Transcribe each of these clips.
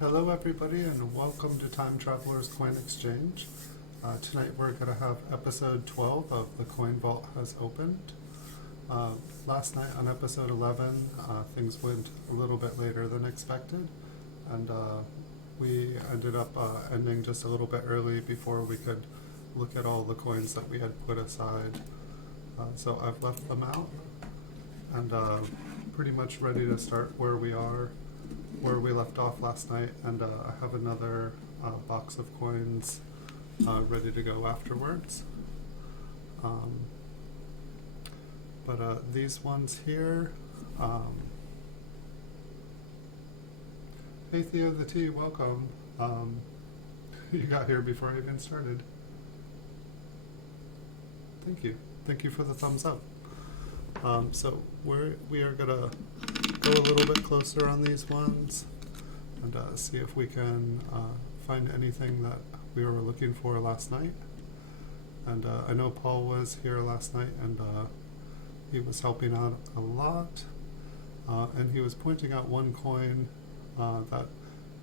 Hello everybody and welcome to Time Traveler's Coin Exchange. Tonight we're going to have episode 12 of The Coin Vault Has Opened. Last night on episode 11 things went a little bit later than expected, and we ended up ending just a little bit early before we could look at all the coins that we had put aside. So I've left them out and pretty much ready to start where we left off last night, and I have another box of coins ready to go afterwards. But these ones here, hey Theo the T, welcome. You got here before I even started. Thank you for the thumbs up. So we are gonna go a little bit closer on these ones and see if we can find anything that we were looking for last night. And I know Paul was here last night, and he was helping out a lot, and he was pointing out one coin that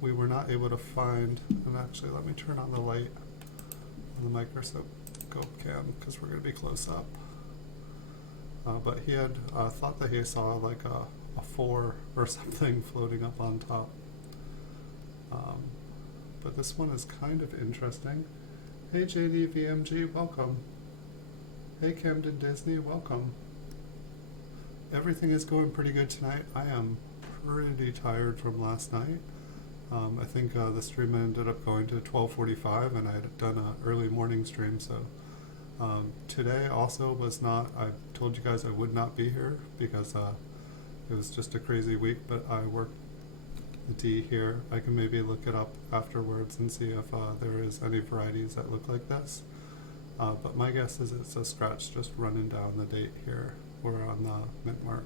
we were not able to find. And actually, let me turn on the light on the microscope cam because we're going to be close up. But he had thought that he saw like a 4 or something floating up on top. But this one is kind of interesting. Hey JDVMG, welcome. Hey Camden Disney, welcome. Everything is going pretty good tonight. I am pretty tired from last night. I think the stream ended up going to 12:45, and I had done an early morning stream, so today also was not, I told you guys I would not be here because it was just a crazy week, but I worked the D here. I can maybe look it up afterwards and see if there is any varieties that look like this. But my guess is it's a scratch just running down the date here. We're on the mint mark.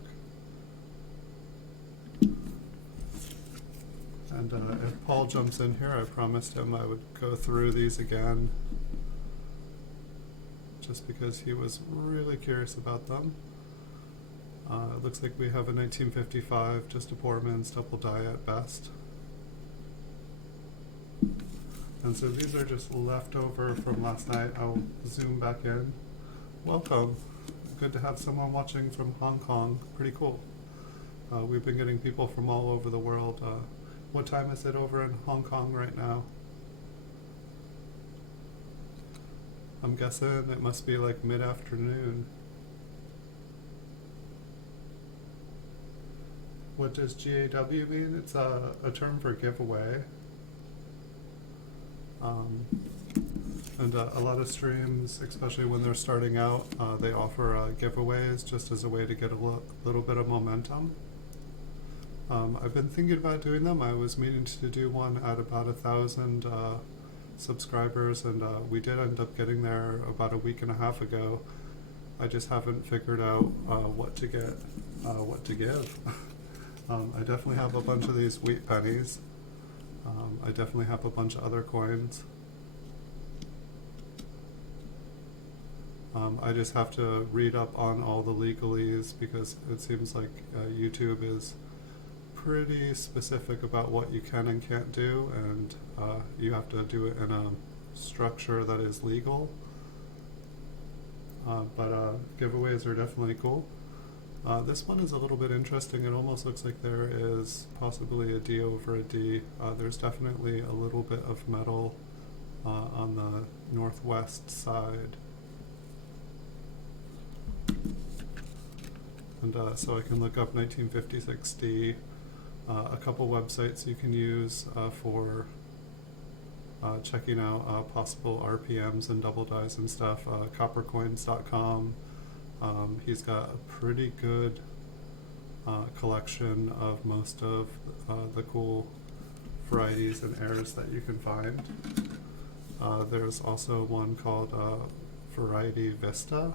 And if Paul jumps in here, I promised him I would go through these again, just because he was really curious about them. It looks like we have a 1955, just a poor man's double die at best. And so these are just leftover from last night. I'll zoom back in. Welcome. Good to have someone watching from Hong Kong. Pretty cool. We've been getting people from all over the world. What time is it over in Hong Kong right now? I'm guessing it must be like mid-afternoon. What does GAW mean? It's a term for giveaway. And a lot of streams, especially when they're starting out, they offer giveaways just as a way to get a little bit of momentum. I've been thinking about doing them. I was meaning to do one at about 1,000 subscribers, and we did end up getting there about a week and a half ago. I just haven't figured out what to give. I definitely have a bunch of these wheat pennies. I definitely have a bunch of other coins. I just have to read up on all the legalese because it seems like YouTube is pretty specific about what you can and can't do, and you have to do it in a structure that is legal. But giveaways are definitely cool. This one is a little bit interesting. It almost looks like there is possibly a D over a D. There's definitely a little bit of metal on the northwest side. And so I can look up 1956D. A couple websites you can use for checking out possible RPMs and double dies and stuff. Coppercoins.com. He's got a pretty good collection of most of the cool varieties and errors that you can find. There's also one called Variety Vista,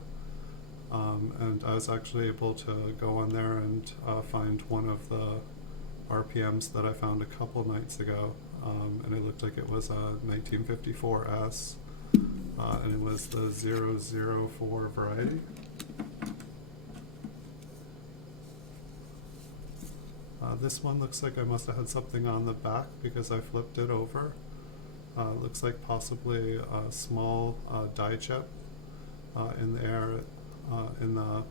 and I was actually able to go on there and find one of the RPMs that I found a couple nights ago, and it looked like it was a 1954S, and it was the 004 variety. This one looks like I must have had something on the back because I flipped it over. Looks like possibly a small die chip in the air in the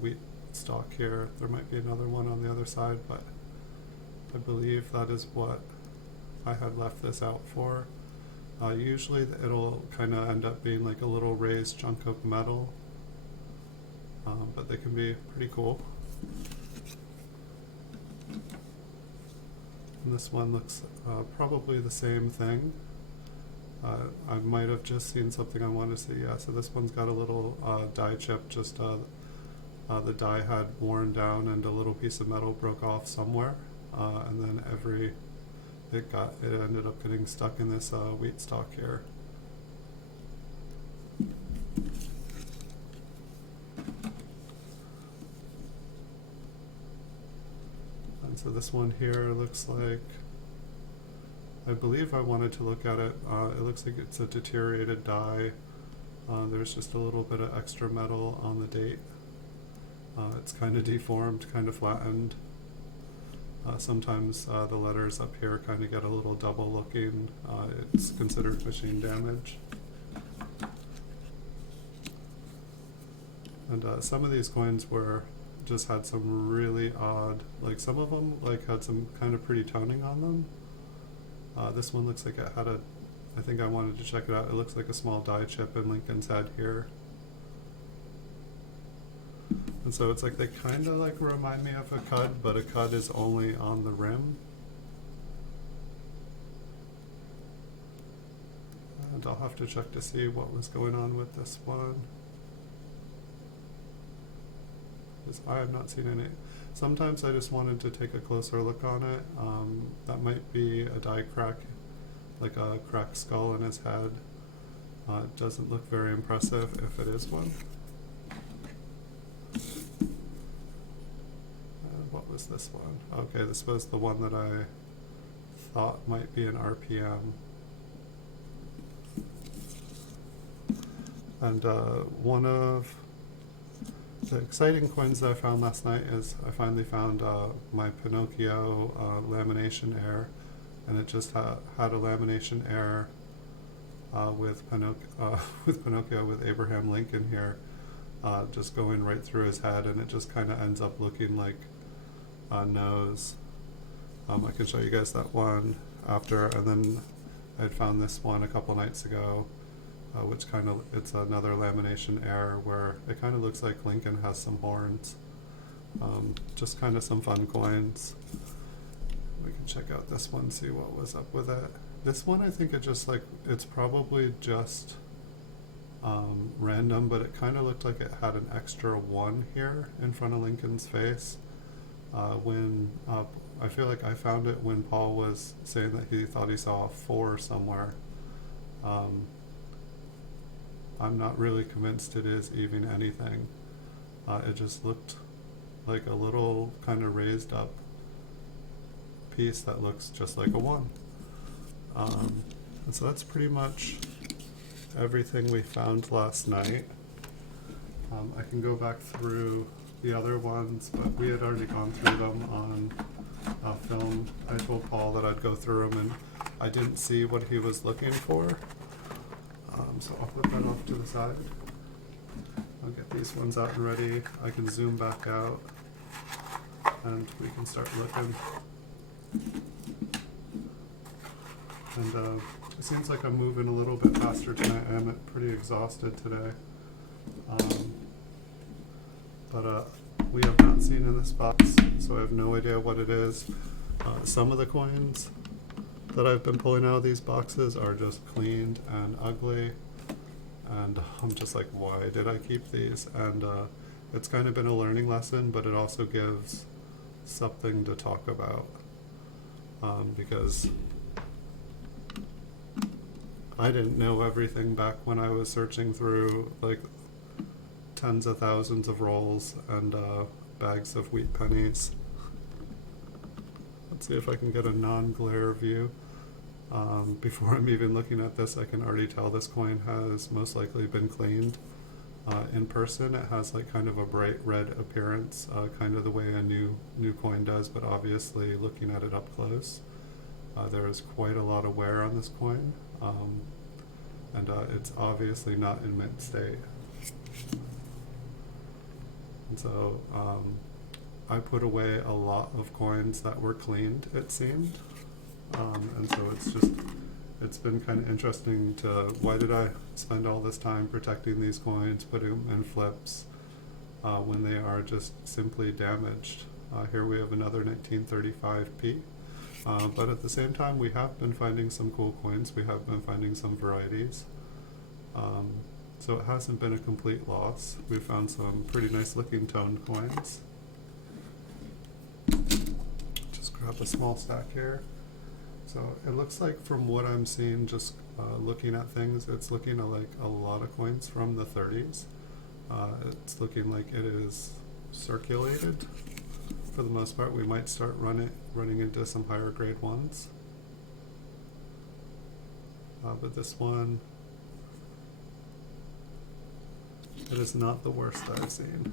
wheat stalk here. There might be another one on the other side, but I believe that is what I had left this out for. Usually it'll kind of end up being like a little raised chunk of metal, but they can be pretty cool. And this one looks probably the same thing. I might have just seen something I wanted to see. Yeah, so this one's got a little die chip, just the die had worn down and a little piece of metal broke off somewhere, and then it ended up getting stuck in this wheat stalk here. And so this one here looks like, I believe I wanted to look at it. It looks like it's a deteriorated die. There's just a little bit of extra metal on the date. It's kind of deformed, kind of flattened. Sometimes the letters up here kind of get a little double looking. It's considered machine damage. And some of these coins just had some really odd, like some of them had some kind of pretty toning on them. This one looks like it had I think I wanted to check it out. It looks like a small die chip in Lincoln's head here. And so it's like they kind of remind me of a cud, but a cud is only on the rim. And I'll have to check to see what was going on with this one, because I have not seen any. Sometimes I just wanted to take a closer look on it. That might be a die crack, like a cracked skull in his head. It doesn't look very impressive if it is one. What was this one? Okay, this was the one that I thought might be an RPM. And one of the exciting coins that I found last night is I finally found my Pinocchio lamination error, and it just had a lamination error with Pinocchio with Abraham Lincoln here, just going right through his head, and it just kind of ends up looking like a nose. I can show you guys that one after, and then I found this one a couple nights ago, which it's another lamination error where it kind of looks like Lincoln has some horns. Just kind of some fun coins. We can check out this one, see what was up with it. This one, I think it's probably just random, but it kind of looked like it had an extra 1 here in front of Lincoln's face. I feel like I found it when Paul was saying that he thought he saw a 4 somewhere. I'm not really convinced it is even anything. It just looked like a little kind of raised up piece that looks just like a 1. And so that's pretty much everything we found last night. I can go back through the other ones, but we had already gone through them on film. I told Paul that I'd go through them, and I didn't see what he was looking for. So I'll put that off to the side. I'll get these ones out and ready. I can zoom back out, and we can start looking. And it seems like I'm moving a little bit faster tonight. I'm pretty exhausted today. But we have not seen in this box, so I have no idea what it is. Some of the coins that I've been pulling out of these boxes are just cleaned and ugly, and I'm just like, why did I keep these? And it's kind of been a learning lesson, but it also gives something to talk about, because I didn't know everything back when I was searching through tens of thousands of rolls and bags of wheat pennies. Let's see if I can get a non-glare view. Before I'm even looking at this, I can already tell this coin has most likely been cleaned. In person, it has like kind of a bright red appearance, kind of the way a new coin does, but obviously looking at it up close, there is quite a lot of wear on this coin, and it's obviously not in mint state. And so I put away a lot of coins that were cleaned, it seemed, and so it's been kind of interesting to, why did I spend all this time protecting these coins, putting them in flips, when they are just simply damaged. Here we have another 1935p, but at the same time we have been finding some cool coins, we have been finding some varieties. So it hasn't been a complete loss. We found some pretty nice looking toned coins. Just grab a small stack here. So it looks like, from what I'm seeing, just looking at things, it's looking like a lot of coins from the 30s. It's looking like it is circulated for the most part. We might start running into some higher grade ones. But this one, it is not the worst that I've seen.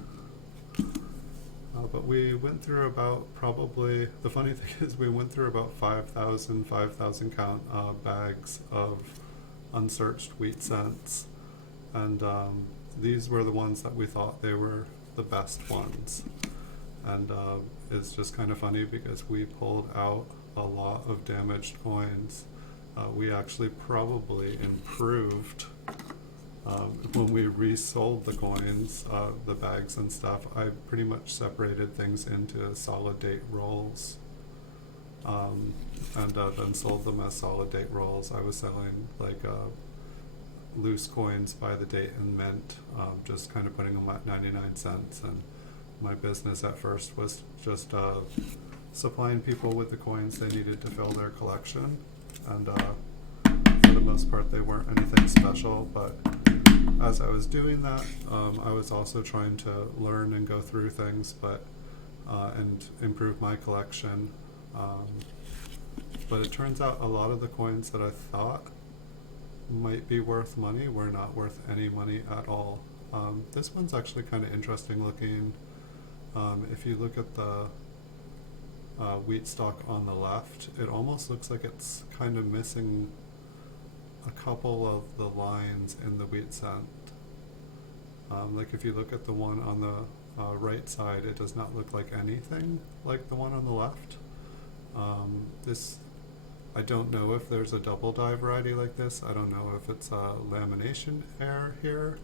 But we went through about, probably, the funny thing is we went through about 5,000 count bags of unsearched wheat cents, and these were the ones that we thought they were the best ones. And it's just kind of funny because we pulled out a lot of damaged coins. We actually probably improved when we resold the coins, the bags and stuff. I pretty much separated things into solid date rolls, and then sold them as solid date rolls. I was selling like loose coins by the date and mint, just kind of putting them at 99 cents. And my business at first was just supplying people with the coins they needed to fill their collection, and for the most part they weren't anything special. But as I was doing that, I was also trying to learn and go through things, and improve my collection. But it turns out a lot of the coins that I thought might be worth money were not worth any money at all. This one's actually kind of interesting looking. If you look at the wheat stalk on the left, it almost looks like it's kind of missing a couple of the lines in the wheat cent. Like if you look at the one on the right side, it does not look like anything like the one on the left. This, I don't know if there's a double die variety like this. I don't know if it's a lamination error here,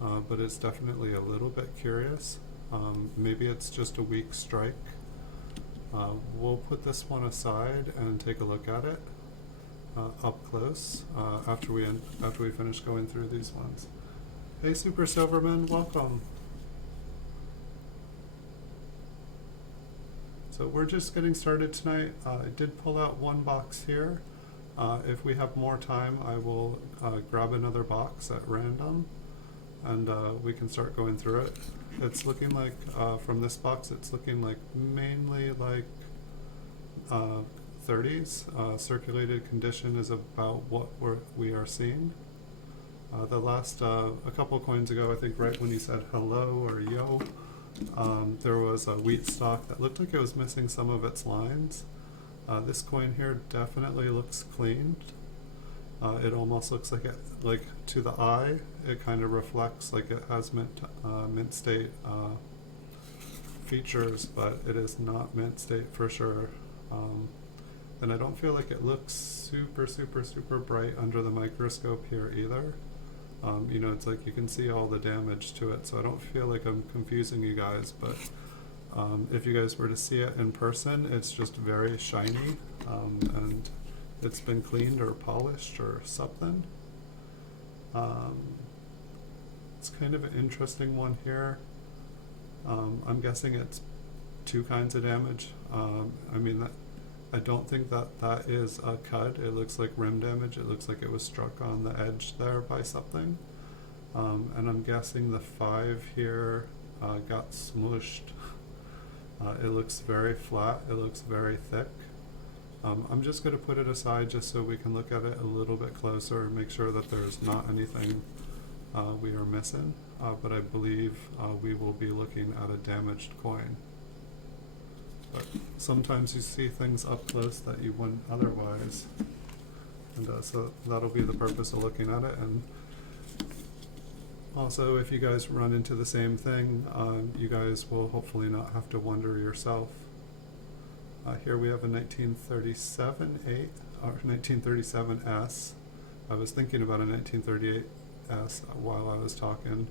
but it's definitely a little bit curious. Maybe it's just a weak strike. We'll put this one aside and take a look at it up close after we finish going through these ones. Hey Super Silverman, welcome. So we're just getting started tonight. I did pull out one box here. If we have more time, I will grab another box at random, and we can start going through it. It's looking like, from this box, it's looking like mainly like 30s. Circulated condition is about what we are seeing. The last, a couple coins ago, I think right when you said hello or yo, there was a wheat stalk that looked like it was missing some of its lines. This coin here definitely looks cleaned. It almost looks like it, like to the eye, it kind of reflects like it has mint state features, but it is not mint state for sure. And I don't feel like it looks super bright under the microscope here either. You know, it's like you can see all the damage to it, so I don't feel like I'm confusing you guys, but if you guys were to see it in person, it's just very shiny, and it's been cleaned or polished or something. It's kind of an interesting one here. I'm guessing it's two kinds of damage. I mean, I don't think that is a cut. It looks like rim damage. It looks like it was struck on the edge there by something. And I'm guessing the 5 here got smooshed. It looks very flat. It looks very thick. I'm just going to put it aside just so we can look at it a little bit closer and make sure that there's not anything we are missing. but I believe we will be looking at a damaged coin. But sometimes you see things up close that you wouldn't otherwise. And so that'll be the purpose of looking at it. And also, if you guys run into the same thing, you guys will hopefully not have to wonder yourself. Here we have a 1937 or 1937S. I was thinking about a 1938S while I was talking.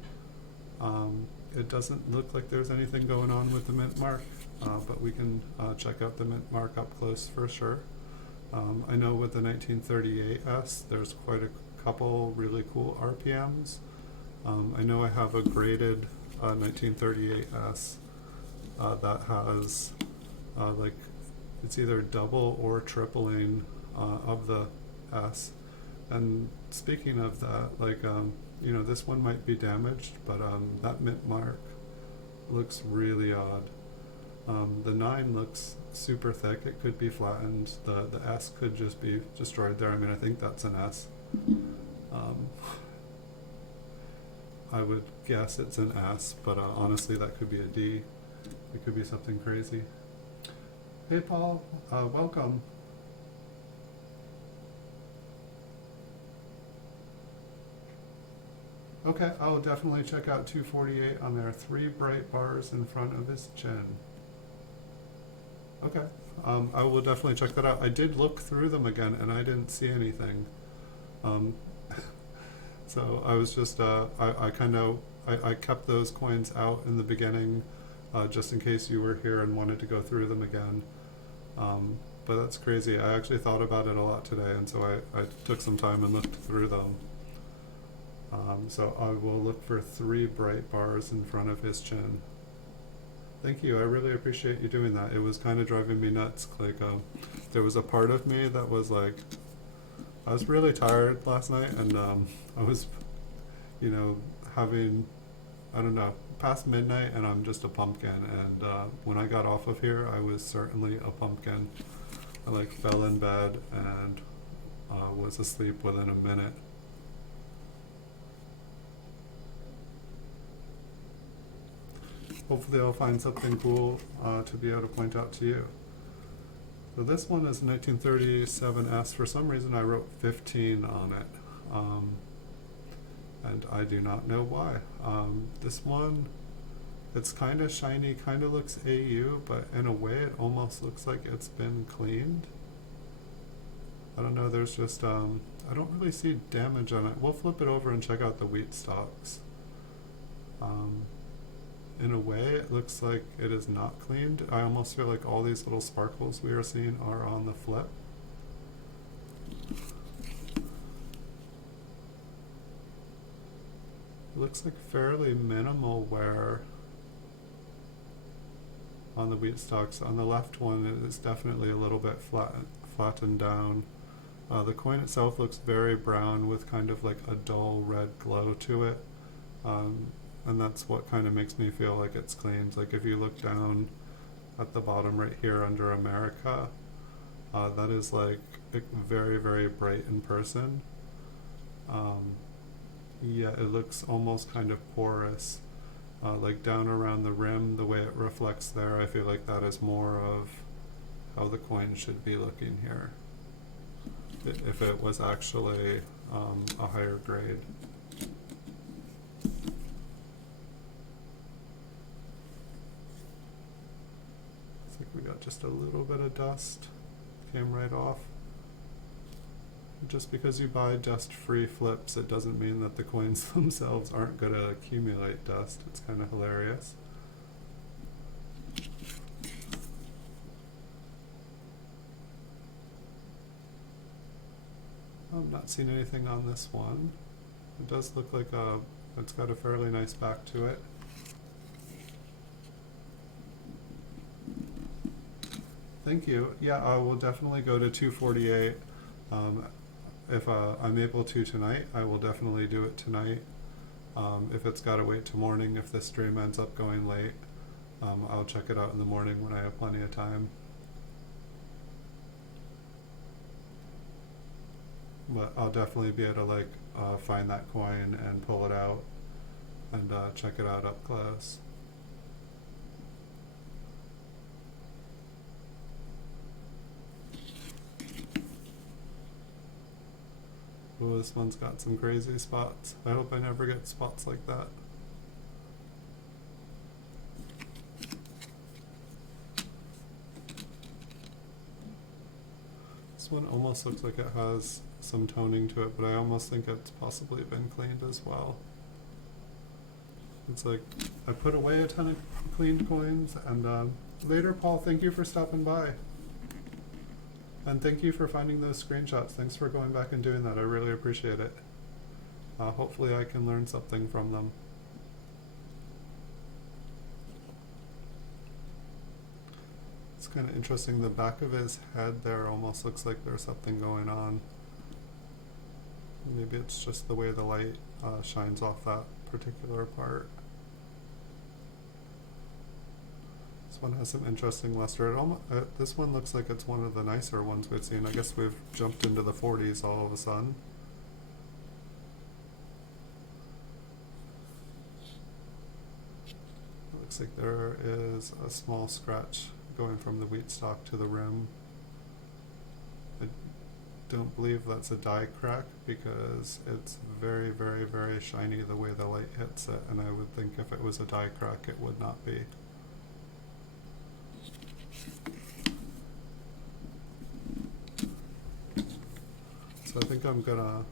It doesn't look like there's anything going on with the mint mark, but we can check out the mint mark up close for sure. I know with the 1938S, there's quite a couple really cool RPMs. I know I have a graded 1938S that has like it's either double or tripling of the S. And speaking of that, like you know, this one might be damaged, but that mint mark looks really odd. The 9 looks super thick. It could be flattened. The S could just be destroyed there. I mean, I think that's an S. I would guess it's an S, but honestly, that could be a D. It could be something crazy. Hey, Paul. Welcome. Okay, I'll definitely check out 248 on there. 3 bright bars in front of his chin. Okay, I will definitely check that out. I did look through them again, and I didn't see anything. So I was just, I kept those coins out in the beginning, just in case you were here and wanted to go through them again. But that's crazy. I actually thought about it a lot today, and so I took some time and looked through them. So I will look for 3 bright bars in front of his chin. Thank you. I really appreciate you doing that. It was kind of driving me nuts. Like, there was a part of me that was like, I was really tired last night, and I was, you know, having, I don't know, past midnight, and I'm just a pumpkin. And when I got off of here, I was certainly a pumpkin. I like fell in bed and was asleep within a minute. Hopefully I'll find something cool to be able to point out to you. So this one is 1937S. For some reason I wrote 15 on it, and I do not know why. This one, it's kind of shiny, kind of looks AU, but in a way it almost looks like it's been cleaned. I don't know, there's just, I don't really see damage on it. We'll flip it over and check out the wheat stalks. In a way, it looks like it is not cleaned. I almost feel like all these little sparkles we are seeing are on the flip. It looks like fairly minimal wear on the wheat stalks. On the left one, it is definitely a little bit flattened down. The coin itself looks very brown with kind of like a dull red glow to it. And that's what kind of makes me feel like it's cleaned. Like if you look down at the bottom right here under America, that is like very, very bright in person. Yeah, it looks almost kind of porous. Like down around the rim, the way it reflects there, I feel like that is more of how the coin should be looking here, if it was actually a higher grade. We got just a little bit of dust, came right off. Just because you buy dust-free flips, it doesn't mean that the coins themselves aren't going to accumulate dust. It's kind of hilarious. I'm not seeing anything on this one. It does look like it's got a fairly nice back to it. Thank you. Yeah, I will definitely go to 248. If I'm able to tonight, I will definitely do it tonight. If it's got to wait till morning, if the stream ends up going late, I'll check it out in the morning when I have plenty of time. But I'll definitely be able to like find that coin and pull it out and check it out up close. Ooh, this one's got some crazy spots. I hope I never get spots like that. This one almost looks like it has some toning to it, but I almost think it's possibly been cleaned as well. It's like, I put away a ton of cleaned coins, and later, Paul, thank you for stopping by. And thank you for finding those screenshots. Thanks for going back and doing that. I really appreciate it. Hopefully I can learn something from them. It's kind of interesting. The back of his head there almost looks like there's something going on. Maybe it's just the way the light shines off that particular part. This one has some interesting luster. This one looks like it's one of the nicer ones we've seen. I guess we've jumped into the 40s all of a sudden. It looks like there is a small scratch going from the wheat stalk to the rim. I don't believe that's a die crack because it's very, very, very shiny the way the light hits it, and I would think if it was a die crack it would not be. So I think I'm gonna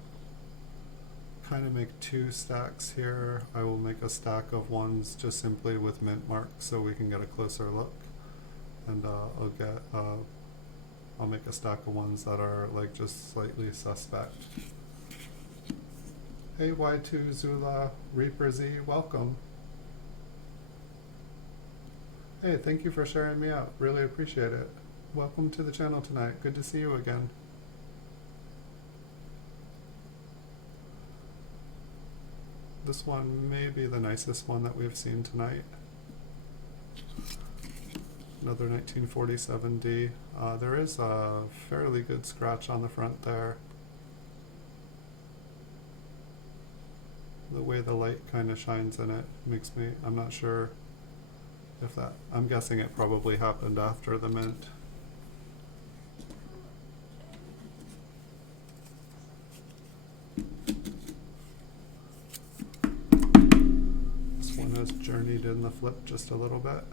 kind of make two stacks here. I will make a stack of ones just simply with mint marks so we can get a closer look, and I'll make a stack of ones that are like just slightly suspect. Hey Y2 Zula Reaper Z, welcome. Hey, thank you for sharing me out. Really appreciate it. Welcome to the channel tonight. Good to see you again. This one may be the nicest one that we've seen tonight. Another 1947D. There is a fairly good scratch on the front there. The way the light kind of shines in it makes me, I'm not sure if that, I'm guessing it probably happened after the mint. This one has journeyed in the flip just a little bit.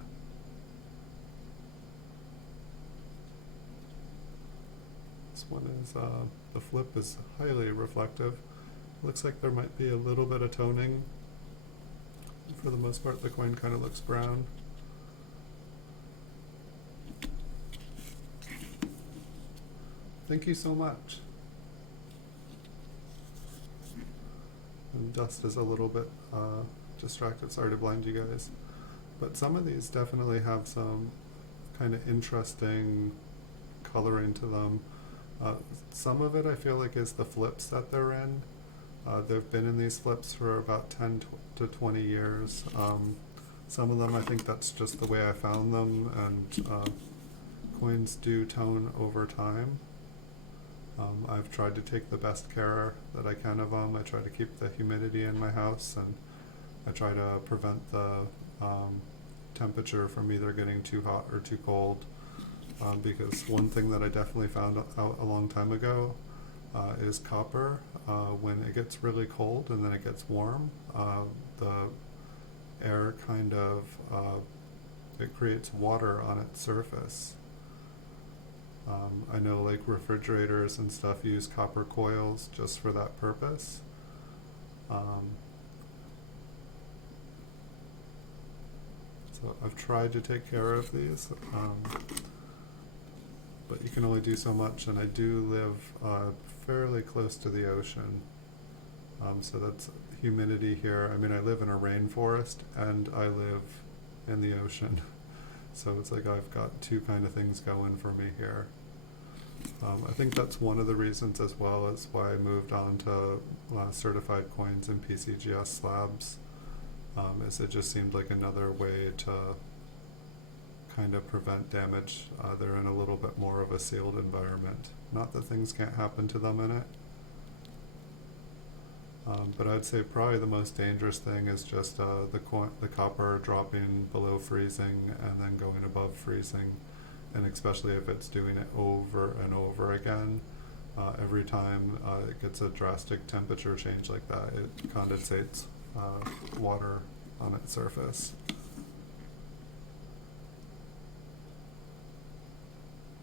This one is, the flip is highly reflective. Looks like there might be a little bit of toning. For the most part, the coin kind of looks brown. Thank you so much. And dust is a little bit distracted. Sorry to blind you guys. But some of these definitely have some kind of interesting coloring to them. Some of it I feel like is the flips that they're in. They've been in these flips for about 10 to 20 years. Some of them I think that's just the way I found them, and coins do tone over time. I've tried to take the best care that I can of them. I try to keep the humidity in my house, and I try to prevent the temperature from either getting too hot or too cold. Because one thing that I definitely found out a long time ago is copper. When it gets really cold and then it gets warm, the air kind of, it creates water on its surface. I know like refrigerators and stuff use copper coils just for that purpose. So I've tried to take care of these. But you can only do so much, and I do live fairly close to the ocean. So that's humidity here. I mean, I live in a rainforest and I live in the ocean. So it's like I've got two kind of things going for me here. I think that's one of the reasons as well as why I moved on to certified coins and PCGS slabs, is it just seemed like another way to kind of prevent damage. They're in a little bit more of a sealed environment. Not that things can't happen to them in it, But I'd say probably the most dangerous thing is just the copper dropping below freezing and then going above freezing, and especially if it's doing it over and over again. Every time it gets a drastic temperature change like that, it condensates water on its surface.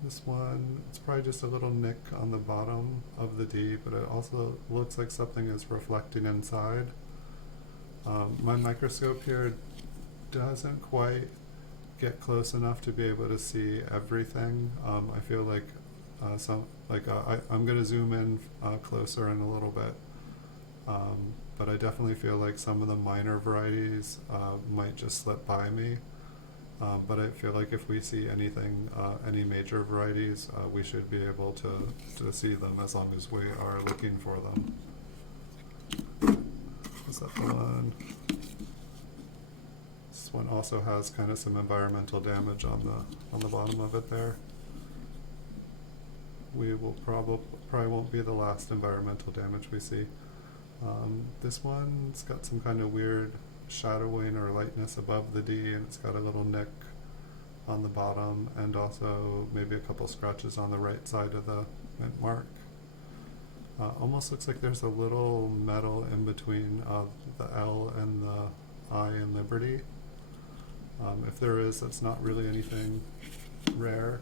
This one, it's probably just a little nick on the bottom of the D, but it also looks like something is reflecting inside. My microscope here doesn't quite get close enough to be able to see everything. I feel like I'm going to zoom in closer in a little bit, but I definitely feel like some of the minor varieties might just slip by me. But I feel like if we see anything, any major varieties, we should be able to see them as long as we are looking for them. Is that the one? This one also has kind of some environmental damage on the bottom of it there. We will probably won't be the last environmental damage we see. This one's got some kind of weird shadowing or lightness above the D, and it's got a little nick on the bottom, and also maybe a couple scratches on the right side of the mint mark. Almost looks like there's a little metal in between the L and the I in Liberty. If there is, that's not really anything rare.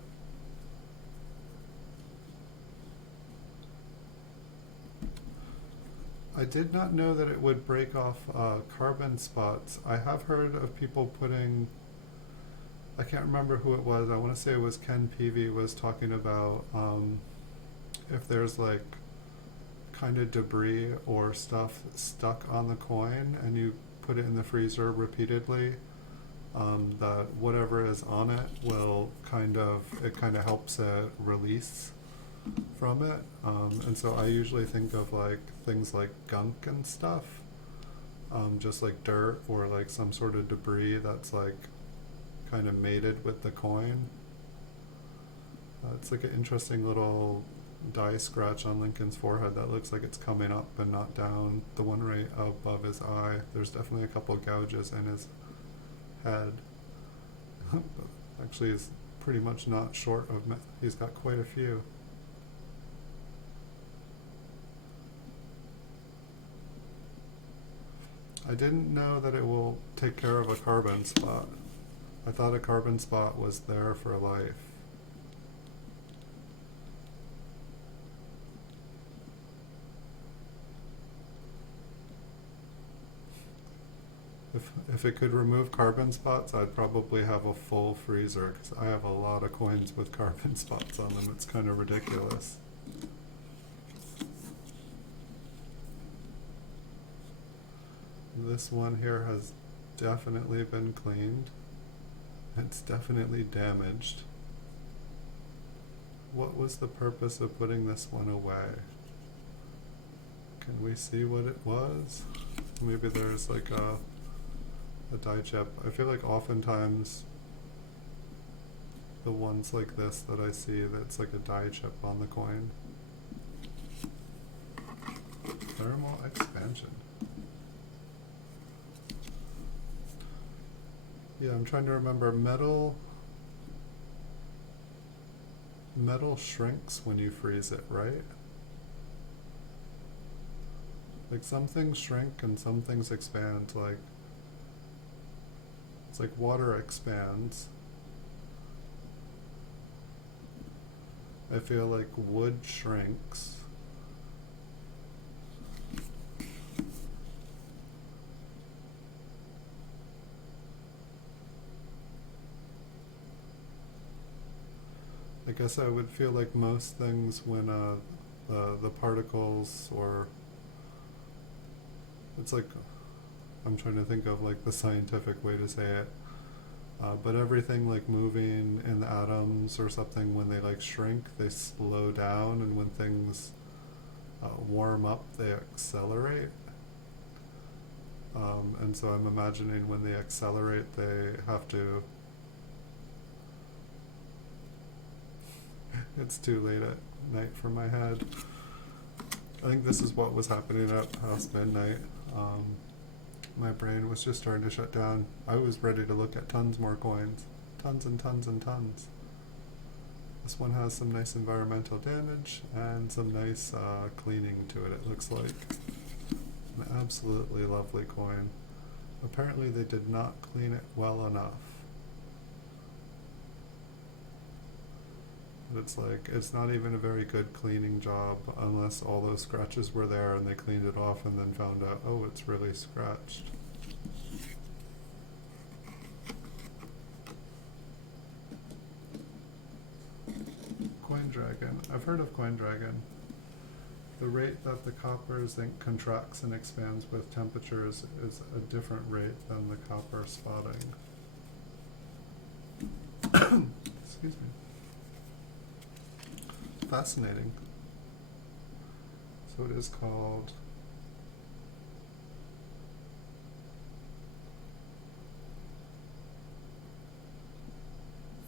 I did not know that it would break off carbon spots. I have heard of people putting, I can't remember who it was, I want to say it was Ken Peavy was talking about if there's like kind of debris or stuff stuck on the coin and you put it in the freezer repeatedly, that whatever is on it will kind of helps it release from it, and so I usually think of like things like gunk and stuff, just like dirt or like some sort of debris that's like kind of mated with the coin. It's like an interesting little die scratch on Lincoln's forehead that looks like it's coming up and not down. The one right above his eye, there's definitely a couple gouges in his head. Actually, he's pretty much not short of he's got quite a few. I didn't know that it will take care of a carbon spot. I thought a carbon spot was there for life. If it could remove carbon spots, I'd probably have a full freezer, because I have a lot of coins with carbon spots on them. It's kind of ridiculous. This one here has definitely been cleaned. It's definitely damaged. What was the purpose of putting this one away? Can we see what it was? Maybe there's like a die chip. I feel like oftentimes the ones like this that I see, that's like a die chip on the coin. Thermal expansion. Yeah, I'm trying to remember. Metal shrinks when you freeze it, right? Like some things shrink and some things expand. Like it's like water expands. I feel like wood shrinks. I guess I would feel like most things when the particles, or it's like, I'm trying to think of like the scientific way to say it, but everything like moving in the atoms or something, when they like shrink, they slow down, and when things warm up, they accelerate. And so I'm imagining when they accelerate, they have to it's too late at night for my head. I think this is what was happening at past midnight. My brain was just starting to shut down. I was ready to look at tons more coins. Tons and tons and tons. This one has some nice environmental damage and some nice cleaning to it, it looks like. An absolutely lovely coin. Apparently they did not clean it well enough. But it's like, it's not even a very good cleaning job unless all those scratches were there and they cleaned it off and then found out, oh, it's really scratched. Coin Dragon. I've heard of Coin Dragon. The rate that the copper zinc contracts and expands with temperatures is a different rate than the copper spotting. Excuse me. Fascinating. So it is called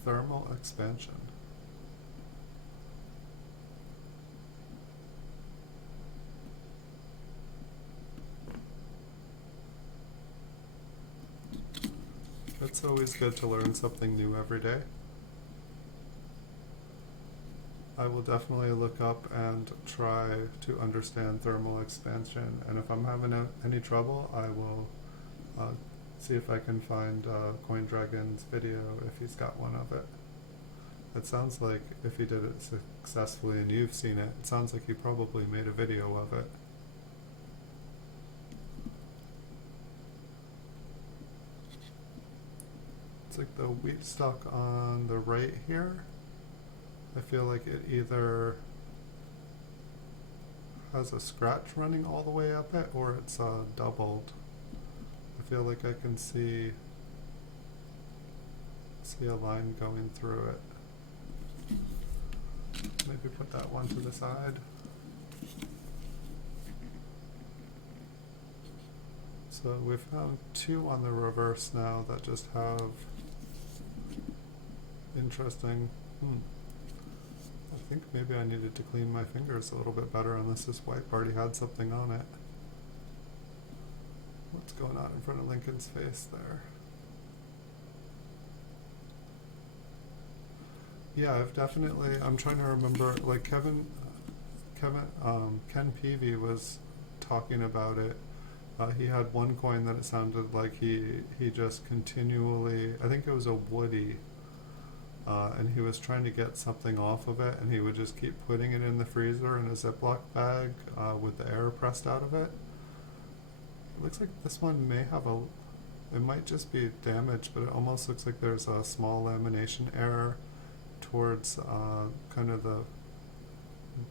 thermal expansion. It's always good to learn something new every day. I will definitely look up and try to understand thermal expansion, and if I'm having any trouble, I will see if I can find Coin Dragon's video if he's got one of it. It sounds like if he did it successfully and you've seen it, it sounds like he probably made a video of it. It's like the wheat stock on the right here. I feel like it either has a scratch running all the way up it or it's doubled. I feel like I can see a line going through it. Maybe put that one to the side. So we've found two on the reverse now that just have interesting. I think maybe I needed to clean my fingers a little bit better unless this wipe already had something on it. What's going on in front of Lincoln's face there? Yeah, I've definitely, I'm trying to remember, like Ken Peavy was talking about it. He had one coin that it sounded like he just continually, I think it was a Woody, and he was trying to get something off of it, and he would just keep putting it in the freezer in a Ziploc bag with the air pressed out of it. It looks like this one may have it might just be damaged, but it almost looks like there's a small lamination error towards kind of the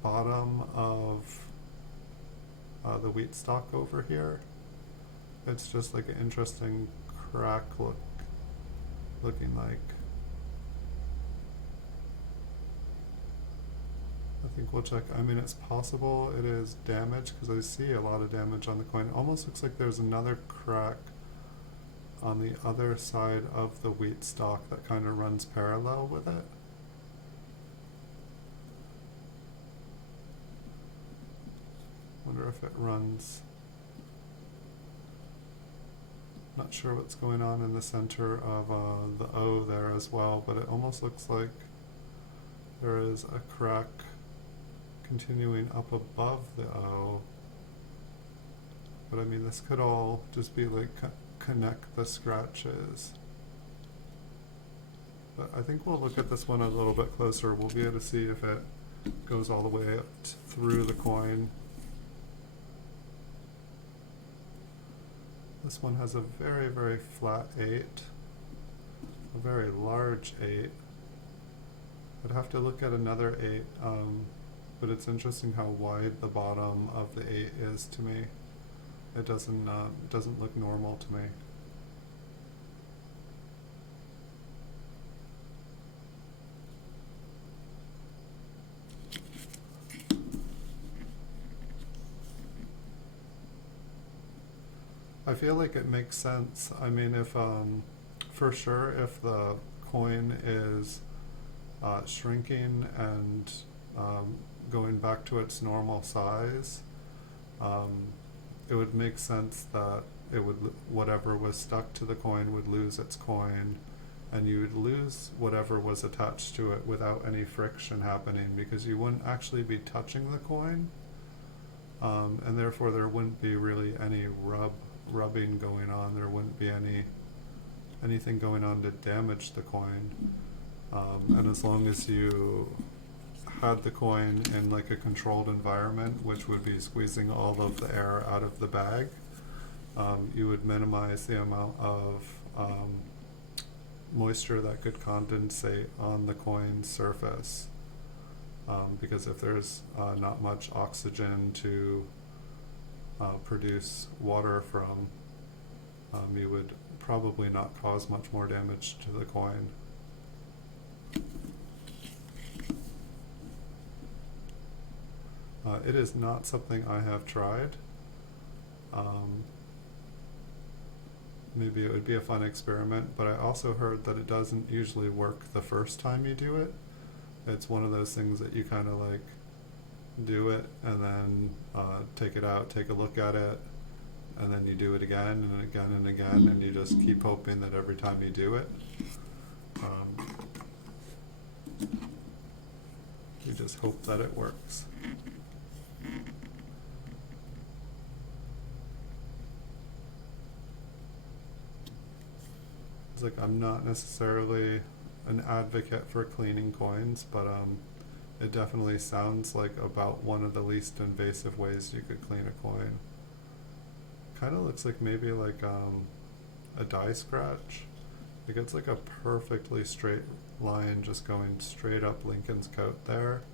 bottom of the wheat stalk over here. It's just like an interesting crack looking like. I think we'll check. I mean, it's possible it is damaged because I see a lot of damage on the coin. It almost looks like there's another crack on the other side of the wheat stalk that kind of runs parallel with it. Wonder if it runs. Not sure what's going on in the center of the O there as well, but it almost looks like there is a crack continuing up above the O. But I mean, this could all just be like connect the scratches. But I think we'll look at this one a little bit closer. We'll be able to see if it goes all the way up through the coin. This one has a very, very flat 8, a very large 8. I'd have to look at another 8, but it's interesting how wide the bottom of the 8 is to me. It doesn't look normal to me. I feel like it makes sense. I mean, if for sure, if the coin is shrinking and going back to its normal size, it would make sense that whatever was stuck to the coin would lose its coin, and you would lose whatever was attached to it without any friction happening, because you wouldn't actually be touching the coin, and therefore there wouldn't be really any rubbing going on. There wouldn't be anything going on to damage the coin, and as long as you had the coin in like a controlled environment, which would be squeezing all of the air out of the bag, you would minimize the amount of moisture that could condensate on the coin's surface, because if there's not much oxygen to produce water from, you would probably not cause much more damage to the coin. It is not something I have tried. Maybe it would be a fun experiment, but I also heard that it doesn't usually work the first time you do it. It's one of those things that you kind of like do it and then take it out, take a look at it, and then you do it again and again and again, and you just keep hoping that every time you do it, you just hope that it works. It's like, I'm not necessarily an advocate for cleaning coins, but it definitely sounds like about one of the least invasive ways you could clean a coin. Kind of looks like maybe like a die scratch. Like it's like a perfectly straight line just going straight up Lincoln's coat there.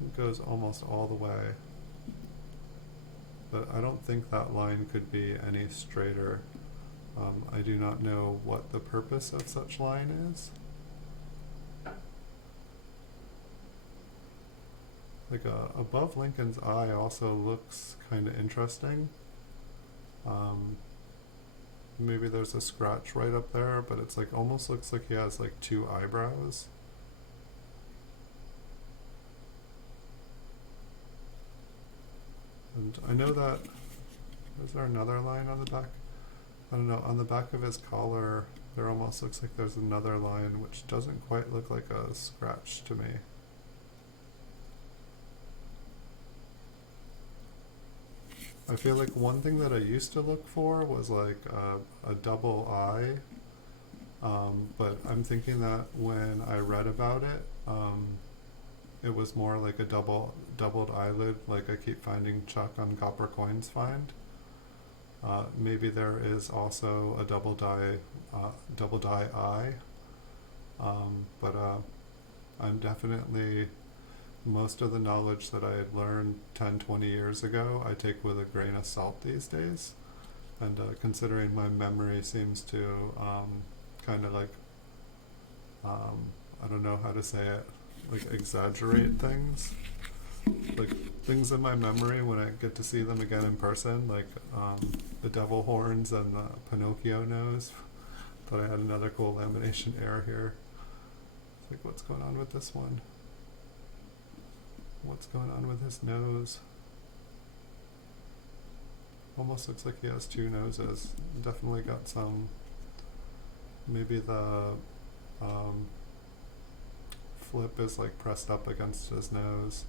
It goes almost all the way. But I don't think that line could be any straighter. I do not know what the purpose of such line is. Like above Lincoln's eye also looks kind of interesting. Maybe there's a scratch right up there, but it's like almost looks like he has like two eyebrows. And I know that, is there another line on the back? I don't know, on the back of his collar there almost looks like there's another line which doesn't quite look like a scratch to me. I feel like one thing that I used to look for was like a double eye, but I'm thinking that when I read about it, it was more like a doubled eyelid, like I keep finding Chuck on Copper Coins find. Maybe there is also a double die eye, but I'm definitely, most of the knowledge that I had learned 10-20 years ago I take with a grain of salt these days, and considering my memory seems to kind of like, I don't know how to say it, like exaggerate things, like things in my memory when I get to see them again in person, like the devil horns and the Pinocchio nose. Thought I had another cool lamination error here. It's like, what's going on with this one? What's going on with his nose? Almost looks like he has two noses. Definitely got some, maybe the flip is like pressed up against his nose.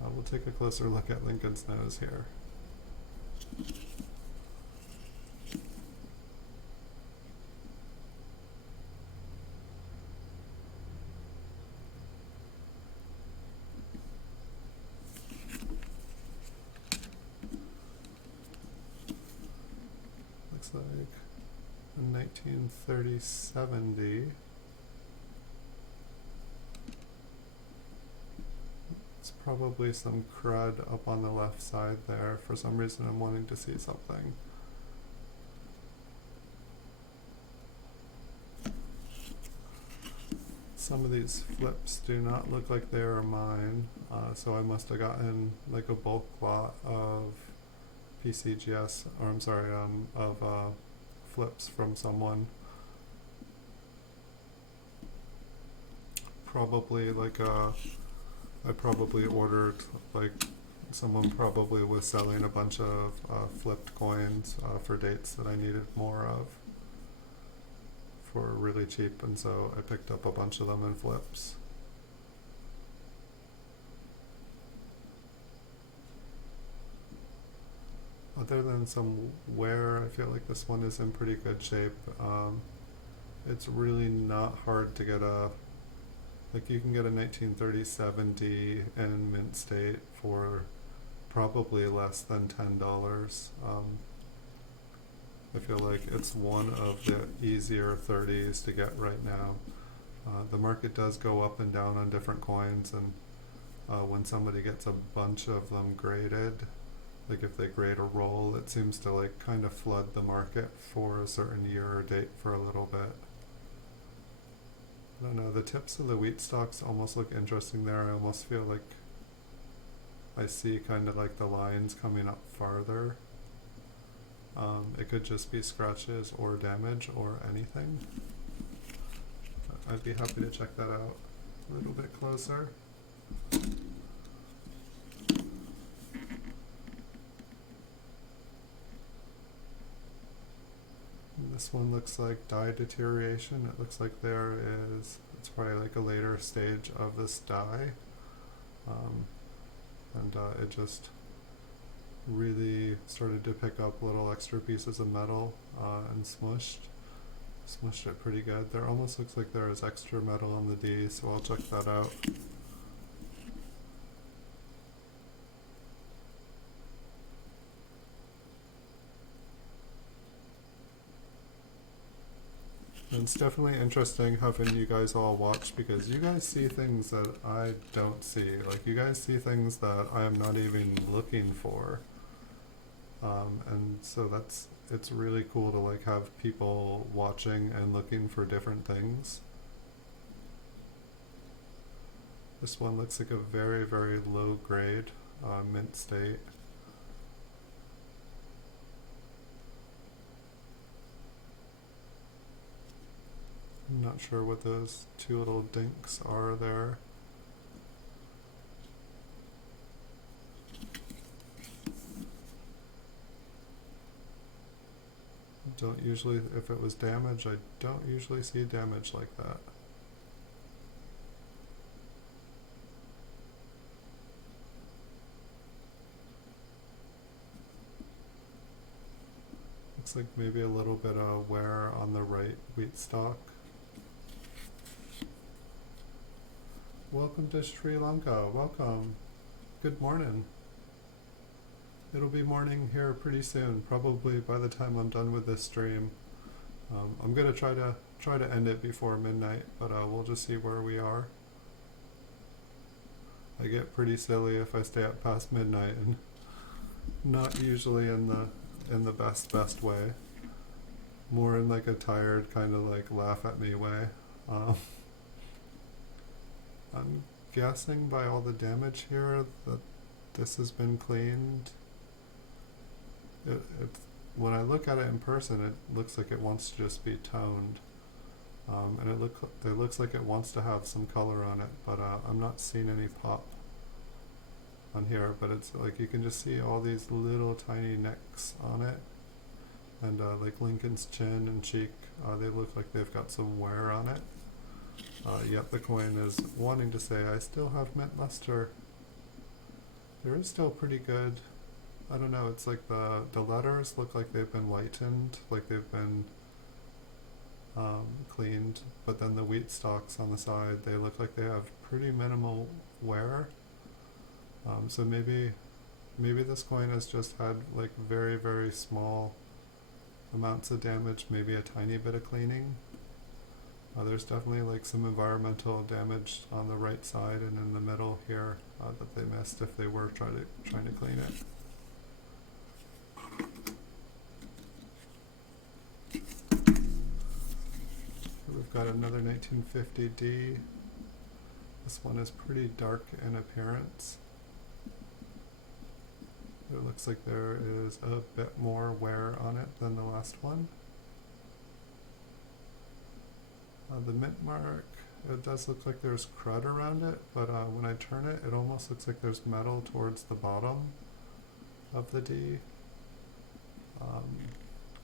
We'll take a closer look at Lincoln's nose here. Looks like a 1930 70. It's probably some crud up on the left side there. For some reason I'm wanting to see something. Some of these flips do not look like they are mine, so I must have gotten like a bulk lot of PCGS, or I'm sorry, of flips from someone. Probably like a I probably ordered, like, someone probably was selling a bunch of flipped coins for dates that I needed more of for really cheap, and so I picked up a bunch of them in flips. Other than some wear, I feel like this one is in pretty good shape. It's really not hard to get like you can get a 1937 D in mint state for probably less than $10. I feel like it's one of the easier 30s to get right now. The market does go up and down on different coins, and when somebody gets a bunch of them graded, like if they grade a roll, it seems to like kind of flood the market for a certain year or date for a little bit. I don't know, the tips of the wheat stalks almost look interesting there. I almost feel like I see kind of like the lines coming up farther. It could just be scratches or damage or anything. I'd be happy to check that out a little bit closer. And this one looks like dye deterioration. It looks like it's probably like a later stage of this dye. And it just really started to pick up little extra pieces of metal and smushed it pretty good. There almost looks like there is extra metal on the D, so I'll check that out. And it's definitely interesting having you guys all watch, because you guys see things that I don't see. Like, you guys see things that I am not even looking for. And so it's really cool to like have people watching and looking for different things. This one looks like a very, very low grade mint state. I'm not sure what those two little dinks are there. Don't usually, if it was damage, I don't usually see damage like that. Looks like maybe a little bit of wear on the right wheat stalk. Welcome to Sri Lanka, welcome. Good morning. It'll be morning here pretty soon, probably by the time I'm done with this stream. I'm gonna try to end it before midnight, but we'll just see where we are. I get pretty silly if I stay up past midnight, and not usually in the best way. More in like a tired kind of like laugh at me way. I'm guessing by all the damage here that this has been cleaned. When I look at it in person, it looks like it wants to just be toned, and it looks like it wants to have some color on it, but I'm not seeing any pop on here. But it's like you can just see all these little tiny nicks on it, and like Lincoln's chin and cheek, they look like they've got some wear on it. Yet the coin is wanting to say, I still have mint luster. There is still pretty good. I don't know, it's like the letters look like they've been whitened, like they've been cleaned, but then the wheat stalks on the side, they look like they have pretty minimal wear. So maybe this coin has just had like very, very small amounts of damage, maybe a tiny bit of cleaning. There's definitely like some environmental damage on the right side and in the middle here that they missed if they were trying to clean it. We've got another 1950 D. This one is pretty dark in appearance. It looks like there is a bit more wear on it than the last one. The mint mark It does look like there's crud around it, but when I turn it, it almost looks like there's metal towards the bottom of the D.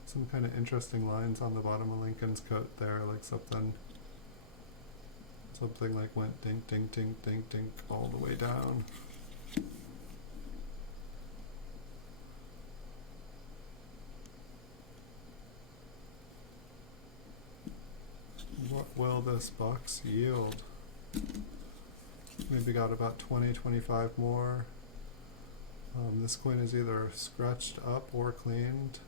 Some kind of interesting lines on the bottom of Lincoln's coat there, like something like went dink, dink, dink, dink, dink all the way down. What will this box yield? Maybe got about 20, 25 more. This coin is either scratched up or cleaned.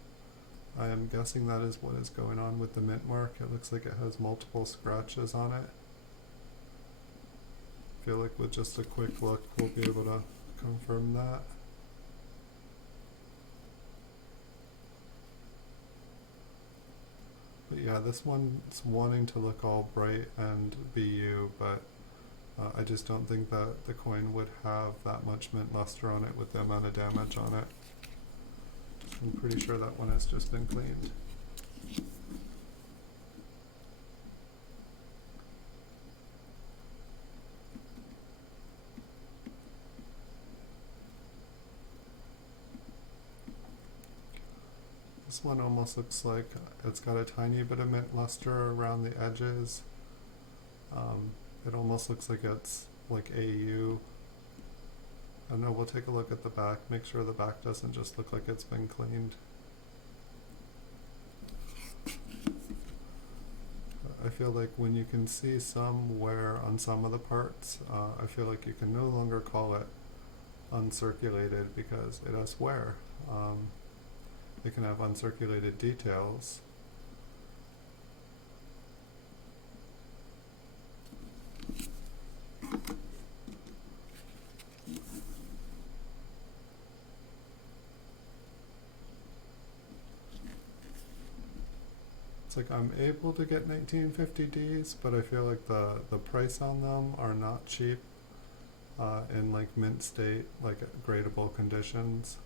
I am guessing that is what is going on with the mint mark. It looks like it has multiple scratches on it. I feel like with just a quick look we'll be able to confirm that. But yeah, this one's wanting to look all bright and BU, but I just don't think that the coin would have that much mint luster on it with the amount of damage on it. I'm pretty sure that one has just been cleaned. This one almost looks like it's got a tiny bit of mint luster around the edges. It almost looks like it's like AU. I don't know, we'll take a look at the back, make sure the back doesn't just look like it's been cleaned. I feel like when you can see some wear on some of the parts, I feel like you can no longer call it uncirculated because it has wear. It can have uncirculated details. It's like I'm able to get 1950Ds, but I feel like the price on them are not cheap in like mint state, like gradable conditions.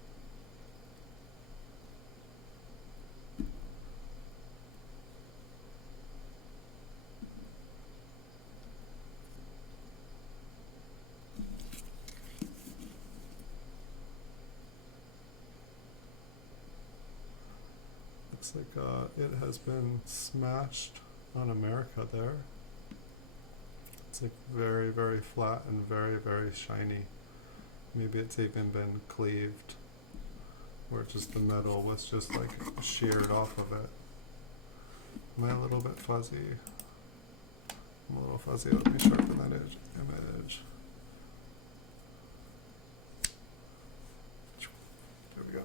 Looks like it has been smashed on America there. It's like very, very flat and very, very shiny. Maybe it's even been cleaved, where just the metal was just like sheared off of it. Am I a little bit fuzzy? I'm a little fuzzy. Let me sharpen that image. There we go.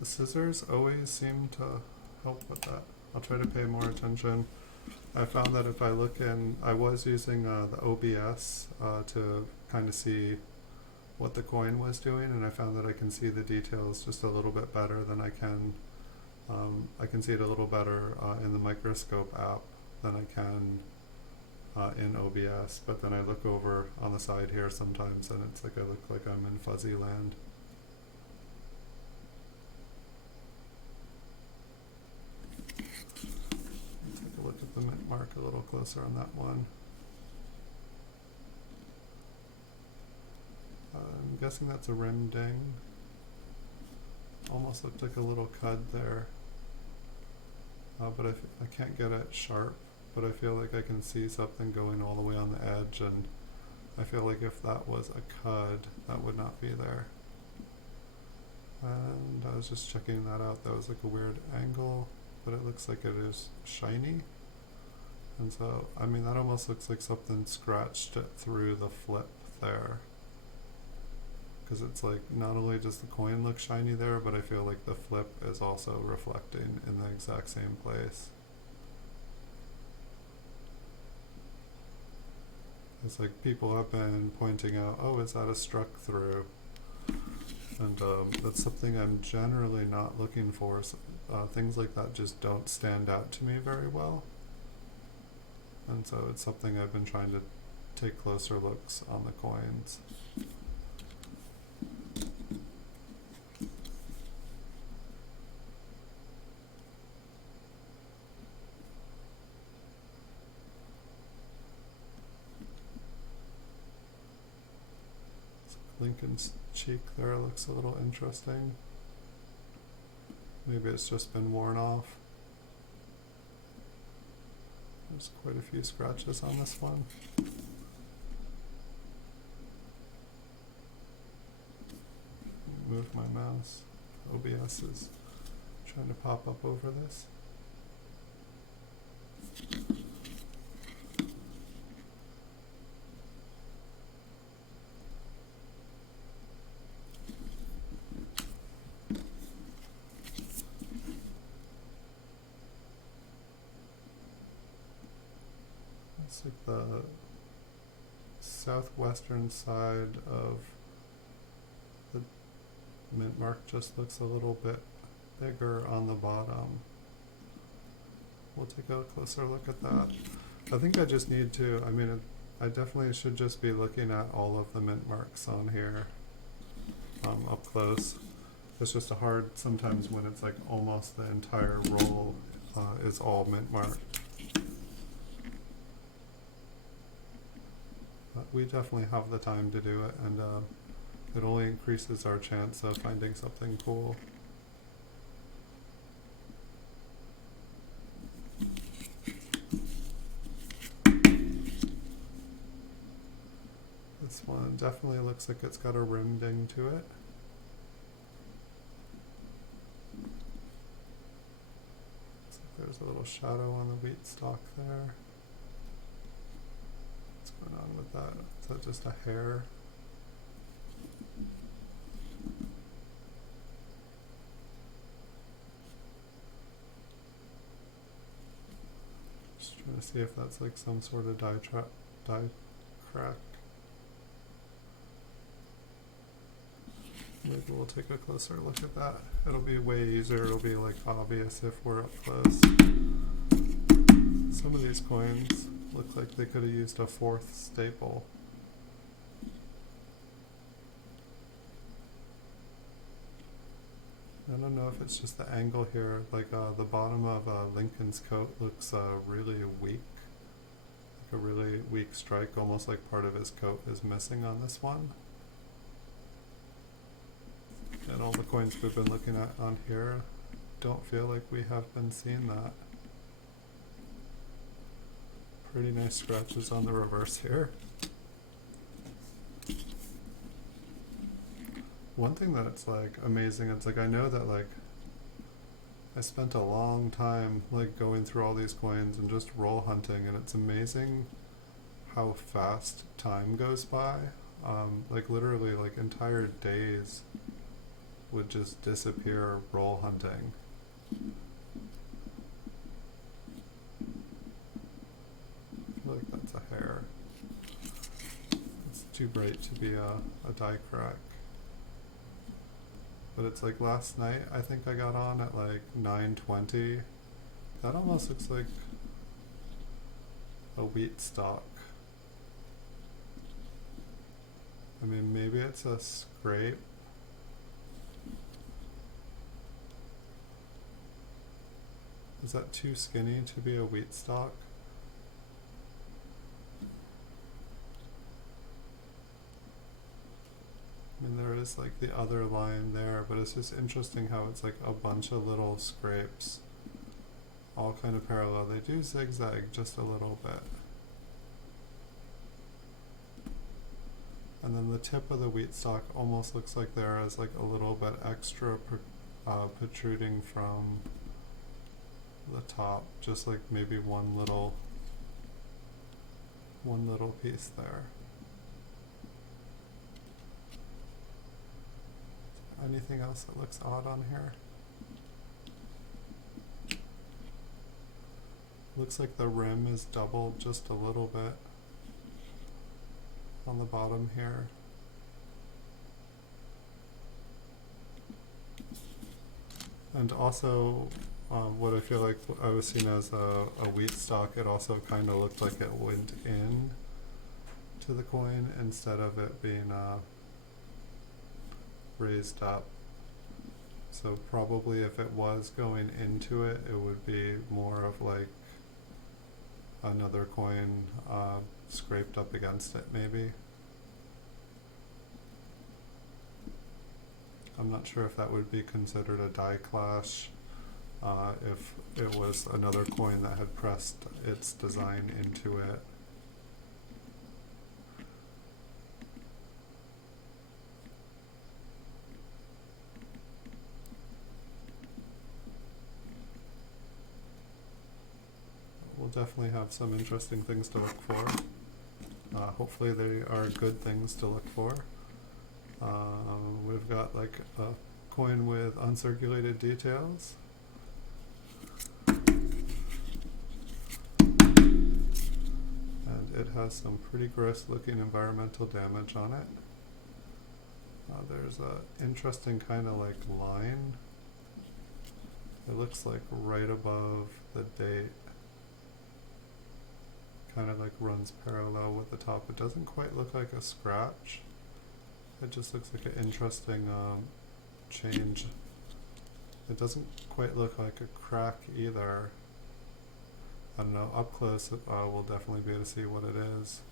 The scissors always seem to help with that. I'll try to pay more attention. I found that if I look in, I was using the OBS to kind of see what the coin was doing, and I found that I can see the details just a little bit better than I can see it a little better in the microscope app than I can in OBS, but then I look over on the side here sometimes and it's like I look like I'm in fuzzy land. Take a look at the mint mark a little closer on that one. I'm guessing that's a rim ding. Almost looked like a little cud there, but I can't get it sharp, but I feel like I can see something going all the way on the edge, and I feel like if that was a cud, that would not be there. And I was just checking that out. That was like a weird angle, but it looks like it is shiny. And so, I mean, that almost looks like something scratched it through the flip there. Because it's like, not only does the coin look shiny there, but I feel like the flip is also reflecting in the exact same place. It's like people have been pointing out, oh, is that a struck through? And that's something I'm generally not looking for. So, things like that just don't stand out to me very well. And so it's something I've been trying to take closer looks on the coins. Lincoln's cheek there looks a little interesting. Maybe it's just been worn off. There's quite a few scratches on this one. Move my mouse. OBS is trying to pop up over this. It's like the southwestern side of the mint mark just looks a little bit bigger on the bottom. We'll take a closer look at that. I think I just need to, I definitely should just be looking at all of the mint marks on here up close. It's just hard sometimes when it's like almost the entire roll is all mint marked. But we definitely have the time to do it, and it only increases our chance of finding something cool. This one definitely looks like it's got a rim ding to it. Looks like there's a little shadow on the wheat stalk there. What's going on with that? Is that just a hair? Just trying to see if that's like some sort of die crack. Maybe we'll take a closer look at that. It'll be way easier, it'll be like obvious if we're up close. Some of these coins look like they could have used a fourth staple. I don't know if it's just the angle here, like the bottom of Lincoln's coat looks really weak. Like a really weak strike, almost like part of his coat is missing on this one. And all the coins we've been looking at on here don't feel like we have been seeing that. Pretty nice scratches on the reverse here. One thing that's like amazing, it's like I know that like I spent a long time like going through all these coins and just roll hunting, and it's amazing how fast time goes by. Like literally like entire days would just disappear roll hunting. I feel like that's a hair. It's too bright to be a die crack. But it's like last night, I think I got on at like 9:20. That almost looks like a wheat stalk. I mean, maybe it's a scrape. Is that too skinny to be a wheat stalk? I mean, there is like the other line there, but it's just interesting how it's like a bunch of little scrapes all kind of parallel. They do zigzag just a little bit. And then the tip of the wheat stalk almost looks like there is like a little bit extra protruding from the top, just like maybe one little piece there. Anything else that looks odd on here? Looks like the rim is doubled just a little bit on the bottom here. And also what I feel like I was seeing as a wheat stalk, it also kind of looked like it went in to the coin instead of it being raised up. So probably if it was going into it, it would be more of like another coin scraped up against it maybe. I'm not sure if that would be considered a die clash if it was another coin that had pressed its design into it. We'll definitely have some interesting things to look for. Hopefully they are good things to look for. We've got like a coin with uncirculated details. And it has some pretty gross looking environmental damage on it. There's a interesting kind of like line. It looks like right above the date. Kind of like runs parallel with the top. It doesn't quite look like a scratch. It just looks like an interesting change. It doesn't quite look like a crack either. I don't know, up close we'll definitely be able to see what it is.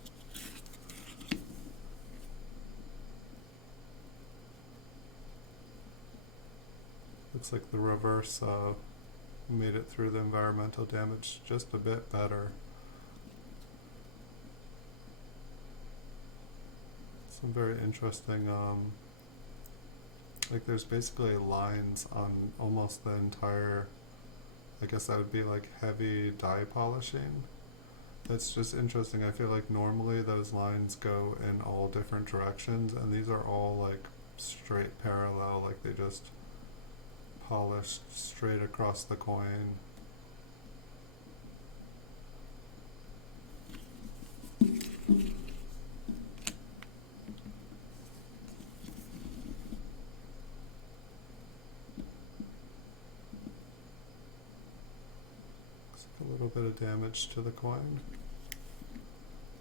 Looks like the reverse made it through the environmental damage just a bit better. Some very interesting, like there's basically lines on almost the entire, I guess that would be like heavy die polishing. That's just interesting. I feel like normally those lines go in all different directions, and these are all like straight parallel, like they just polished straight across the coin. A little bit of damage to the coin.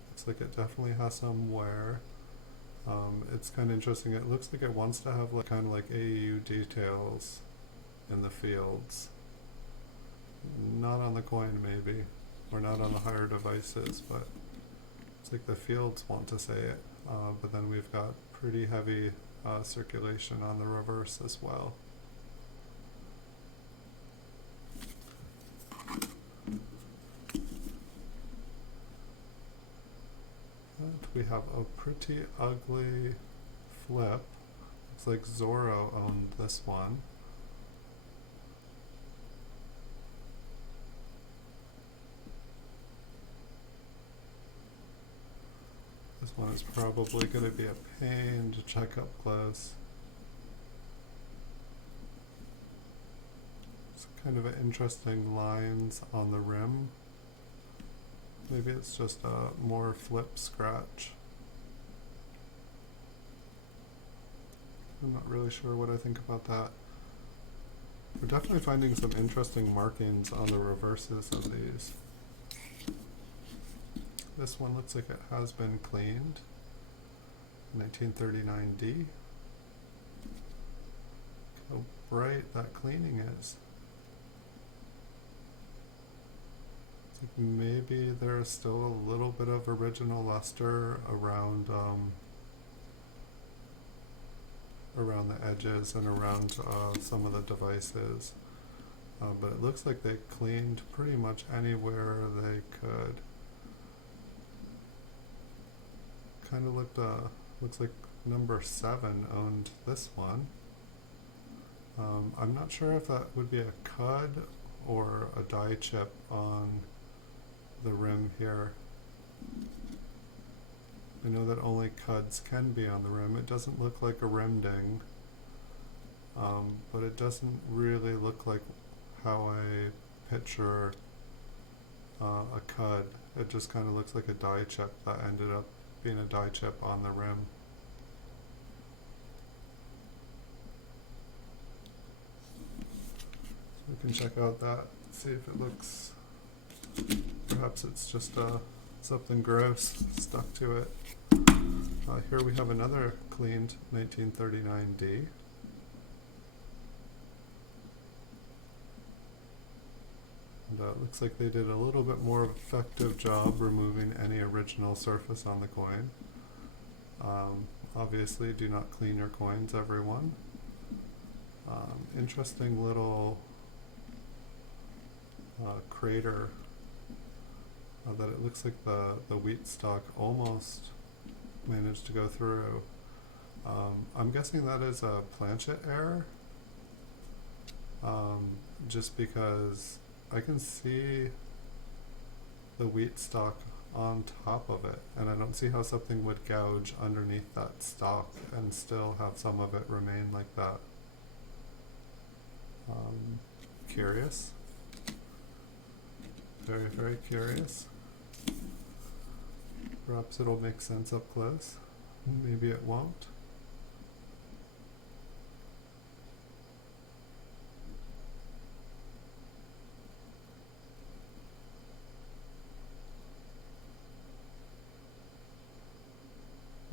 Looks like it definitely has some wear. It's kind of interesting. It looks like it wants to have like kind of like AU details in the fields. Not on the coin maybe, or not on the higher devices, but it's like the fields want to say it. But then we've got pretty heavy circulation on the reverse as well. We have a pretty ugly flip. Looks like Zorro owned this one. This one is probably going to be a pain to check up close. It's kind of an interesting lines on the rim. Maybe it's just a more flip scratch. I'm not really sure what I think about that. We're definitely finding some interesting markings on the reverses of these. This one looks like it has been cleaned. 1939D. How bright that cleaning is. Maybe there's still a little bit of original luster around around the edges and around some of the devices, but it looks like they cleaned pretty much anywhere they could. Kind of looks like number 7 owned this one. I'm not sure if that would be a cud or a die chip on the rim here. I know that only cuds can be on the rim. It doesn't look like a rim ding, but it doesn't really look like how I picture a cud. It just kind of looks like a die chip that ended up being a die chip on the rim. So we can check out that, see if it looks, perhaps it's just something gross stuck to it. Here we have another cleaned 1939D. And it looks like they did a little bit more effective job removing any original surface on the coin. Obviously, do not clean your coins, everyone. interesting little crater that it looks like the wheat stalk almost managed to go through. I'm guessing that is a planchet error, just because I can see the wheat stalk on top of it, and I don't see how something would gouge underneath that stalk and still have some of it remain like that. Curious. Very, very curious. Perhaps it'll make sense up close. Maybe it won't.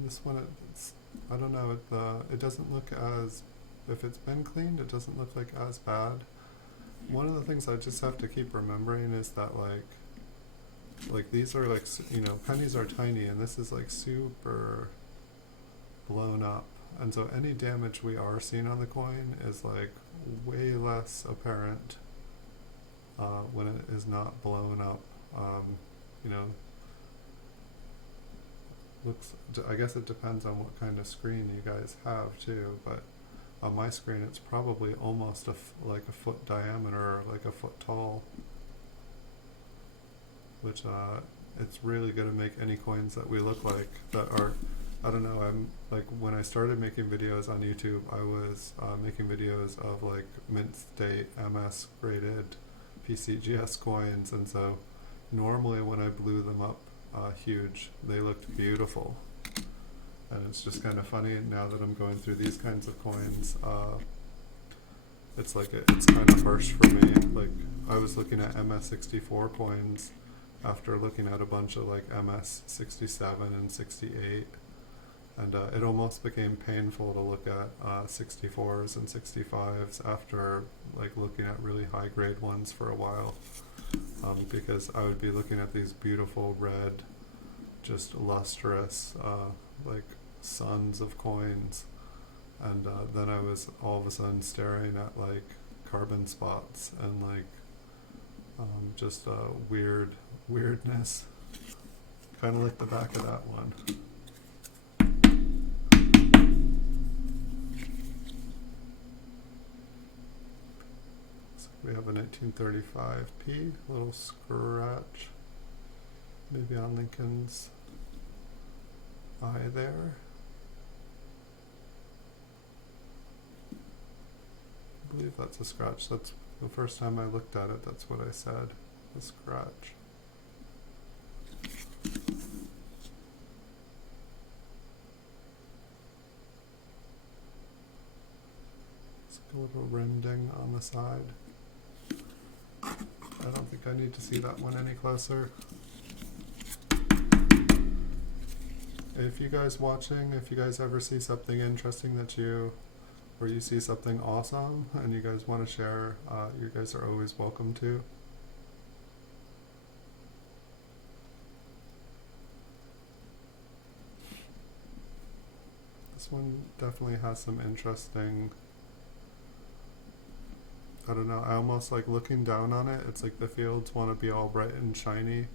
This one, I don't know, it doesn't look as, if it's been cleaned, it doesn't look like as bad. One of the things I just have to keep remembering is that like these are like, you know, pennies are tiny, and this is like super blown up. And so any damage we are seeing on the coin is like way less apparent when it is not blown up. You know, I guess it depends on what kind of screen you guys have too, but on my screen it's probably almost like a foot diameter, like a foot tall, which it's really going to make any coins that we look like that are, I don't know, I'm like, when I started making videos on YouTube, I was making videos of like mint state MS graded PCGS coins, and so normally when I blew them up huge, they looked beautiful. And it's just kind of funny now that I'm going through these kinds of coins, it's like it's kind of harsh for me. Like, I was looking at MS64 coins after looking at a bunch of like MS67 and 68, and it almost became painful to look at 64s and 65s after like looking at really high grade ones for a while, because I would be looking at these beautiful red, just lustrous like suns of coins, and then I was all of a sudden staring at like carbon spots and like just weirdness, kind of like the back of that one. So we have a 1935p, little scratch, maybe on Lincoln's eye there. I believe that's a scratch. That's the first time I looked at it, that's what I said, a scratch. It's like a little rending on the side. I don't think I need to see that one any closer. If you guys watching, if you guys ever see something interesting or you see something awesome and you guys want to share, you guys are always welcome to. This one definitely has some interesting, I don't know, I almost like looking down on it, it's like the fields want to be all bright and shiny,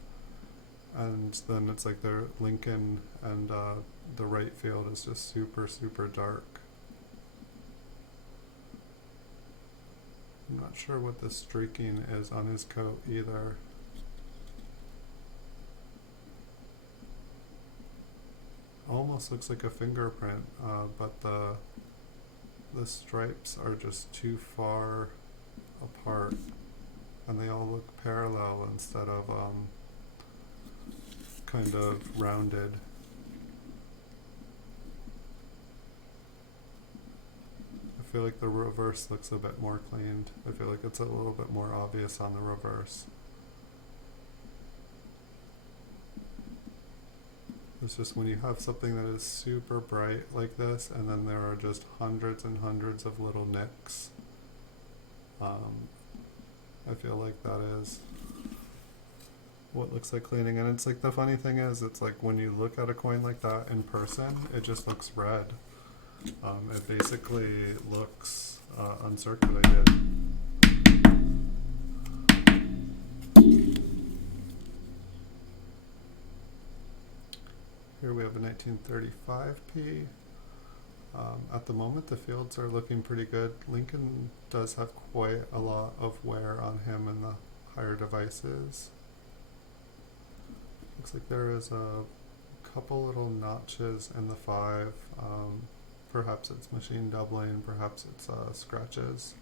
and then it's like they're Lincoln and the right field is just super, super dark. I'm not sure what the streaking is on his coat either. Almost looks like a fingerprint, but the stripes are just too far apart, and they all look parallel instead of kind of rounded. I feel like the reverse looks a bit more cleaned. I feel like it's a little bit more obvious on the reverse. It's just when you have something that is super bright like this, and then there are just hundreds and hundreds of little nicks, I feel like that is what looks like cleaning. And it's like, the funny thing is, it's like when you look at a coin like that in person, it just looks red. It basically looks uncirculated. Here we have a 1935p. At the moment the fields are looking pretty good. Lincoln does have quite a lot of wear on him in the higher devices. Looks like there is a couple little notches in the 5. Perhaps it's machine doubling, perhaps it's scratches.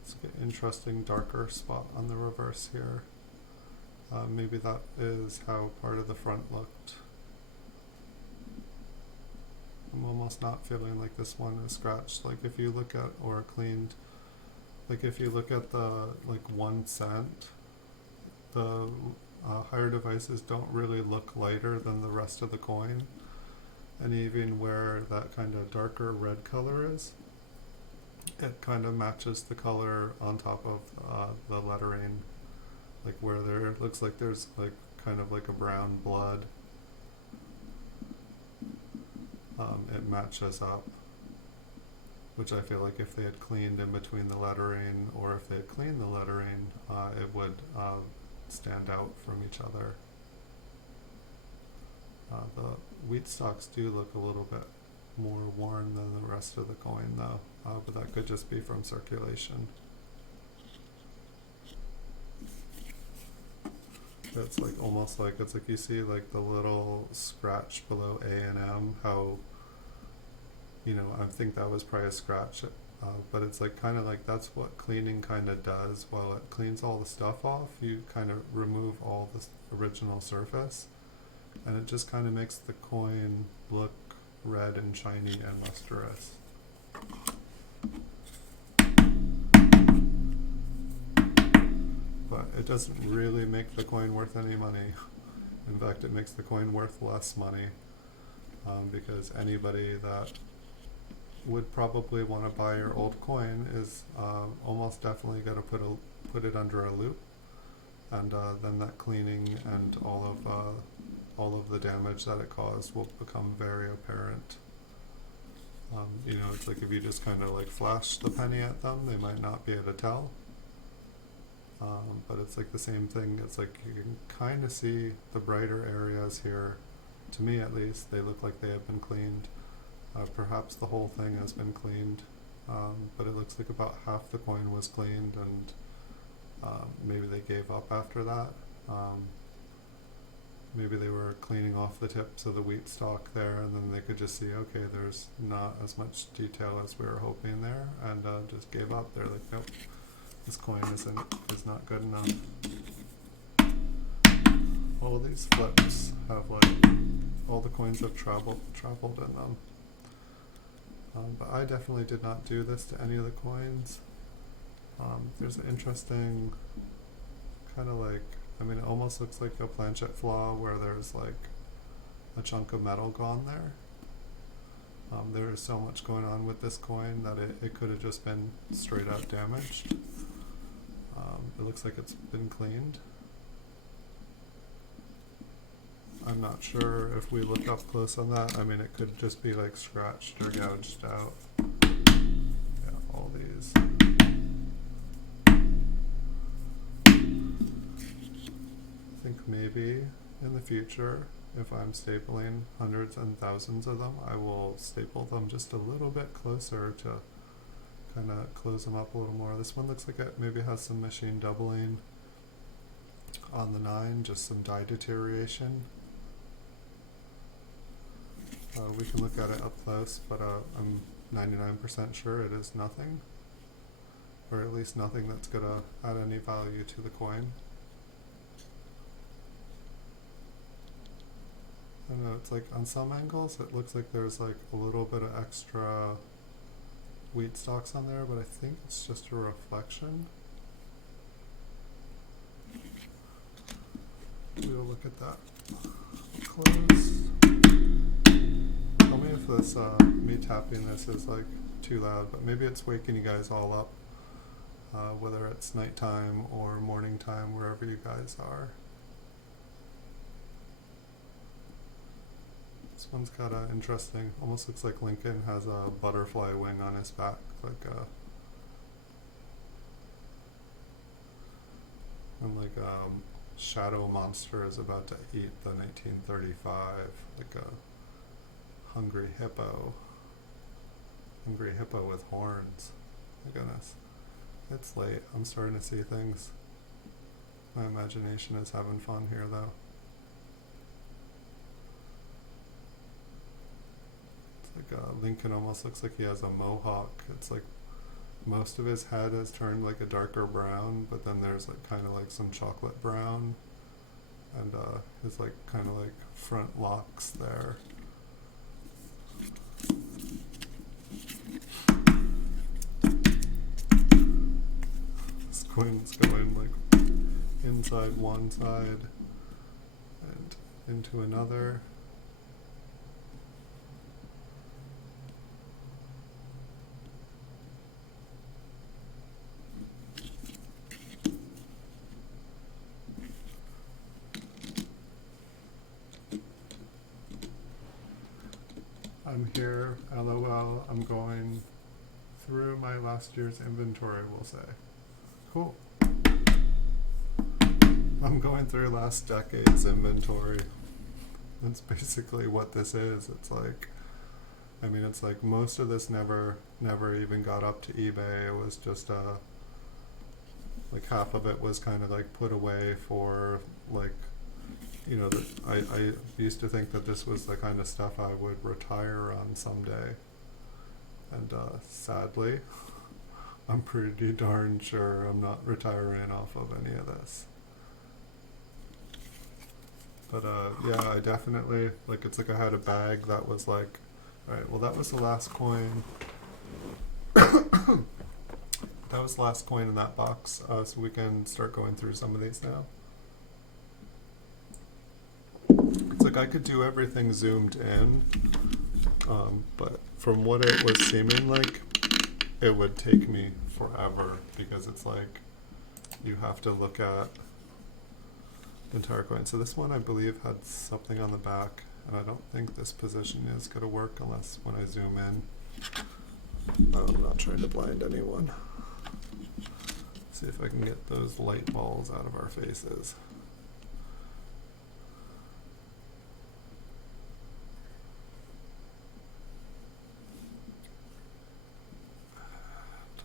Let's get an interesting darker spot on the reverse here. Maybe that is how part of the front looked. I'm almost not feeling like this one is scratched. Like if you look at, or cleaned, like if you look at the like 1 cent, the higher devices don't really look lighter than the rest of the coin. And even where that kind of darker red color is, it kind of matches the color on top of the lettering. Like where there looks like there's like kind of like a brown blood. It matches up, which I feel like if they had cleaned in between the lettering, or if they had cleaned the lettering, it would stand out from each other. The wheat stalks do look a little bit more worn than the rest of the coin though, but that could just be from circulation. It's like almost like, it's like you see like the little scratch below A and M, how, you know, I think that was probably a scratch, but it's like kind of like that's what cleaning kind of does. While it cleans all the stuff off, you kind of remove all the original surface, and it just kind of makes the coin look red and shiny and lustrous. But it doesn't really make the coin worth any money. In fact, it makes the coin worth less money, because anybody that would probably want to buy your old coin is almost definitely going to put it under a loop, and then that cleaning and all of the damage that it caused will become very apparent. You know, it's like if you just kind of like flash the penny at them, they might not be able to tell. But it's like the same thing. It's like you can kind of see the brighter areas here. To me at least, they look like they have been cleaned. Perhaps the whole thing has been cleaned, but it looks like about half the coin was cleaned, and maybe they gave up after that. Maybe they were cleaning off the tips of the wheat stalk there, and then they could just see, okay, there's not as much detail as we were hoping there, and just gave up. They're like, nope, this coin is not good enough. All of these flips have like, all the coins have traveled in them. But I definitely did not do this to any of the coins. There's an interesting kind of like, I mean, it almost looks like a planchet flaw where there's like a chunk of metal gone there. There is so much going on with this coin that it could have just been straight out damaged. It looks like it's been cleaned. I'm not sure if we look up close on that. I mean, it could just be like scratched or gouged out. Yeah, all these. I think maybe in the future, if I'm stapling hundreds and thousands of them, I will staple them just a little bit closer to kind of close them up a little more. This one looks like it maybe has some machine doubling on the 9, just some die deterioration. We can look at it up close, but I'm 99% sure it is nothing, or at least nothing that's going to add any value to the coin. I don't know, it's like on some angles it looks like there's like a little bit of extra wheat stalks on there, but I think it's just a reflection. We'll look at that close. Tell me if this, me tapping this is like too loud, but maybe it's waking you guys all up, whether it's nighttime or morning time, wherever you guys are. one's got a interesting, almost looks like Lincoln has a butterfly wing on his back, like a, and like shadow monster is about to eat the 1935, like a hungry hippo with horns. My goodness, it's late. I'm starting to see things. My imagination is having fun here, though. It's like Lincoln almost looks like he has a mohawk. It's like most of his head has turned like a darker brown, but then there's like kind of like some chocolate brown, and his like kind of like front locks there. This coin's going like inside one side and into another. I'm here, LOL, I'm going through my last year's inventory, we'll say. Cool. I'm going through last decade's inventory. That's basically what this is. It's like, I mean, it's like most of this never even got up to eBay. It was just, like half of it was kind of like put away for like, you know, I used to think that this was the kind of stuff I would retire on someday. And sadly, I'm pretty darn sure I'm not retiring off of any of this. But yeah, I definitely, like, it's like I had a bag that was like, alright, well that was the last coin. That was the last coin in that box, so we can start going through some of these now. It's like I could do everything zoomed in, but from what it was seeming like, it would take me forever, because it's like you have to look at the entire coin. So this one I believe had something on the back, and I don't think this position is going to work unless when I zoom in. I'm not trying to blind anyone. See if I can get those light balls out of our faces.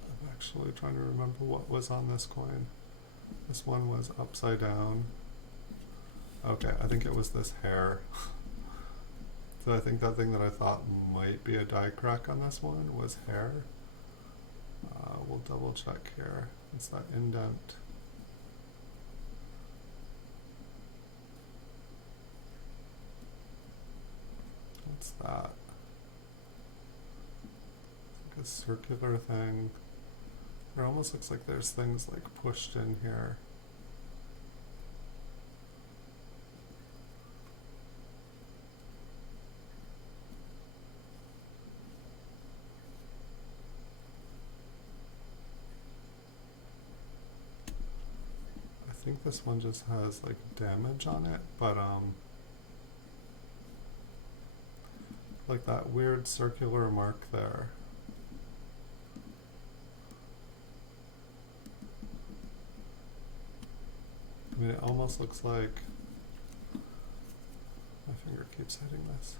I'm actually trying to remember what was on this coin. This one was upside down. Okay, I think it was this hair. So I think that thing that I thought might be a die crack on this one was hair. We'll double check here. It's that indent. What's that? Like a circular thing. It almost looks like there's things like pushed in here. I think this one just has like damage on it, but like that weird circular mark there. I mean, it almost looks like, my finger keeps hitting this.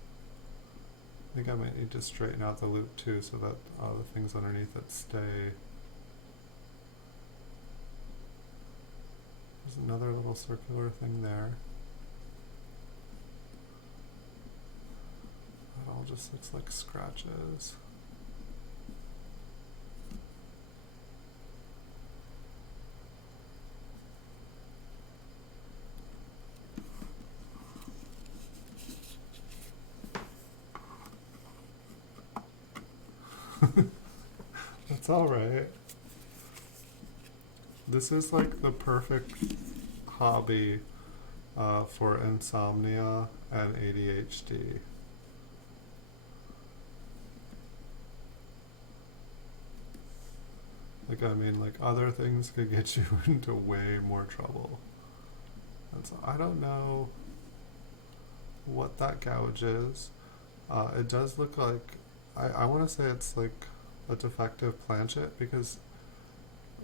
I think I might need to straighten out the loop too, so that the things underneath it stay. There's another little circular thing there. That all just looks like scratches. That's alright. This is like the perfect hobby for insomnia and ADHD. Like, I mean, like, other things could get you into way more trouble. And so I don't know what that gouge is. It does look like, I want to say it's like a defective planchet, because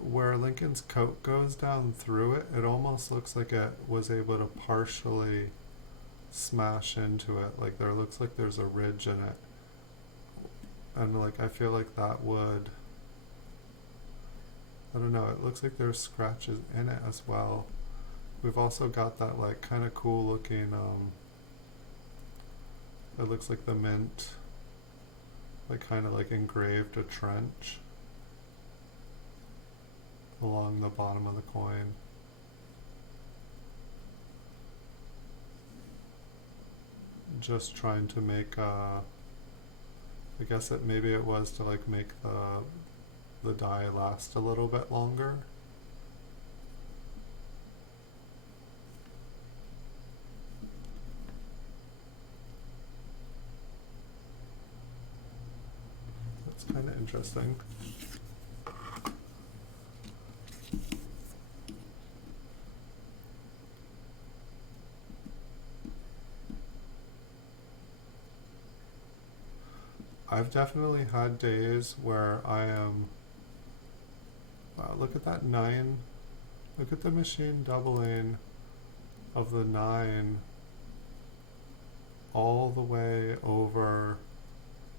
where Lincoln's coat goes down through it, it almost looks like it was able to partially smash into it. Like there looks like there's a ridge in it. And like I feel like that would, I don't know, it looks like there's scratches in it as well. We've also got that like kind of cool looking, it looks like the mint like kind of like engraved a trench along the bottom of the coin. Just trying to make I guess it maybe it was to like make the die last a little bit longer. That's kind of interesting. I've definitely had days where I am, wow, look at that 9, look at the machine doubling of the 9 all the way over,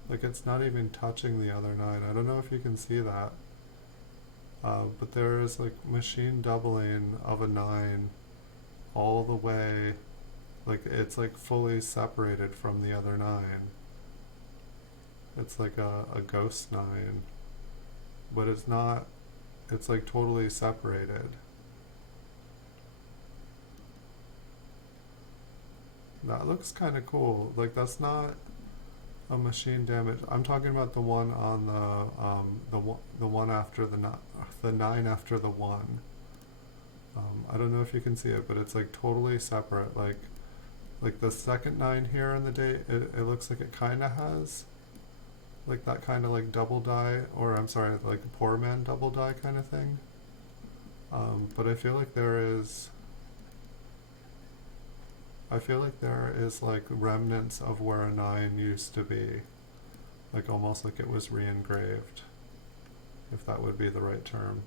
like it's not even touching the other 9. I don't know if you can see that, but there is like machine doubling of a 9 all the way, like it's like fully separated from the other 9. It's like a ghost 9, but it's not, it's like totally separated. That looks kind of cool. Like that's not a machine damage. I'm talking about the one on the one after the 9 after the 1. I don't know if you can see it, but it's like totally separate. Like the second 9 here on the date, it looks like it kind of has like that kind of like double die, or I'm sorry, like a poor man double die kind of thing. But I feel like there is like remnants of where a 9 used to be, like almost like it was re-engraved, if that would be the right term.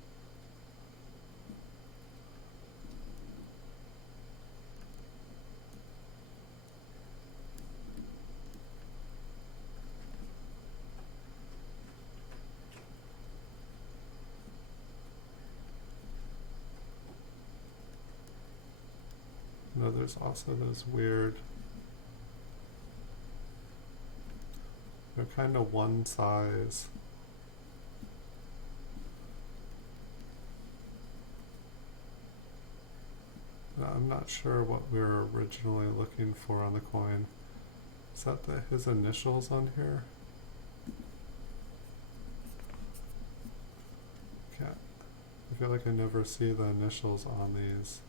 No, there's also those weird, they're kind of one size. I'm not sure what we were originally looking for on the coin. Is that his initials on here? Can't. I feel like I never see the initials on these.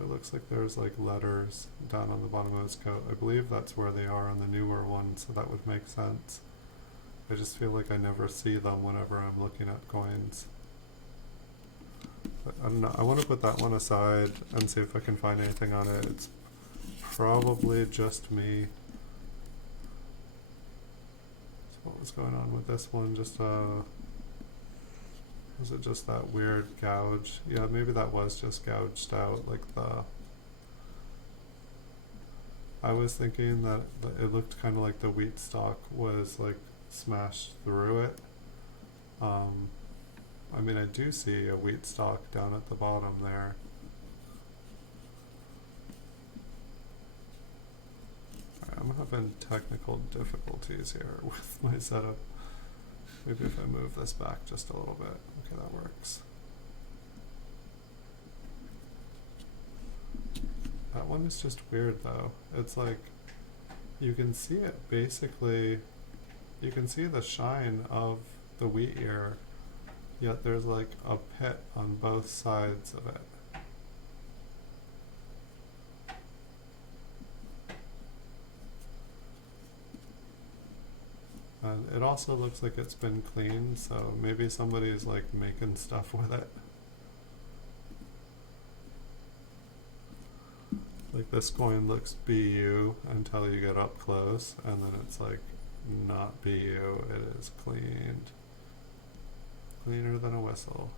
It looks like there's like letters down on the bottom of his coat. I believe that's where they are on the newer one, so that would make sense. I just feel like I never see them whenever I'm looking at coins. But I don't know, I want to put that one aside and see if I can find anything on it. It's probably just me. So what was going on with this one? Just was it just that weird gouge? Yeah, maybe that was just gouged out, like I was thinking that it looked kind of like the wheat stalk was like smashed through it. I mean, I do see a wheat stalk down at the bottom there. Alright, I'm having technical difficulties here with my setup. Maybe if I move this back just a little bit. Okay, that works. That one is just weird though. It's like, you can see it basically, you can see the shine of the wheat ear, yet there's like a pit on both sides of it. And it also looks like it's been cleaned, so maybe somebody's like making stuff with it. Like this coin looks BU until you get up close, and then it's like not BU, it is cleaned. Cleaner than a whistle.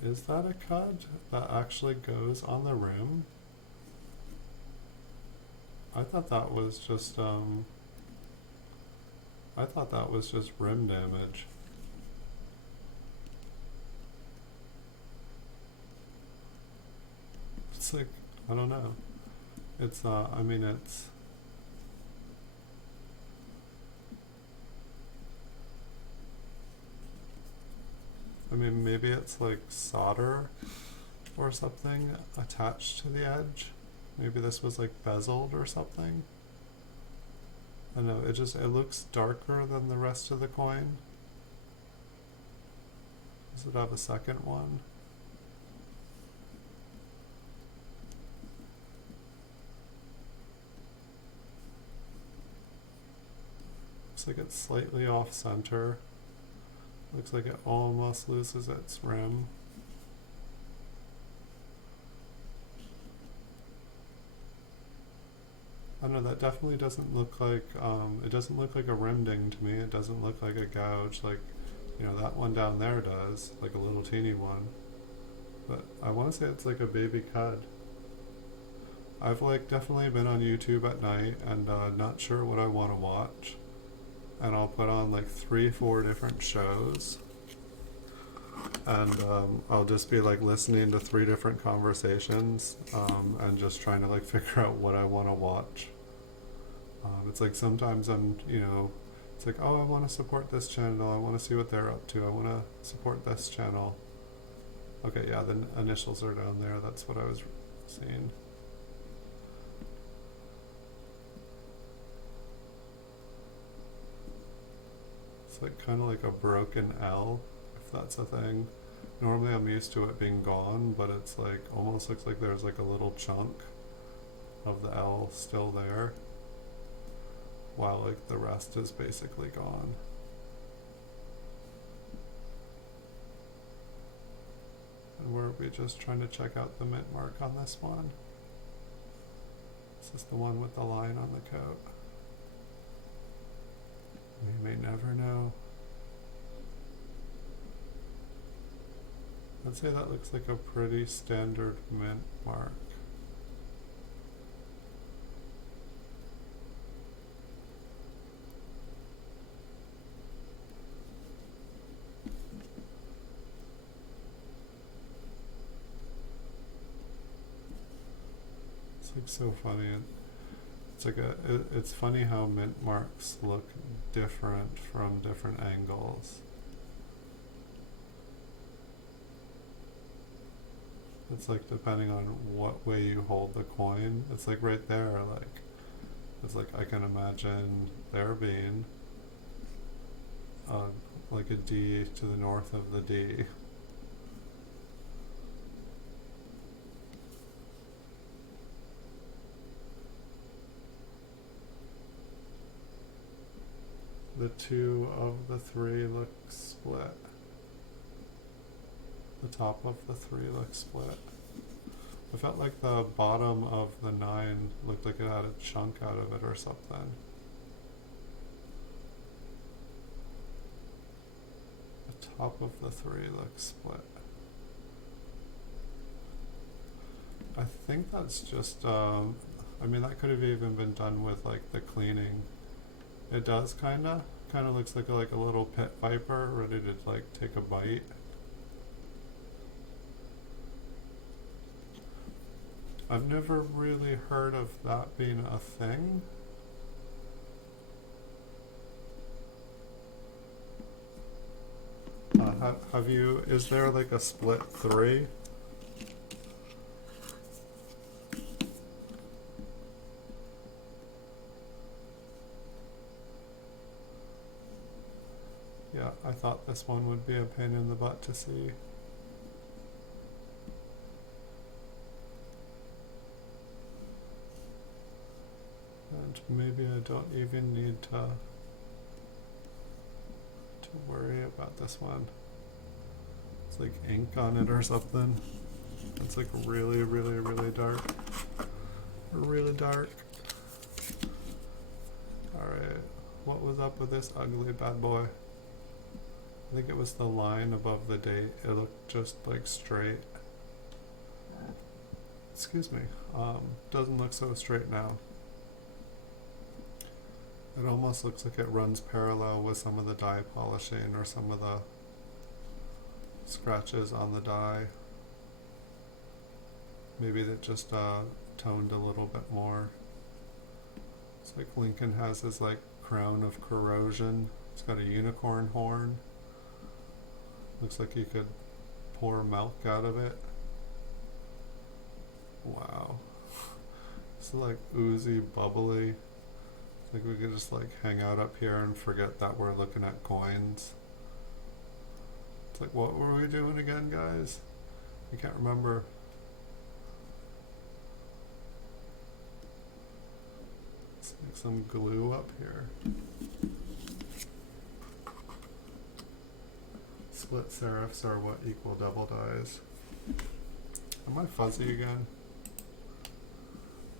Is that a cud that actually goes on the rim? I thought that was just rim damage. It's like, I don't know. It's I mean maybe it's like solder or something attached to the edge. Maybe this was like bezeled or something. I don't know, it looks darker than the rest of the coin. Does it have a second one? Looks like it's slightly off center. Looks like it almost loses its rim. I don't know, that definitely doesn't look like, it doesn't look like a rim ding to me. It doesn't look like a gouge like, you know, that one down there does, like a little teeny one. But I want to say it's like a baby cud. I've like definitely been on YouTube at night and not sure what I want to watch. And I'll put on like 3-4 different shows. And I'll just be like listening to 3 different conversations and just trying to like figure out what I want to watch. It's like sometimes it's like, oh, I want to support this channel, I want to see what they're up to, I want to support this channel. Okay, yeah, the initials are down there, that's what I was seeing. It's like kind of like a broken L, if that's a thing. Normally I'm used to it being gone, but it's like almost looks like there's like a little chunk of the L still there, while like the rest is basically gone. And were we just trying to check out the mint mark on this one? This is the one with the line on the coat. We may never know. I'd say that looks like a pretty standard mint mark. It's like so funny. It's like it's funny how mint marks look different from different angles. It's like depending on what way you hold the coin. It's like right there, like it's like I can imagine there being like a D to the north of the D. The 2 of the 3 look split. The top of the 3 looks split. I felt like the bottom of the 9 looked like it had a chunk out of it or something. The top of the 3 looks split. I think that's just, that could have even been done with like the cleaning. It does kinda looks like a little pit viper ready to like take a bite. I've never really heard of that being a thing. Have you, is there like a split 3? Yeah, Yeah, I thought this one would be a pain in the butt to see. And maybe I don't even need to worry about this one. It's like ink on it or something. It's like really, really, really dark. Really dark. Alright, what was up with this ugly bad boy? I think it was the line above the date. It looked just like straight. Excuse me. Doesn't look so straight now. It almost looks like it runs parallel with some of the dye polishing or some of the scratches on the dye. Maybe that just toned a little bit more. It's like Lincoln has his like crown of corrosion. It's got a unicorn horn. Looks like you could pour milk out of it. Wow. It's like oozy, bubbly. It's like we could just like hang out up here and forget that we're looking at coins. It's like, what were we doing again, guys? I can't remember. It's like some glue up here. Split serifs are what equal double dyes. Am I fuzzy again?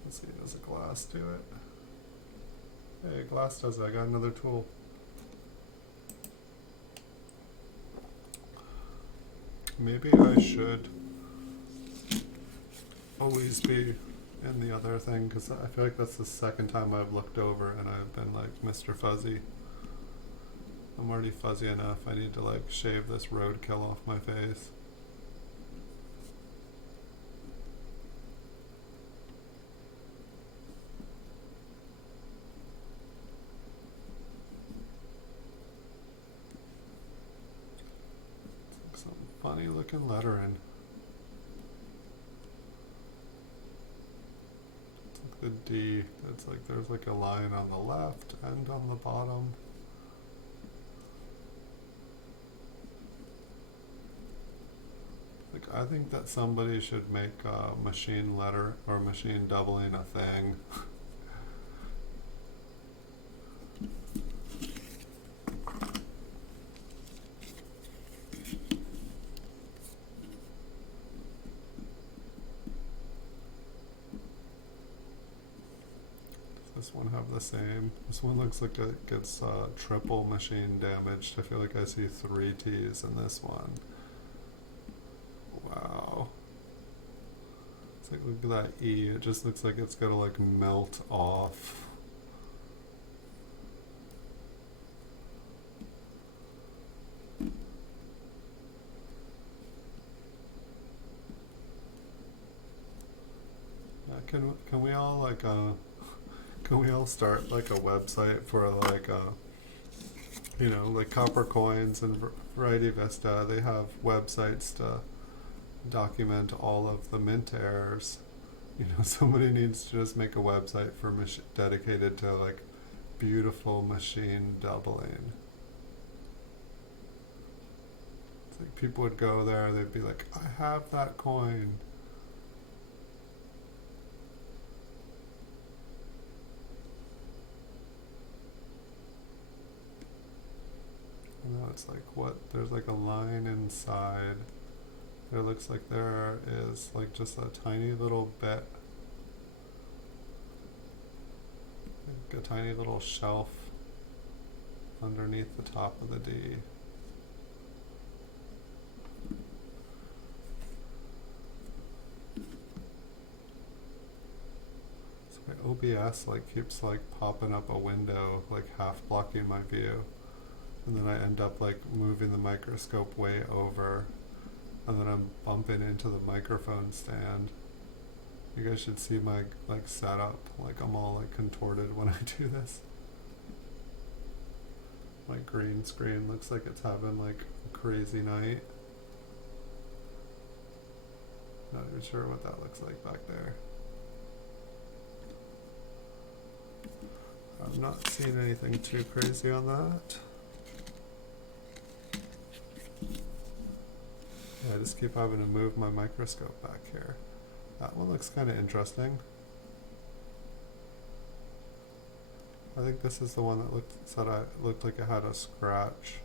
Let's see, does a glass do it? Hey, glass does it. I got another tool. Maybe I should always be in the other thing, because I feel like that's the second time I've looked over and I've been like Mr. Fuzzy. I'm already fuzzy enough. I need to like shave this roadkill off my face. It's like some funny looking lettering. It's like the D. It's like there's like a line on the left and on the bottom. Like, I think that somebody should make machine letter or machine doubling a thing. Does this one have the same? This one looks like it gets triple machine damaged. I feel like I see 3 T's in this one. Wow. It's like, look at that E. It just looks like it's gonna like melt off. Can we all like can we all start like a website for like you know, like Copper Coins and Variety Vista? They have websites to document all of the mint errors. You know, somebody needs to just make a website for dedicated to like beautiful machine doubling. It's like people would go there, they'd be like, I have that coin. And now it's like, what? There's like a line inside. It looks like there is like just a tiny little bit, like a tiny little shelf underneath the top of the D. So my OBS like keeps like popping up a window, like half blocking my view, and then I end up like moving the microscope way over. And then I'm bumping into the microphone stand. You guys should see my like setup. Like I'm all like contorted when I do this. My green screen looks like it's having like a crazy night. Not even sure what that looks like back there. I've not seen anything too crazy on that. I just keep having to move my microscope back here. That one looks kind of interesting. I think this is the one that looked like it had a scratch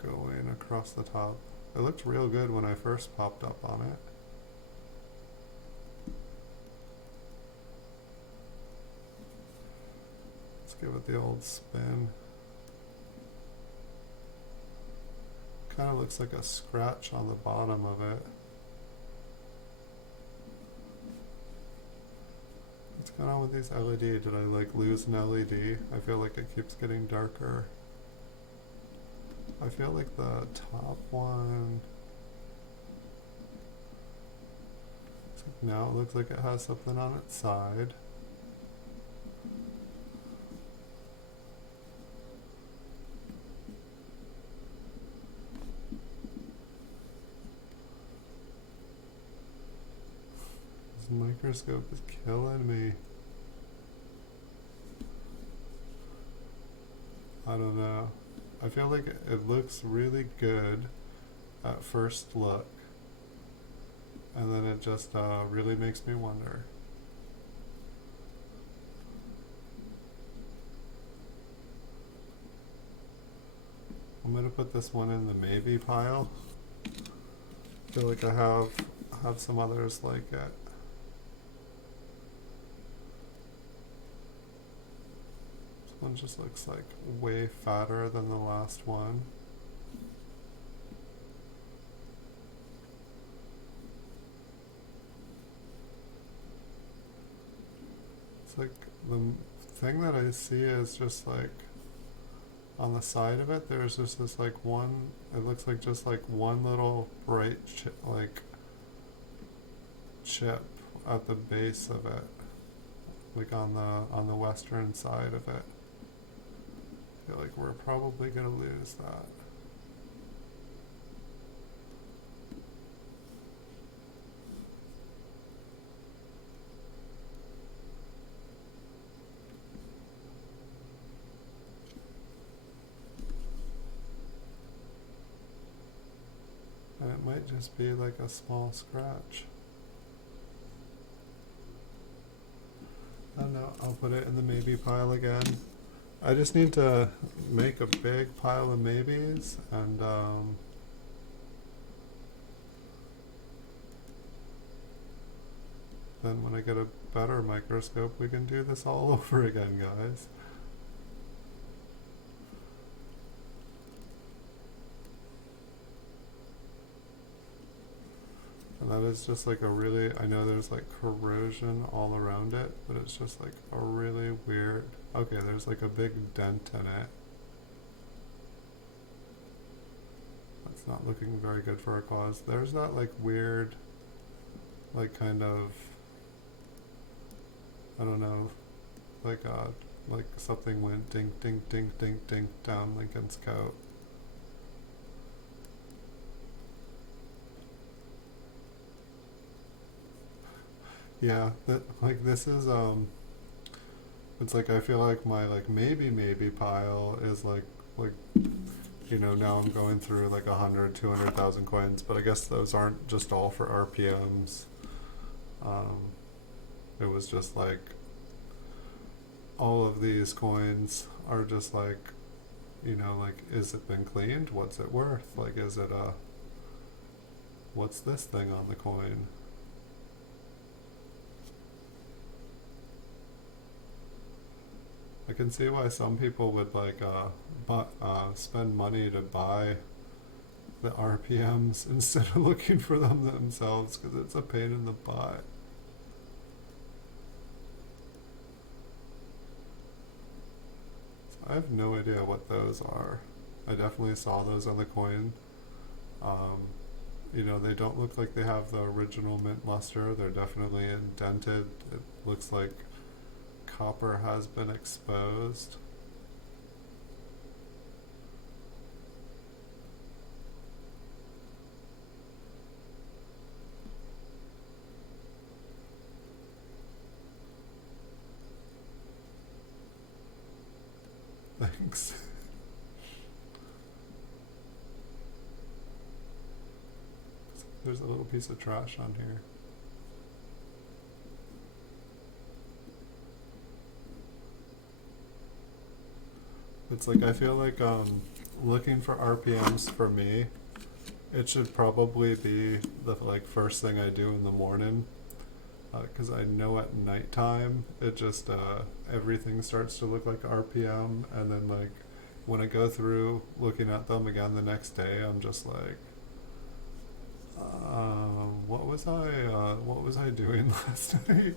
going across the top. It looked real good when I first popped up on it. Let's give it the old spin. Kind of looks like a scratch on the bottom of it. What's going on with these LED? Did I like lose an LED? I feel like it keeps getting darker. I feel like the top one, now it looks like it has something on its side. This microscope is killing me. I don't know. I feel like it looks really good at first look, and then it just really makes me wonder. I'm gonna put this one in the maybe pile. I feel like I have some others like it. One just looks like way fatter than the last one. It's like the thing that I see is just like on the side of it, there's just this like one, it looks like just like one little bright chip at the base of it, like on the western side of it. I feel like we're probably going to lose that. And it might just be like a small scratch. I don't know, I'll put it in the maybe pile again. I just need to make a big pile of maybes, and then when I get a better microscope, we can do this all over again, guys. And that is just like a really, I know there's like corrosion all around it, but it's just like a really weird, okay, there's like a big dent in it. That's not looking very good for a cause. There's that like weird, like kind of, I don't know, like something went ding ding ding ding ding down Lincoln's coat. Yeah, like this is it's like I feel like my like maybe pile is like you know, now I'm going through like 200,000 coins, but I guess those aren't just all for RPMs. It was just like all of these coins are just like, you know, like, is it been cleaned? What's it worth? Like, is it what's this thing on the coin? I can see why some people would like spend money to buy the RPMs instead of looking for them themselves, because it's a pain in the butt. So I have no idea what those are. I definitely saw those on the coin. You know, they don't look like they have the original mint luster. They're definitely indented. It looks like copper has been exposed. Thanks. There's a little piece of trash on here. It's like, I feel like looking for RPMs for me, it should probably be the like first thing I do in the morning, because I know at nighttime it just everything starts to look like RPM, and then like when I go through looking at them again the next day, I'm just like, what was I doing last night?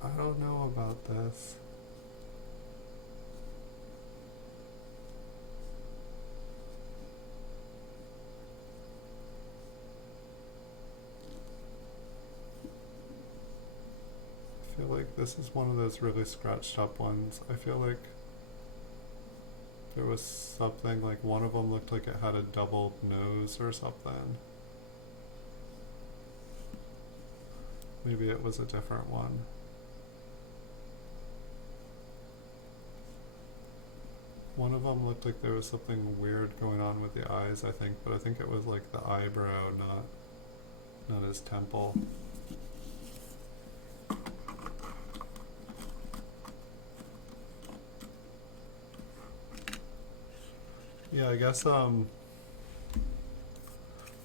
I don't know about this. I feel like this is one of those really scratched up ones. I feel like there was something, like one of them looked like it had a double nose or something. Maybe it was a different one. One of them looked like there was something weird going on with the eyes, I think, but I think it was like the eyebrow, not his temple. Yeah, I guess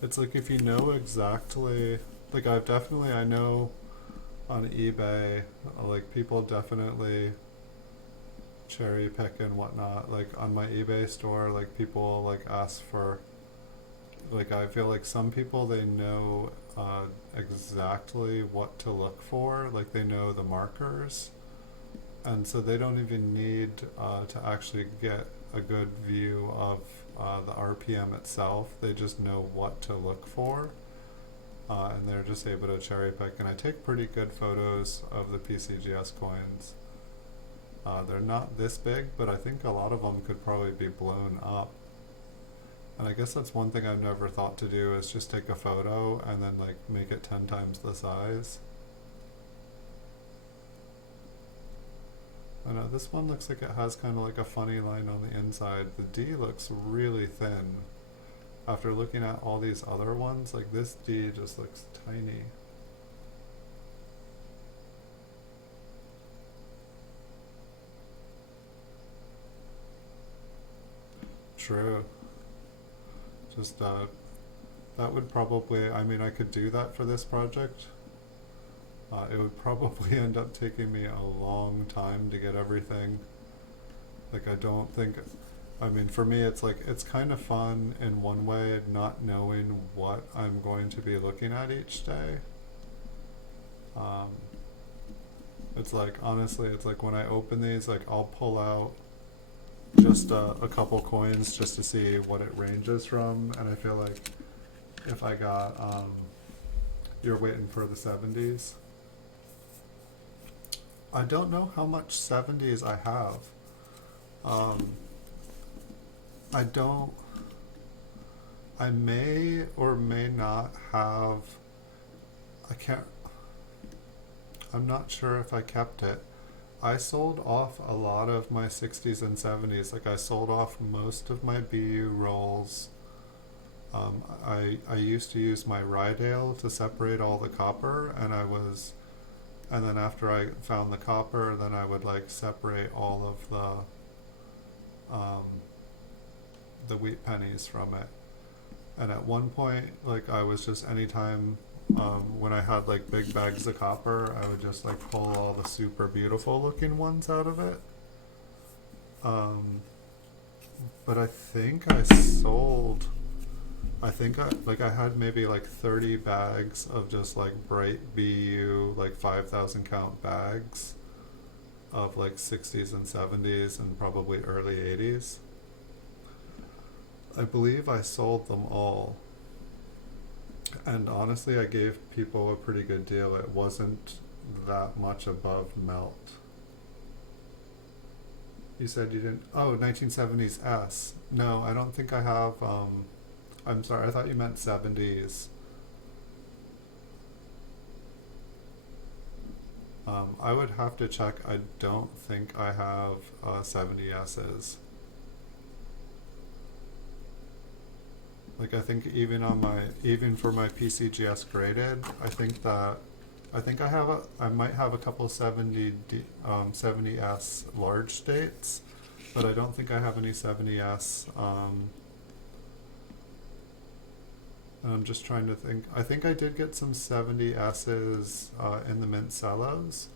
it's like if you know exactly, like I know on eBay, like people definitely cherry pick and whatnot. Like on my eBay store, like people like ask for, like I feel like some people, they know exactly what to look for, like they know the markers, and so they don't even need to actually get a good view of the RPM itself. They just know what to look for, and they're just able to cherry pick. And I take pretty good photos of the PCGS coins. They're not this big, but I think a lot of them could probably be blown up. And I guess that's one thing I've never thought to do, is just take a photo and then like make it 10 times the size. I know this one looks like it has kind of like a funny line on the inside. The D looks really thin. After looking at all these other ones, like this D just looks tiny. True. Just that would probably, I mean, I could do that for this project. It would probably end up taking me a long time to get everything. Like I don't think, I mean for me it's like, it's kind of fun in one way not knowing what I'm going to be looking at each day. It's like, honestly, it's like when I open these, like I'll pull out just a couple coins just to see what it ranges from, and I feel like if I got, you're waiting for the 70s. I don't know how much 70s I have. I don't, I may or may not have, I can't, I'm not sure if I kept it. I sold off a lot of my 60s and 70s. Like I sold off most of my BU rolls. I used to use my Rydale to separate all the copper, and then after I found the copper, then I would like separate all of the wheat pennies from it. And at one point, like I was just, anytime when I had like big bags of copper, I would just like pull all the super beautiful looking ones out of it. But I think I sold, I had maybe like 30 bags of just like bright BU, like 5,000 count bags of like 60s and 70s and probably early 80s. I believe I sold them all. And honestly, I gave people a pretty good deal. It wasn't that much above melt. You said you didn't, oh, 1970s S. No, I don't think I have, I'm sorry, I thought you meant 70s. I would have to check. I don't think I have 70S's. Like I think even for my PCGS graded, I might have a couple 70S large dates, but I don't think I have any 70S. And I'm just trying to think. I think I did get some 70S's in the mint cellos.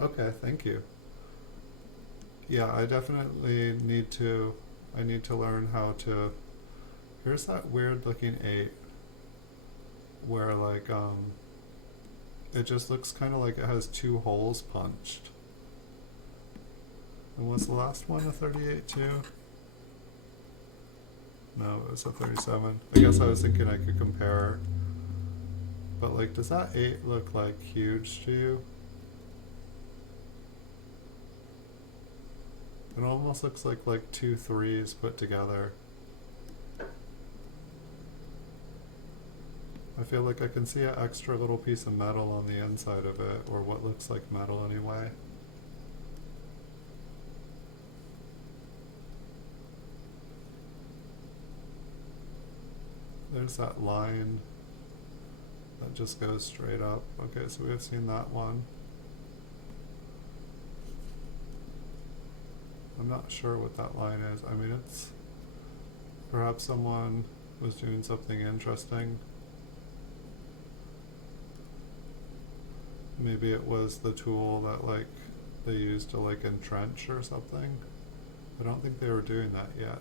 Okay, thank you. Yeah, I definitely need to learn how to. Here's that weird looking 8 where like it just looks kind of like it has 2 holes punched. And was the last one a 38 too? No, it was a 37. I guess I was thinking I could compare. But like, does that 8 look like huge to you? It almost looks like 2 3s put together. I feel like I can see an extra little piece of metal on the inside of it, or what looks like metal anyway. There's that line that just goes straight up. Okay, so we have seen that one. I'm not sure what that line is. I mean, it's perhaps someone was doing something interesting. Maybe it was the tool that like they used to like entrench or something. I don't think they were doing that yet.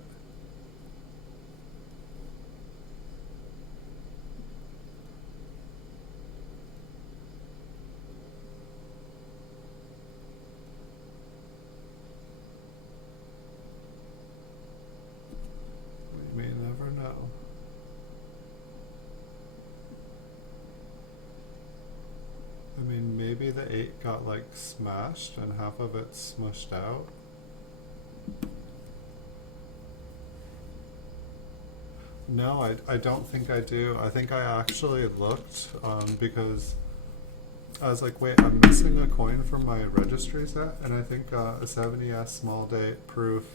We may never know. I mean, maybe the 8 got like smashed and half of it smushed out. No, I don't think I do. I think I actually looked because I was like, wait, I'm missing a coin from my registry set, and I think a 70S small date proof.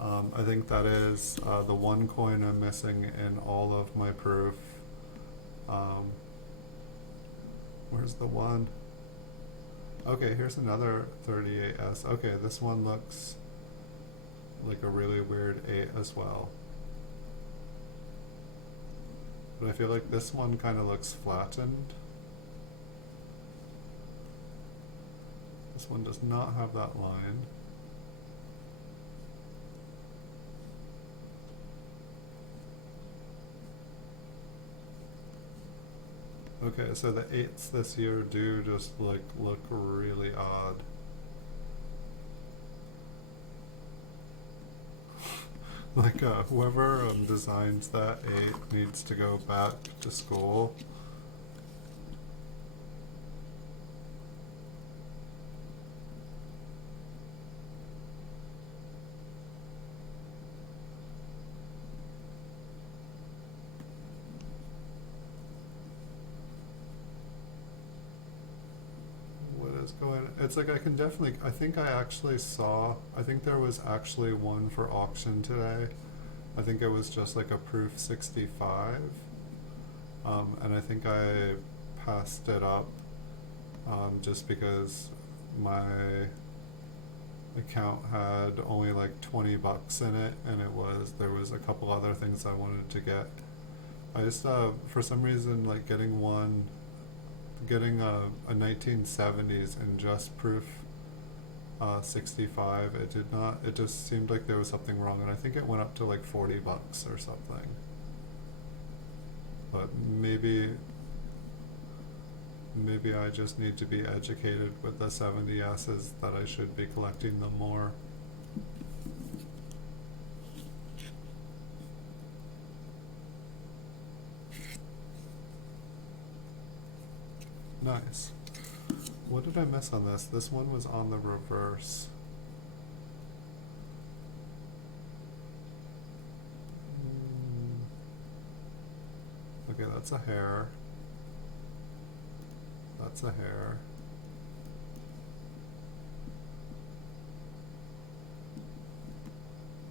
I think that is the one coin I'm missing in all of my proof. Where's the one? Okay, here's another 38S. Okay, this one looks like a really weird 8 as well. But I feel like this one kind of looks flattened. This one does not have that line. Okay, so the 8s this year do just like look really odd. Like whoever designs that 8 needs to go back to school. It's like I can definitely, I think there was actually one for auction today. I think it was just like a proof 65. And I think I passed it up just because my account had only like 20 bucks in it, and there was a couple other things I wanted to get. I just, for some reason, like getting a 1970s and just proof 65, it just seemed like there was something wrong, and I think it went up to like 40 bucks or something. But maybe I just need to be educated with the 70S's that I should be collecting them more. Nice. What did I miss on this? This one was on the reverse. Okay, that's a hair. That's a hair.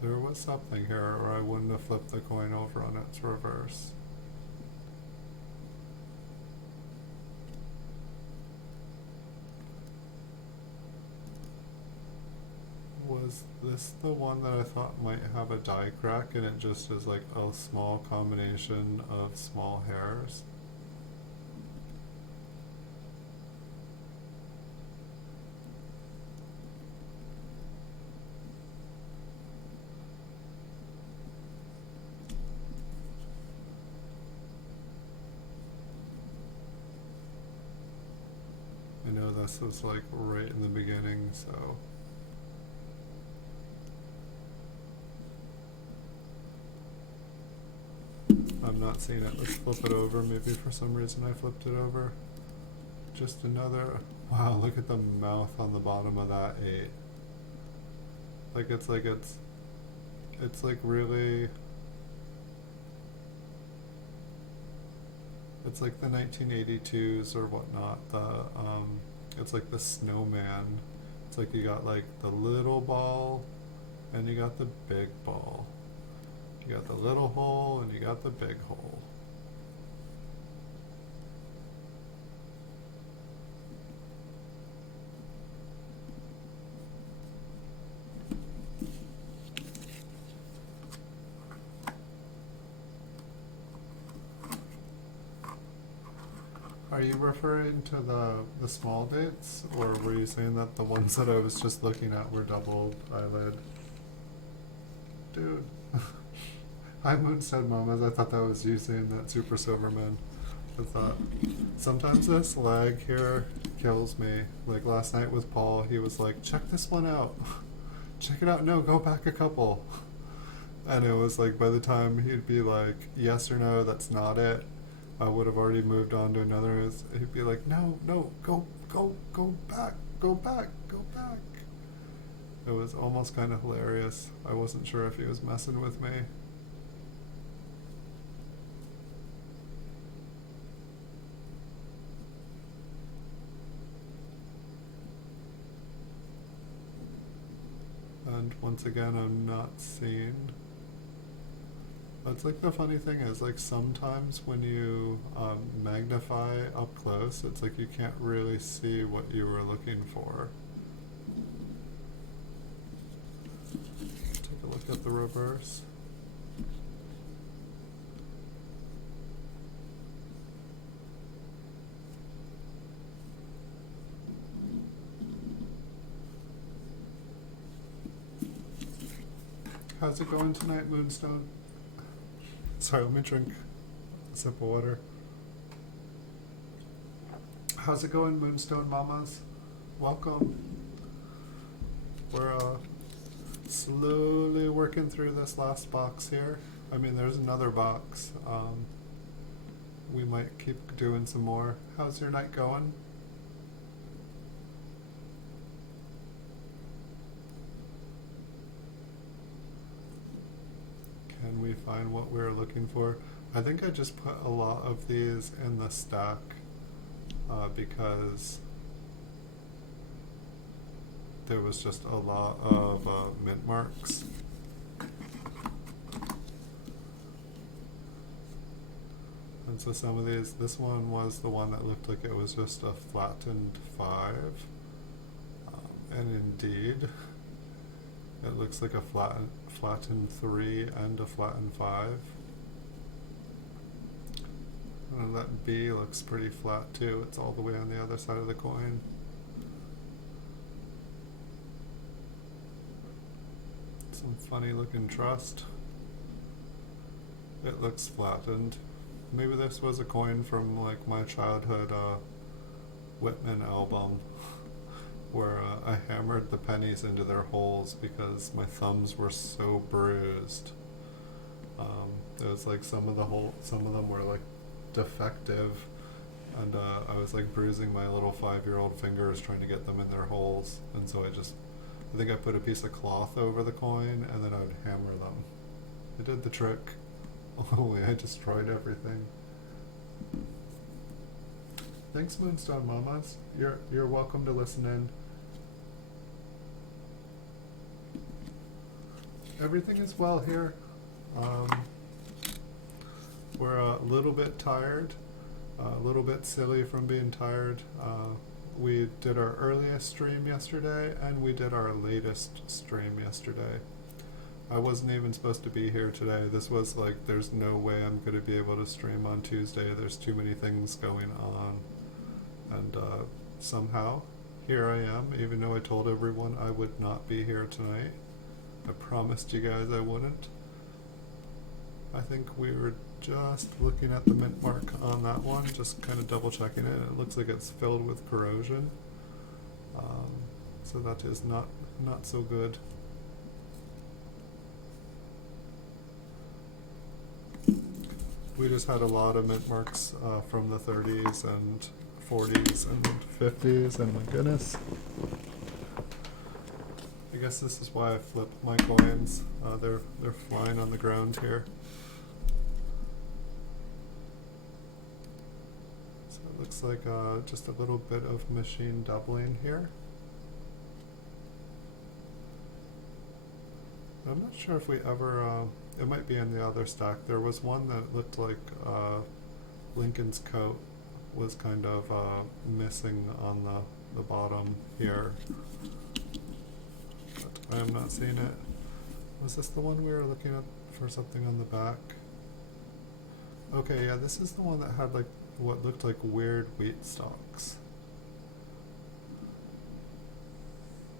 There was something here, or I wouldn't have flipped the coin over on its reverse. Was this the one that I thought might have a die crack and it just is like a small combination of small hairs? I know this was like right in the beginning, so I'm not seeing it. Let's flip it over. Maybe for some reason I flipped it over. Just another. Wow, look at the mouth on the bottom of that 8. It's like really. It's like the 1982s or whatnot. It's like the snowman. It's like you got like the little ball, and you got the big ball. You got the little hole and you got the big hole. Are you referring to the small dates, or were you saying that the ones that I was just looking at were double eyelid? Dude. Hi Moonstone Mamas, I thought that was you saying that, Super Silverman. I thought, sometimes this lag here kills me. Like last night with Paul, he was like, check this one out. Check it out, no, go back a couple. And it was like, by the time he'd be like, yes or no, that's not it, I would have already moved on to another. He'd be like, no, go back, go back. It was almost kind of hilarious. I wasn't sure if he was messing with me. And once again, I'm not seeing. That's like the funny thing is, like sometimes when you magnify up close, it's like you can't really see what you were looking for. Take a look at the reverse. How's it going tonight, Moonstone? Sorry, let me drink a sip of water. How's it going, Moonstone Mamas? Welcome. We're slowly working through this last box here. I mean, there's another box. We might keep doing some more. How's your night going? Can we find what we were looking for? I think I just put a lot of these in the stack because there was just a lot of mint marks. And so some of these, this one was the one that looked like it was just a flattened 5. And indeed, it looks like a flattened 3 and a flattened 5. And that B looks pretty flat too. It's all the way on the other side of the coin. Some funny looking trust. It looks flattened. Maybe this was a coin from like my childhood Whitman album where I hammered the pennies into their holes because my thumbs were so bruised. It was like some of them were like defective, and I was like bruising my little 5-year-old fingers trying to get them in their holes, and so I think I put a piece of cloth over the coin and then I would hammer them. It did the trick, only I destroyed everything. Thanks, Moonstone Mamas. You're welcome to listen in. Everything is well here. We're a little bit tired, a little bit silly from being tired. We did our earliest stream yesterday, and we did our latest stream yesterday. I wasn't even supposed to be here today. This was like, there's no way I'm going to be able to stream on Tuesday. There's too many things going on. And somehow, here I am, even though I told everyone I would not be here tonight. I promised you guys I wouldn't. I think we were just looking at the mint mark on that one, just kind of double checking it. It looks like it's filled with corrosion. So that is not so good. We just had a lot of mint marks from the 30s and 40s and 50s, and my goodness. I guess this is why I flip my coins. They're flying on the ground here. So it looks like just a little bit of machine doubling here. I'm not sure if we ever, it might be in the other stack. There was one that looked like Lincoln's coat was kind of missing on the bottom here. But I am not seeing it. Was this the one we were looking at for something on the back? Okay, yeah, this is the one that had like what looked like weird wheat stalks.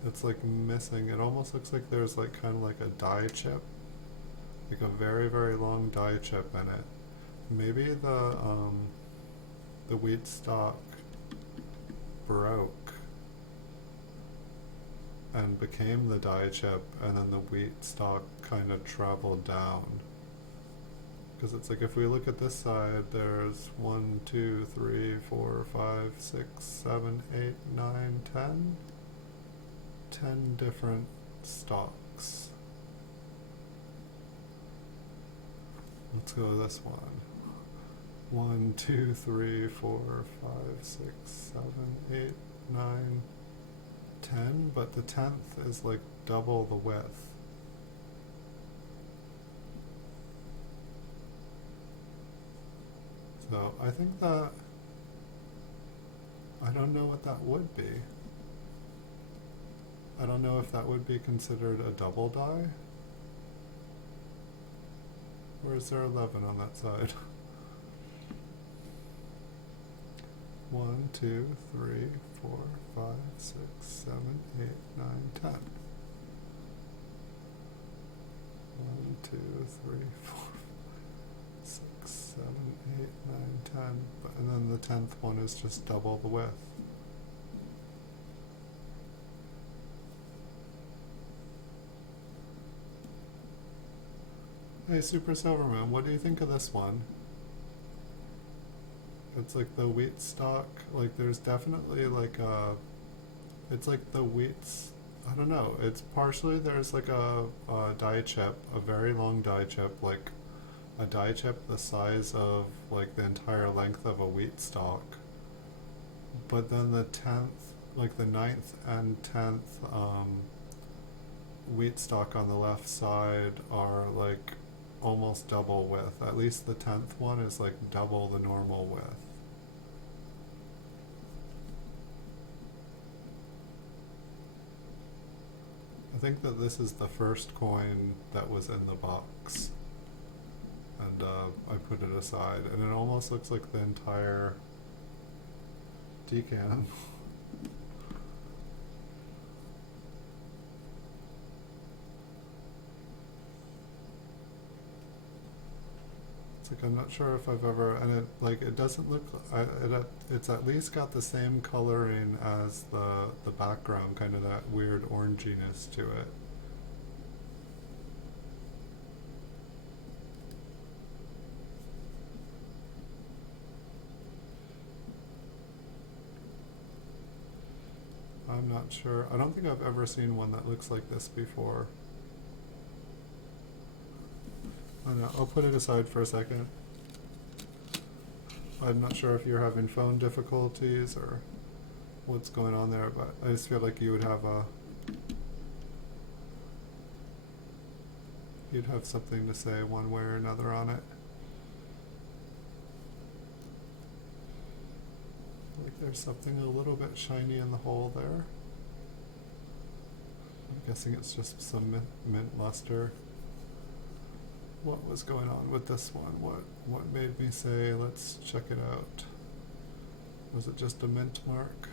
It's like missing. It almost looks like there's like kind of like a die chip, like a very, very long die chip in it. Maybe the wheat stalk broke and became the die chip, and then the wheat stalk kind of traveled down. Because it's like, if we look at this side, there's 1, 2, 3, 4, 5, 6, 7, 8, 9, 10. 10 different stalks. Let's go with this one. 1, 2, 3, 4, 5, 6, 7, 8, 9, 10, but the 10th is like double the width. So I think that, I don't know what that would be. I don't know if that would be considered a double die. Or is there 11 on that side? 1, 2, 3, 4, 5, 6, 7, 8, 9, 10. 1, 2, 3, 4, 6, 7, 8, 9, 10. And then the 10th one is just double the width. Hey, Super Silverman, what do you think of this one? It's like the wheat stalk, like there's definitely like a, it's like the wheat's, I don't know, it's partially there's like a die chip, a very long die chip, like a die chip the size of like the entire length of a wheat stalk. But then the 10th, like the 9th and 10th wheat stalk on the left side are like almost double width. At least the 10th one is like double the normal width. I think that this is the first coin that was in the box, and I put it aside, and it almost looks like the entire decan. Like, I'm not sure if I've ever, and it like it doesn't look, it's at least got the same coloring as the background, kind of that weird oranginess to it. I'm not sure. I don't think I've ever seen one that looks like this before. I don't know, I'll put it aside for a second. I'm not sure if you're having phone difficulties or what's going on there, but I just feel like you would have you'd have something to say one way or another on it. Like there's something a little bit shiny in the hole there. I'm guessing it's just some mint luster. What was going on with this one? What made me say, let's check it out? Was it just a mint mark?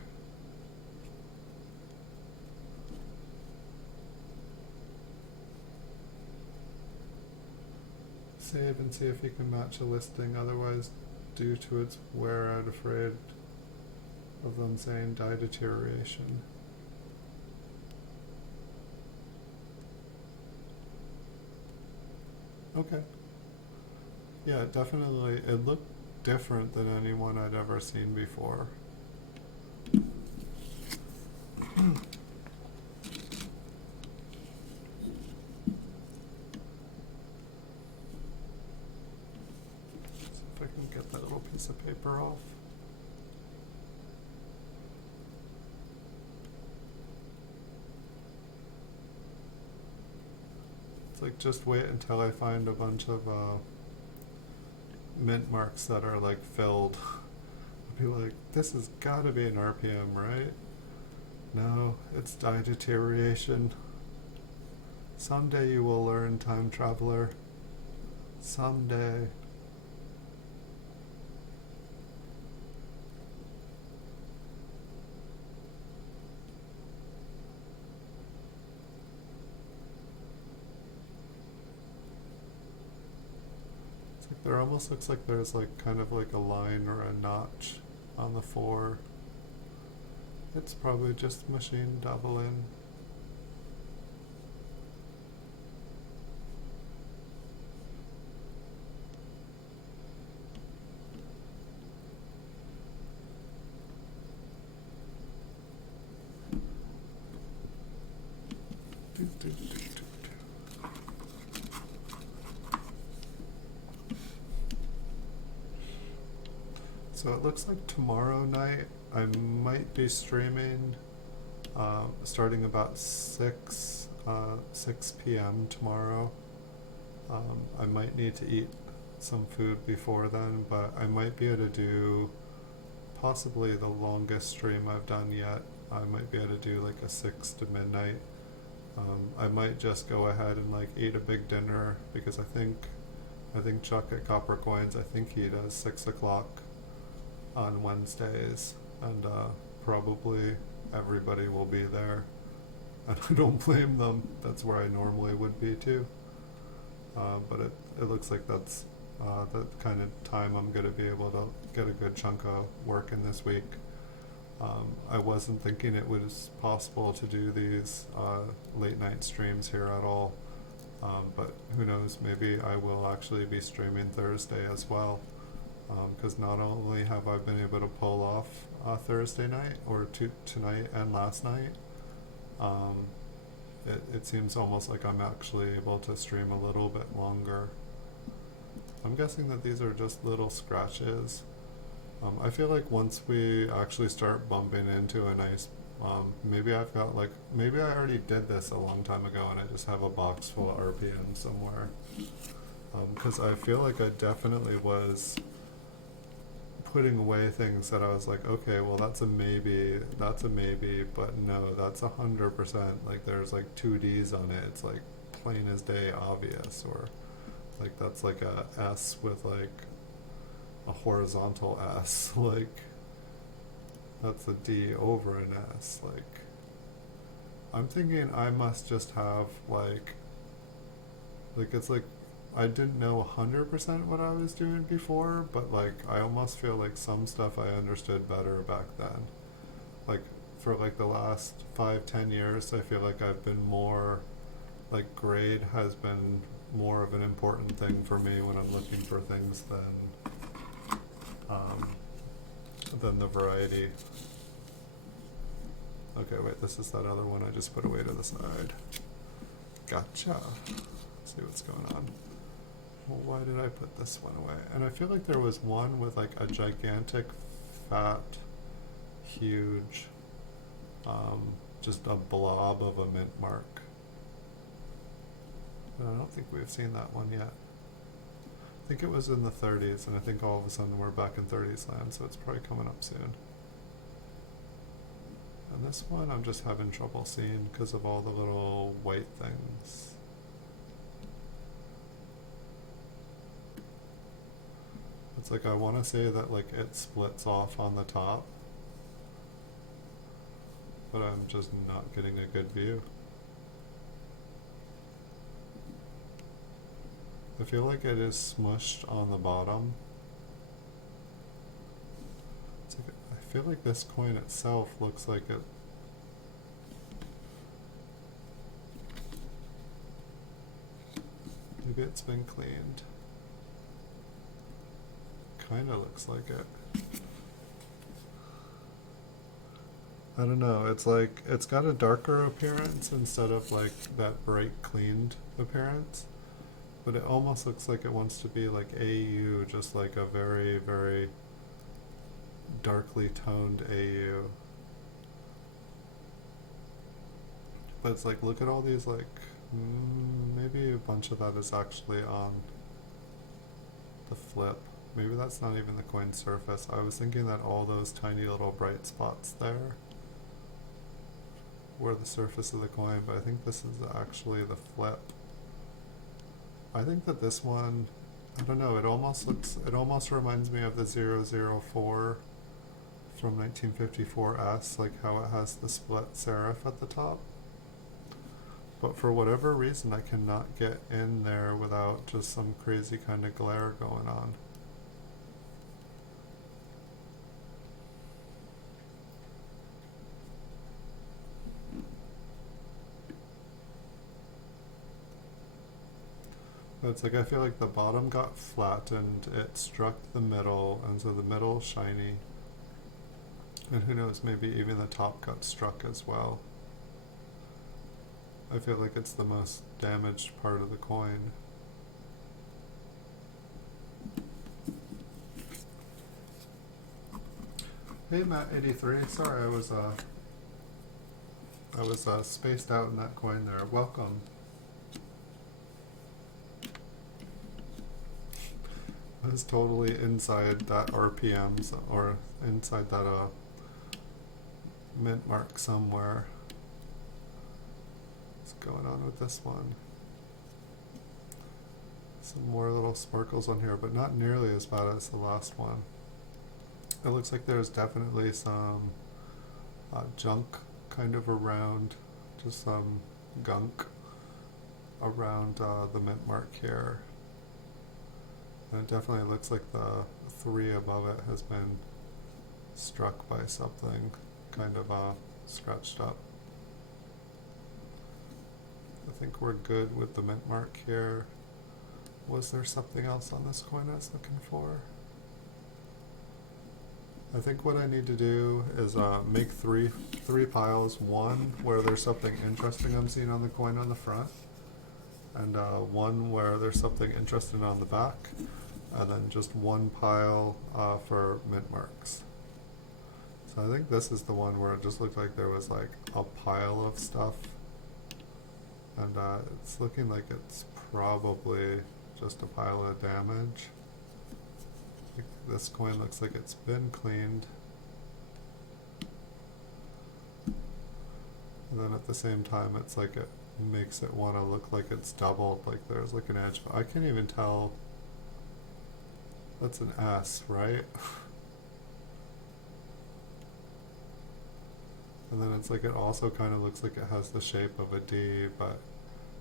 Save and see if you can match a listing, otherwise due to its wear out afraid of them saying dye deterioration. Okay. Yeah, definitely. It looked different than anyone I'd ever seen before. See if I can get that little piece of paper off. It's like, just wait until I find a bunch of mint marks that are like filled. I'll be like, this has gotta be an RPM, right? No, it's dye deterioration. Someday you will learn, time traveler. Someday. It's like there almost looks like there's like kind of like a line or a notch on the 4. It's probably just machine double in. So it looks like tomorrow night I might be streaming starting about 6 p.m. tomorrow. I might need to eat some food before then, but I might be able to do possibly the longest stream I've done yet. I might be able to do like a 6 to midnight. I might just go ahead and like eat a big dinner, because I think Chuck at Copper Coins, I think he does 6 o'clock on Wednesdays, and probably everybody will be there, and I don't blame them. That's where I normally would be too, but it looks like that's the kind of time I'm going to be able to get a good chunk of work in this week. I wasn't thinking it was possible to do these late night streams here at all, but who knows, maybe I will actually be streaming Thursday as well. Because not only have I been able to pull off Thursday night, or tonight and last night, it seems almost like I'm actually able to stream a little bit longer. I'm guessing that these are just little scratches. I feel like once we actually start bumping into a nice, maybe I already did this a long time ago and I just have a box full of RPM somewhere. Because I feel like I definitely was putting away things that I was like, okay, well that's a maybe, but no, that's 100%, like there's like 2 Ds on it, it's like plain as day obvious, or like that's like a S with like a horizontal S, like that's a D over an S, like I'm thinking I must just have like it's like I didn't know 100% what I was doing before, but like I almost feel like some stuff I understood better back then. Like for like the last 5-10 years, I feel like I've been more, like grade has been more of an important thing for me when I'm looking for things than the variety. Okay, wait, this is that other one I just put away to the side. Gotcha. Let's see what's going on. Well, why did I put this one away? And I feel like there was one with like a gigantic, fat, huge, just a blob of a mint mark. But I don't think we've seen that one yet. I think it was in the 30s, and I think all of a sudden we're back in 30s land, so it's probably coming up soon. And this one I'm just having trouble seeing because of all the little white things. It's like I want to say that like it splits off on the top, but I'm just not getting a good view. I feel like it is smushed on the bottom. It's like, I feel like this coin itself looks like it. Maybe it's been cleaned. Kinda looks like it. I don't know, it's like, it's got a darker appearance instead of like that bright cleaned appearance. But it almost looks like it wants to be like AU, just like a very, very darkly toned AU. But it's like, look at all these like, maybe a bunch of that is actually on the flip. Maybe that's not even the coin surface. I was thinking that all those tiny little bright spots there were the surface of the coin, but I think this is actually the flip. I think that this one, I don't know, it almost reminds me of the 004 from 1954S, like how it has the split serif at the top. But for whatever reason, I cannot get in there without just some crazy kind of glare going on. It's like I feel like the bottom got flattened, it struck the middle, and so the middle's shiny. And who knows, maybe even the top got struck as well. I feel like it's the most damaged part of the coin. Hey Matt83, sorry I was spaced out in that coin there. Welcome. I was totally inside that RPMs or inside that mint mark somewhere. What's going on with this one? Some more little sparkles on here, but not nearly as bad as the last one. It looks like there's definitely some junk kind of around, just some gunk around the mint mark here. And it definitely looks like the 3 above it has been struck by something kind of scratched up. I think we're good with the mint mark here. Was there something else on this coin I was looking for? I think what I need to do is make three piles. One where there's something interesting I'm seeing on the coin on the front, and one where there's something interesting on the back, and then just one pile for mint marks. So I think this is the one where it just looked like there was like a pile of stuff, and it's looking like it's probably just a pile of damage. This coin looks like it's been cleaned. And then at the same time it's like it makes it want to look like it's doubled, like there's like an edge. I can't even tell. That's an S, right? And then it's like it also kind of looks like it has the shape of a D, but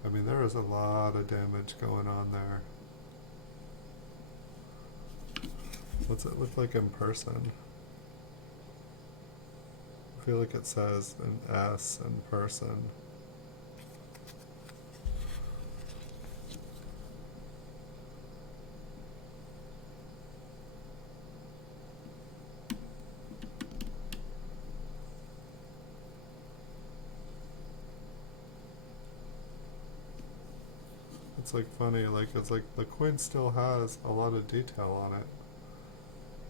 I mean there is a lot of damage going on there. What's it look like in person? I feel like it says an S in person. It's like funny, like it's like the coin still has a lot of detail on it.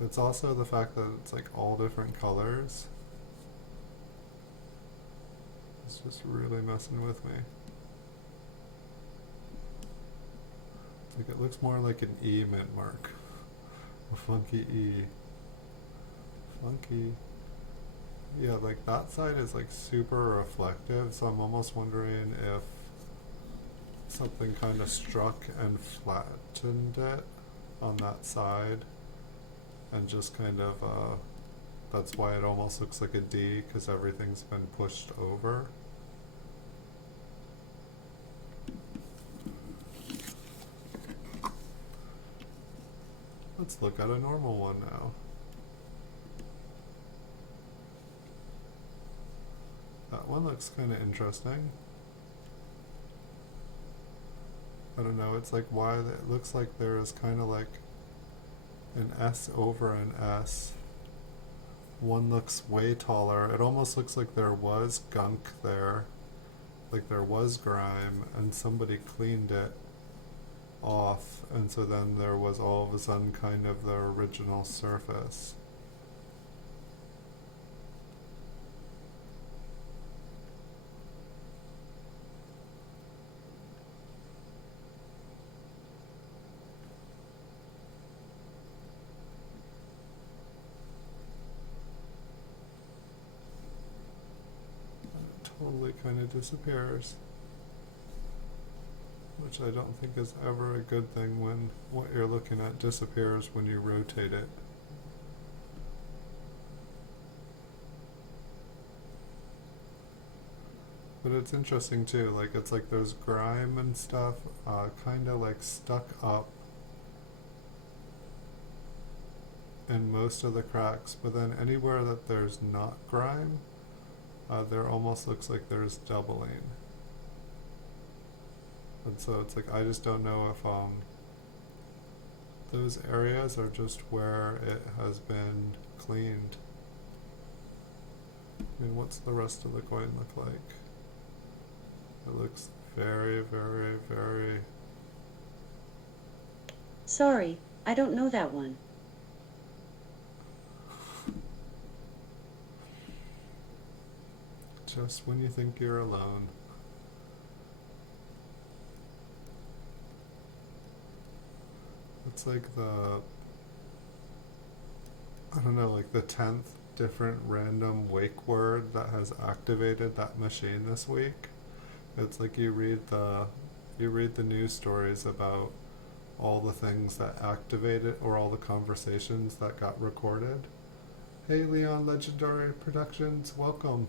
It's also the fact that it's like all different colors. It's just really messing with me. Like it looks more like an E mint mark. A funky E. Funky. Yeah, like that side is like super reflective, so I'm almost wondering if something kind of struck and flattened it on that side and just kind of, that's why it almost looks like a D, because everything's been pushed over. Let's look at a normal one now. That one looks kind of interesting. I don't know, it's like why it looks like there is kind of like an S over an S. One looks way taller. It almost looks like there was gunk there, like there was grime and somebody cleaned it off, and so then there was all of a sudden kind of the original surface. Totally kind of disappears, which I don't think is ever a good thing when what you're looking at disappears when you rotate it. But it's interesting too, like it's like there's grime and stuff kind of like stuck up in most of the cracks, but then anywhere that there's not grime, there almost looks like there's doubling. And so it's like I just don't know if those areas are just where it has been cleaned. I mean, what's the rest of the coin look like? It looks very, very, very... Sorry, I don't know that one. Just when you think you're alone. It's like the, I don't know, like the 10th different random wake word that has activated that machine this week. It's like you read the news stories about all the things that activated, or all the conversations that got recorded. Hey Leon Legendary Productions, welcome.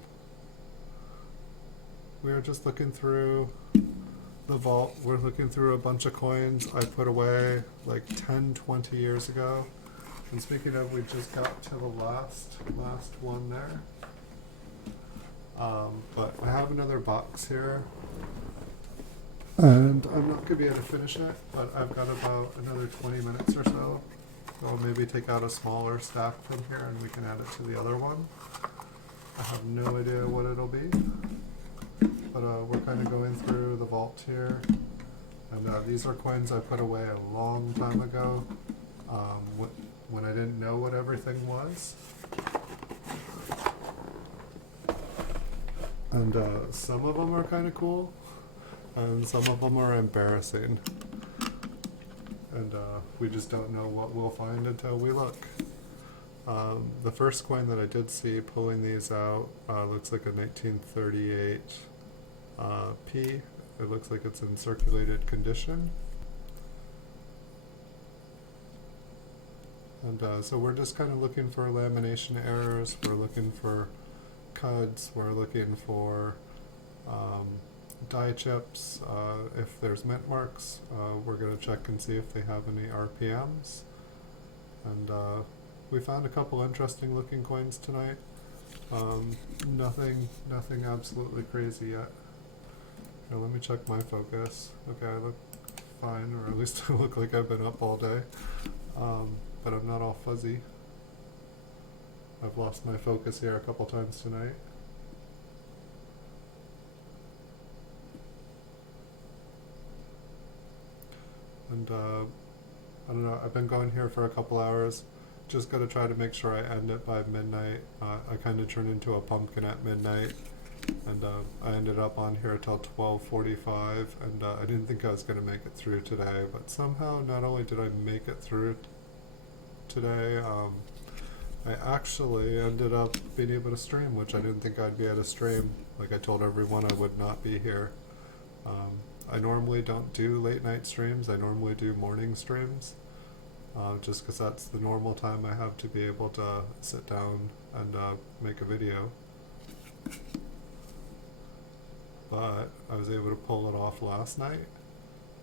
We are just looking through the vault. We're looking through a bunch of coins I put away like 10, 20 years ago. And speaking of, we just got to the last one there. But I have another box here. And I'm not going to be able to finish it, but I've got about another 20 minutes or so. So I'll maybe take out a smaller stack from here and we can add it to the other one. I have no idea what it'll be. But we're kind of going through the vault here, and these are coins I put away a long time ago when I didn't know what everything was. And some of them are kind of cool, and some of them are embarrassing. And we just don't know what we'll find until we look. The first coin that I did see pulling these out looks like a 1938 P. It looks like it's in circulated condition. And so we're just kind of looking for lamination errors, we're looking for cuds, we're looking for die chips. If there's mint marks, we're going to check and see if they have any RPMs. And we found a couple interesting looking coins tonight. Nothing absolutely crazy yet. Now let me check my focus. Okay, I look fine, or at least I look like I've been up all day. But I'm not all fuzzy. I've lost my focus here a couple times tonight. And I don't know, I've been going here for a couple hours. Just gotta try to make sure I end it by midnight. I kind of turn into a pumpkin at midnight. And I ended up on here till 12:45, and I didn't think I was going to make it through today, but somehow not only did I make it through today, I actually ended up being able to stream, which I didn't think I'd be able to stream. Like I told everyone I would not be here. I normally don't do late night streams, I normally do morning streams, just because that's the normal time I have to be able to sit down and make a video. But I was able to pull it off last night,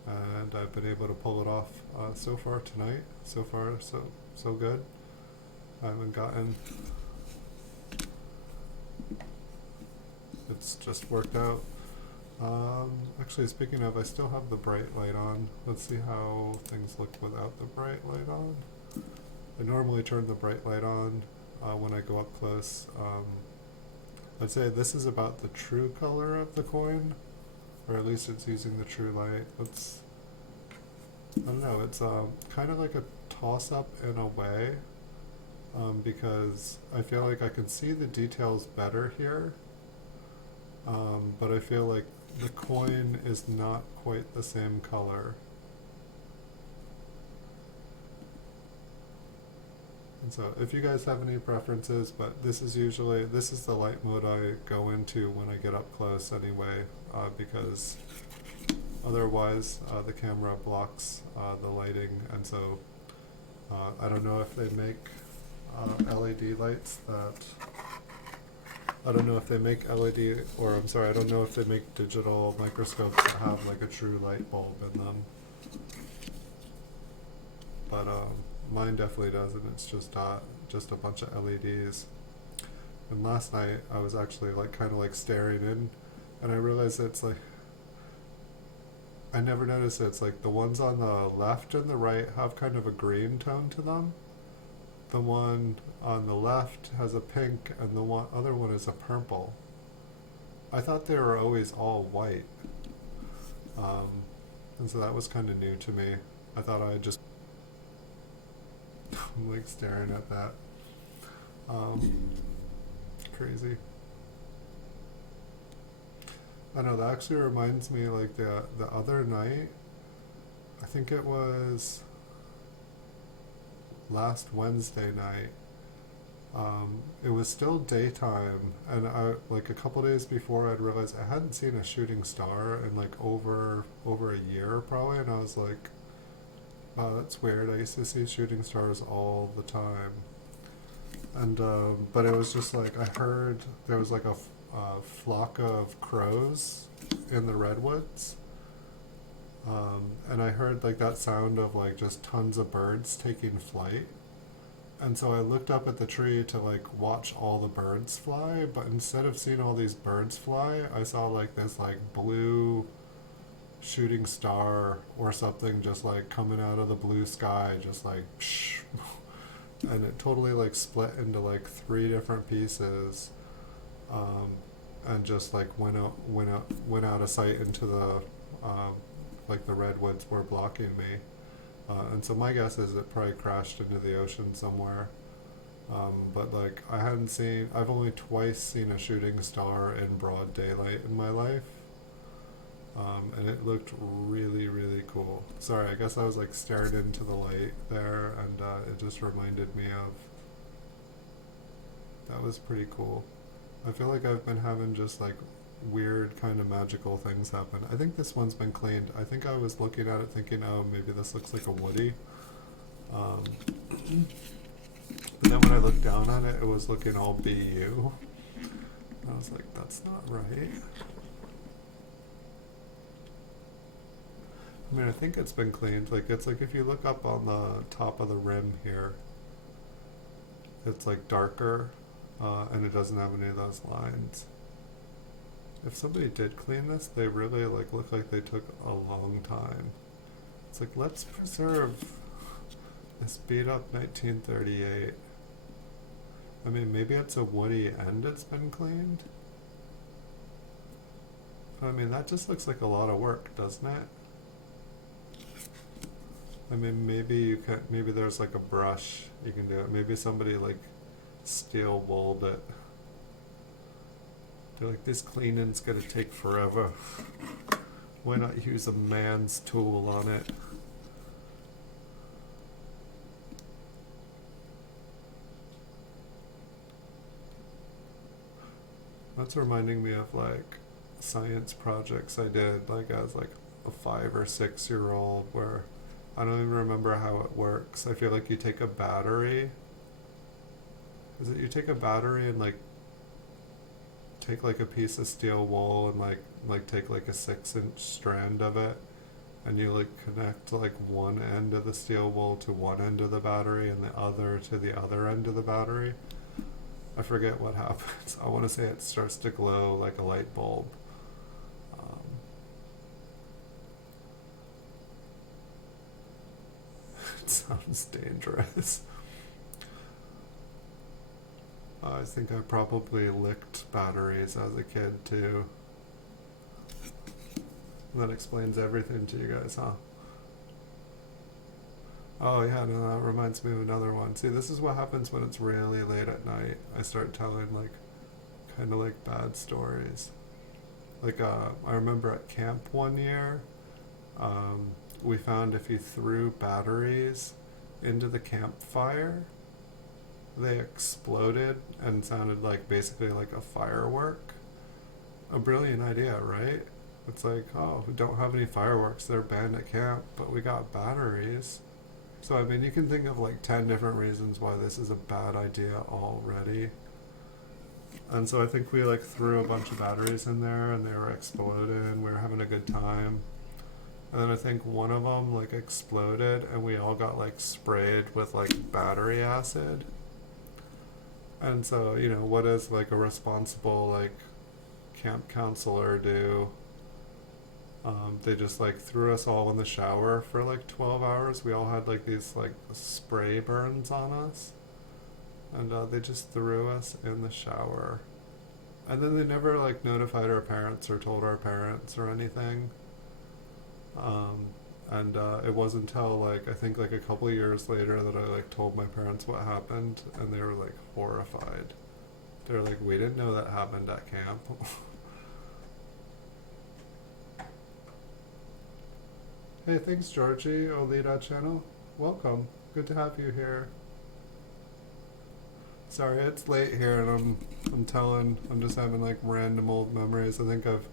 and I've been able to pull it off so far tonight. So far, so good. I haven't gotten. It's just worked out. Actually, speaking of, I still have the bright light on. Let's see how things look without the bright light on. I normally turn the bright light on when I go up close. I'd say this is about the true color of the coin, or at least it's using the true light. I don't know, it's kind of like a toss-up in a way, because I feel like I can see the details better here, but I feel like the coin is not quite the same color. And so if you guys have any preferences, but this is the light mode I go into when I get up close anyway, because otherwise the camera blocks the lighting, and so I don't know if they make LED lights that, I don't know if they make LED, or I'm sorry, I don't know if they make digital microscopes that have like a true light bulb in them. But mine definitely doesn't. It's just a bunch of LEDs. And last night I was actually like kind of like staring in, and I realized it's like, I never noticed it. It's like the ones on the left and the right have kind of a green tone to them. The one on the left has a pink, and the other one is a purple. I thought they were always all white. And so that was kind of new to me. I thought I'd just I'm like staring at that. Crazy. I know, that actually reminds me, like the other night, I think it was last Wednesday night, it was still daytime, and I, like a couple days before, I'd realized I hadn't seen a shooting star in like over a year probably, and I was like, wow, that's weird. I used to see shooting stars all the time. And but it was just like I heard there was like a flock of crows in the redwoods, and I heard like that sound of like just tons of birds taking flight. And so I looked up at the tree to like watch all the birds fly, but instead of seeing all these birds fly, I saw like this like blue shooting star or something just like coming out of the blue sky, just like psh, and it totally like split into like 3 different pieces, and just like went out of sight into the like the redwoods were blocking me, and so my guess is it probably crashed into the ocean somewhere, but like I've only twice seen a shooting star in broad daylight in my life. And it looked really, really cool. Sorry, I guess I was like staring into the light there, and it just reminded me of, that was pretty cool. I feel like I've been having just like weird kind of magical things happen. I think this one's been cleaned. I think I was looking at it thinking, oh, maybe this looks like a woody. But then when I looked down on it, it was looking all BU. I was like, that's not right. I mean, I think it's been cleaned. Like, it's like if you look up on the top of the rim here, it's like darker, and it doesn't have any of those lines. If somebody did clean this, they really like look like they took a long time. It's like, let's preserve this beat up 1938. I mean, maybe it's a woody and it's been cleaned. But I mean, that just looks like a lot of work, doesn't it? I mean, maybe there's like a brush you can do it. Maybe somebody like steel wooled it. They're like, this cleaning's gonna take forever. Why not use a man's tool on it? That's reminding me of like science projects I did like as like a 5 or 6 year old where I don't even remember how it works. I feel like you take a battery. Is it you take a battery and like take like a piece of steel wool and like take like a 6-inch strand of it and you like connect like one end of the steel wool to one end of the battery and the other to the other end of the battery. I forget what happens. I want to say it starts to glow like a light bulb. Um, it sounds dangerous. I think I probably licked batteries as a kid too. That explains everything to you guys, huh? Oh yeah, no, that reminds me of another one. See, this is what happens when it's really late at night. I start telling like kind of like bad stories. Like I remember at camp one year, um, we found if you threw batteries into the campfire, they exploded and sounded like basically like a firework. A brilliant idea, right? It's like, oh, we don't have any fireworks, they're banned at camp, but we got batteries. So, I mean, you can think of like 10 different reasons why this is a bad idea already. And so I think we like threw a bunch of batteries in there and they were exploding. We were having a good time. And then I think one of them like exploded and we all got like sprayed with like battery acid. And so, what does like a responsible like camp counselor do? They just like threw us all in the shower for like 12 hours. We all had like these like spray burns on us. And they just threw us in the shower. And then they never like notified our parents or told our parents or anything. Um, and it wasn't until like I think like a couple of years later that I like told my parents what happened, and they were like horrified. They're like, we didn't know that happened at camp. Hey, thanks, Georgie, Olida channel. Welcome. Good to have you here. Sorry, it's late here, and I'm just having like random old memories. I think I've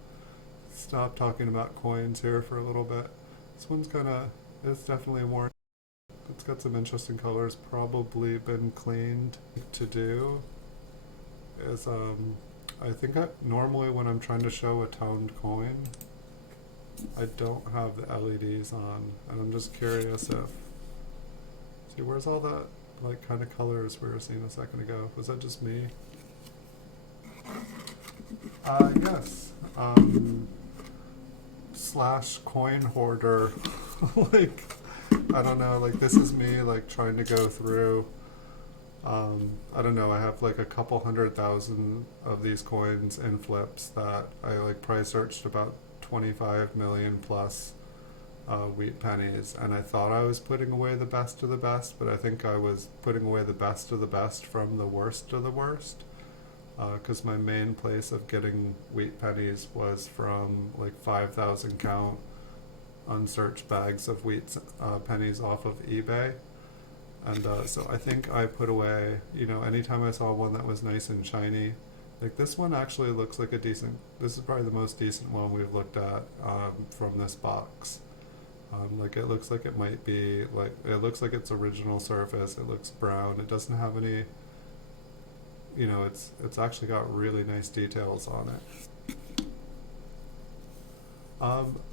stopped talking about coins here for a little bit. This one's it's definitely more. It's got some interesting colors. Probably been cleaned to do. Is I think normally when I'm trying to show a toned coin, I don't have the LEDs on, and I'm just curious if. See, where's all that like kind of colors we were seeing a second ago? Was that just me? Yes. Slash coin hoarder. Like, I don't know, like this is me like trying to go through, I don't know, I have like a couple 100,000 of these coins in flips that I like price searched about 25 million plus wheat pennies, and I thought I was putting away the best of the best, but I think I was putting away the best of the best from the worst of the worst, because my main place of getting wheat pennies was from like 5,000 count unsearched bags of wheat pennies off of eBay. And so I think I put away, anytime I saw one that was nice and shiny, like this one actually looks like this is probably the most decent one we've looked at from this box. Like it looks like it might be, like, it looks like its original surface, it looks brown, it doesn't have any, it's actually got really nice details on it.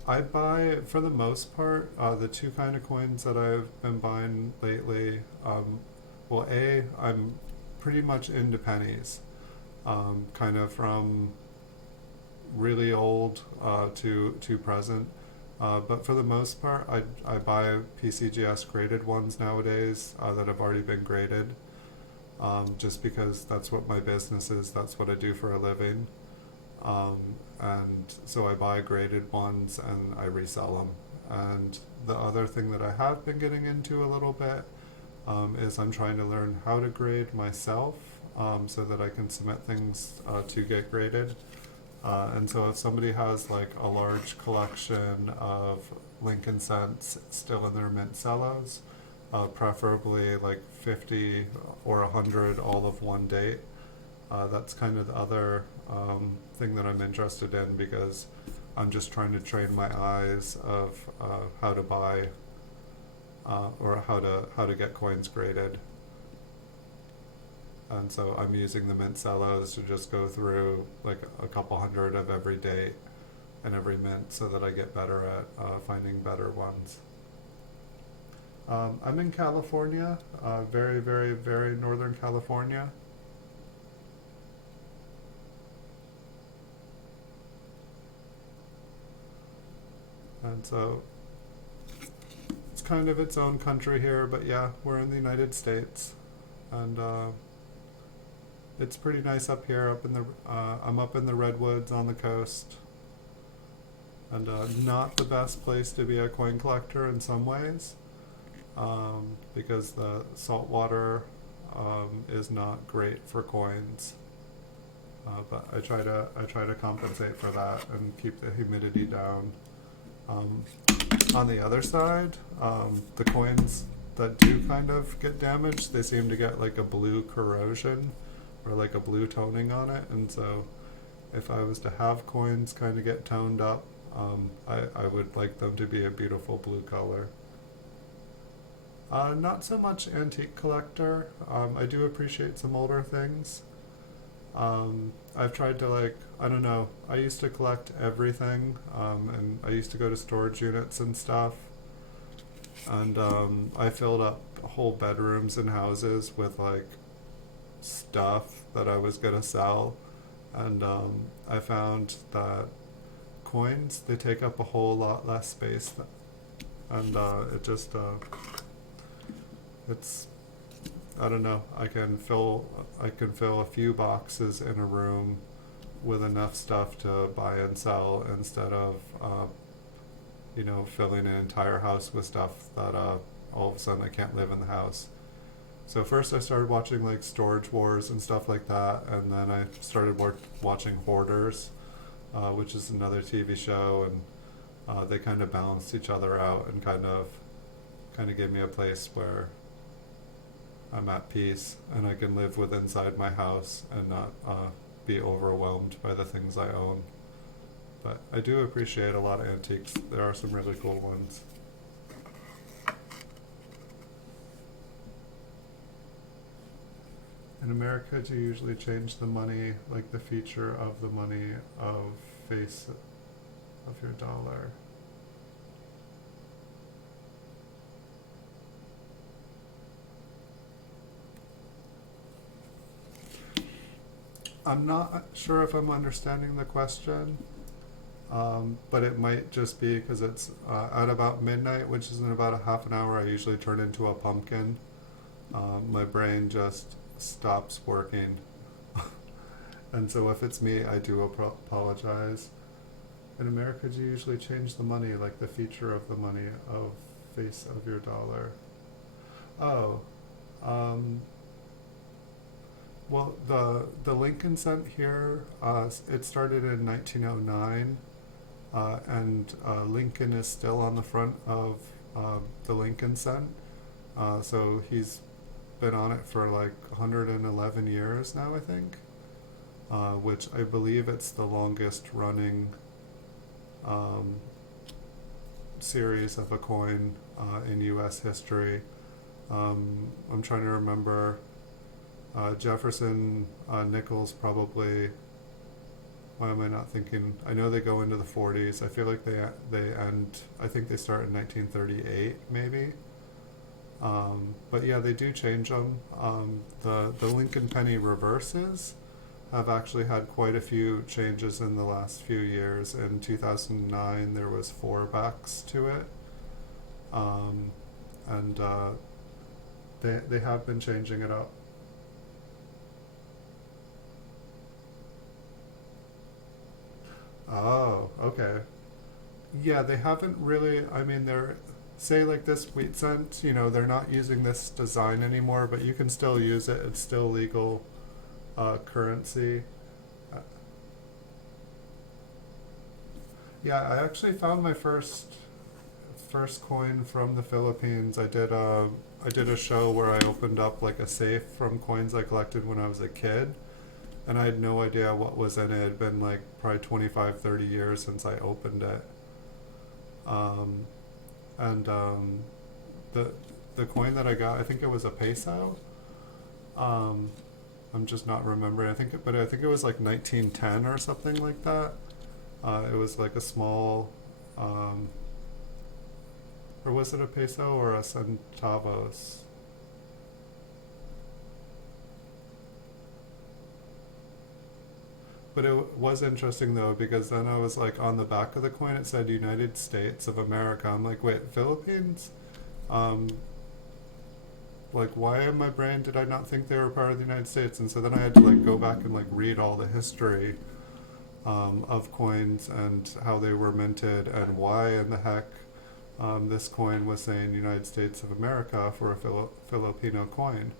I buy, for the most part, the two kind of coins that I've been buying lately. I'm pretty much into pennies, kind of from really old to present. But for the most part, I buy PCGS graded ones nowadays that have already been graded, just because that's what my business is, that's what I do for a living. And so I buy graded ones and I resell them. And the other thing that I have been getting into a little bit is I'm trying to learn how to grade myself. so that I can submit things to get graded. And so if somebody has like a large collection of Lincoln cents still in their mint cellos, preferably like 50 or 100 all of one date, that's kind of the other thing that I'm interested in, because I'm just trying to train my eyes of how to buy or how to get coins graded. And so I'm using the mint cellos to just go through like a couple hundred of every date and every mint so that I get better at finding better ones. I'm in California, very, very, very northern California. And so it's kind of its own country here, but yeah, we're in the United States. And it's pretty nice up here. I'm up in the redwoods on the coast, and not the best place to be a coin collector in some ways, because the salt water is not great for coins. But I try to compensate for that and keep the humidity down. On the other side, the coins that do kind of get damaged, they seem to get like a blue corrosion or like a blue toning on it, and so if I was to have coins kind of get toned up, I would like them to be a beautiful blue color. Not so much antique collector. I do appreciate some older things. I've tried to I don't know, I used to collect everything, and I used to go to storage units and stuff, and I filled up whole bedrooms and houses with stuff that I was gonna sell, and I found that coins, they take up a whole lot less space, and it's, I don't know, I can fill a few boxes in a room with enough stuff to buy and sell, instead of filling an entire house with stuff that all of a sudden I can't live in the house. So first I started watching Storage Wars and stuff like that, and then I started watching Hoarders, which is another TV show, and they kind of balanced each other out and kind of gave me a place where I'm at peace and I can live with inside my house and not be overwhelmed by the things I own. But I do appreciate a lot of antiques. There are some really cool ones. In America, do you usually change the money, like the feature of the money of face of your dollar? I'm not sure if I'm understanding the question, but it might just be because it's at about midnight, which is in about a half an hour, I usually turn into a pumpkin. My brain just stops working. And so if it's me, I do apologize. In America, do you usually change the money, like the feature of the money of face of your dollar? Oh, well, the Lincoln cent here, it started in 1909, and Lincoln is still on the front of the Lincoln cent. So he's been on it for 111 years now, I think, which I believe it's the longest running series of a coin in U.S. history. I'm trying to remember. Jefferson, nickels probably. Why am I not thinking? I know they go into the 40s. I feel like they end. I think they start in 1938, maybe. But yeah, they do change them. The Lincoln penny reverses have actually had quite a few changes in the last few years. In 2009, there was 4 backs to it, and they have been changing it up. Oh, okay. Yeah, they haven't really, I mean, they're, say this wheat cent, they're not using this design anymore, but you can still use it. It's still legal. currency. Uh, yeah, I actually found my first coin from the Philippines. I did a show where I opened up like a safe from coins I collected when I was a kid, and I had no idea what was in it. It had been like probably 25, 30 years since I opened it. Um, and the the coin that I got, I think it was a peso. Um, I'm just not remembering. I think it was like 1910 or something like that. It was like a small, um, or was it a peso or a centavos? But it was interesting though, because then I was like, on the back of the coin it said United States of America. I'm like, wait, Philippines? Um, like, why in my brain did I not think they were part of the United States? And so then I had to like go back and like read all the history of coins and how they were minted and why in the heck this coin was saying United States of America for a Filipino coin.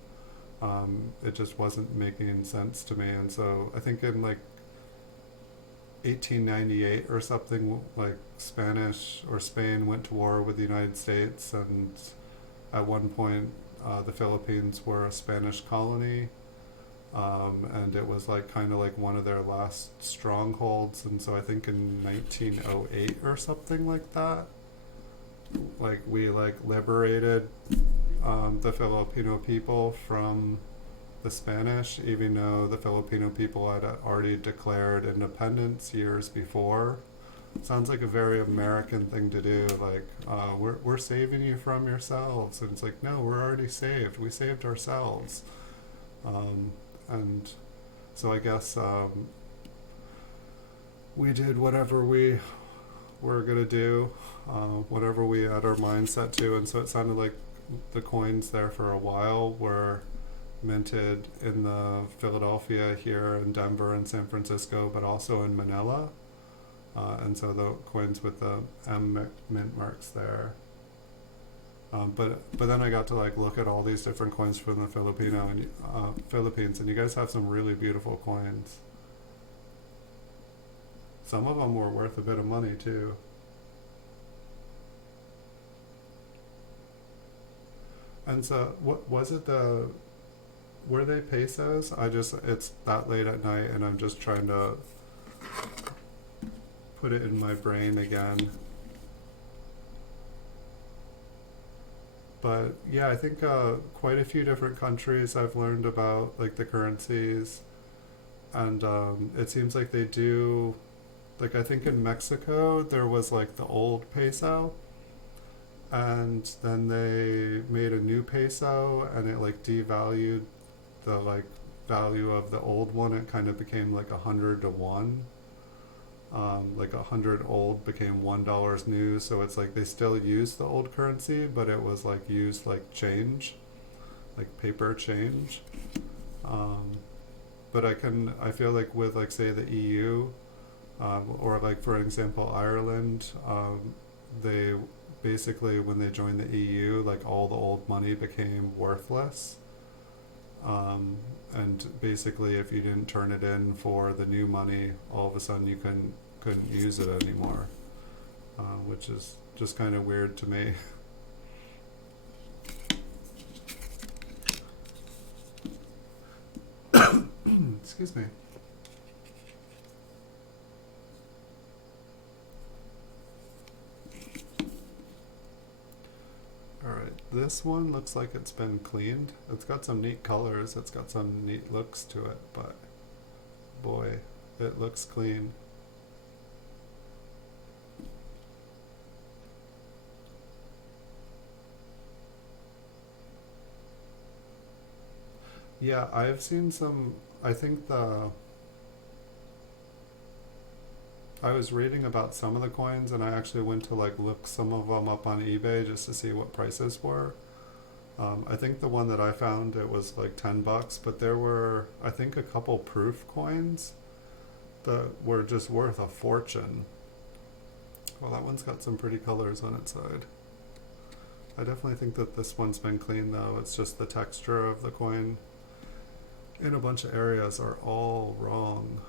It just wasn't making sense to me. And so I think in like 1898 or something, like Spanish or Spain went to war with the United States, and at one point the Philippines were a Spanish colony, and it was like kind of like one of their last strongholds. And so I think in 1908 or something like that, like we like liberated the Filipino people from the Spanish, even though the Filipino people had already declared independence years before. Sounds like a very American thing to do. Like, we're saving you from yourselves, and it's like, no, we're already saved. We saved ourselves. And so I guess we did whatever we were gonna do, whatever we had our mind set to, and so it sounded like the coins there for a while were minted in the Philadelphia, here in Denver and San Francisco, but also in Manila. And so the coins with the mint marks there. But then I got to like look at all these different coins from the Philippines, and you guys have some really beautiful coins. Some of them were worth a bit of money too. And so, what was it? Were they pesos? It's that late at night, and I'm just trying to put it in my brain again. But yeah, I think quite a few different countries I've learned about, like the currencies, and it seems like they do. Like, I think in Mexico there was like the old peso, and then they made a new peso, and it like devalued the like value of the old one. It kind of became like 100 to 1. Like 100 old became $1 new, so it's like they still use the old currency, but it was like used like change, like paper change. But I feel like with like say the EU, or like for example Ireland, they basically, when they joined the EU, like all the old money became worthless. And basically, if you didn't turn it in for the new money, all of a sudden you couldn't use it anymore, which is just kind of weird to me. Excuse me. Alright, this one looks like it's been cleaned. It's got some neat colors, it's got some neat looks to it, but boy, it looks clean. Yeah, I've seen some, I think I was reading about some of the coins, and I actually went to like look some of them up on eBay just to see what prices were. I think the one that I found, it was like $10, but there were, I think, a couple proof coins that were just worth a fortune. Well, that one's got some pretty colors on its side. I definitely think that this one's been clean though. It's just the texture of the coin in a bunch of areas are all wrong.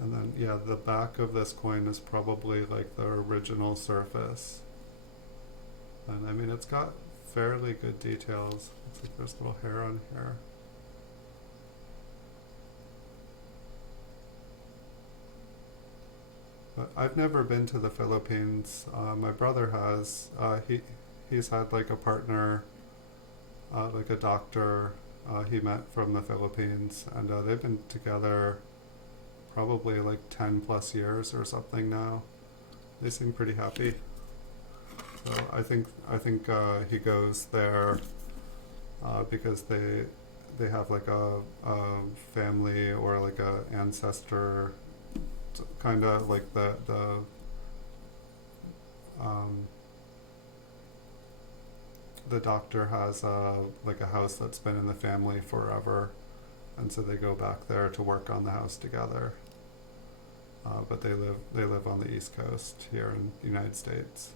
And then, yeah, the back of this coin is probably like the original surface. And I mean, it's got fairly good details. Looks like there's a little hair on here. But I've never been to the Philippines. My brother has. He's had like a partner, like a doctor he met from the Philippines, and they've been together probably like 10 plus years or something now. They seem pretty happy. So I think he goes there because they have like a family or like a ancestor, kind of like the doctor has like a house that's been in the family forever, and so they go back there to work on the house together. But they live on the East Coast here in the United States.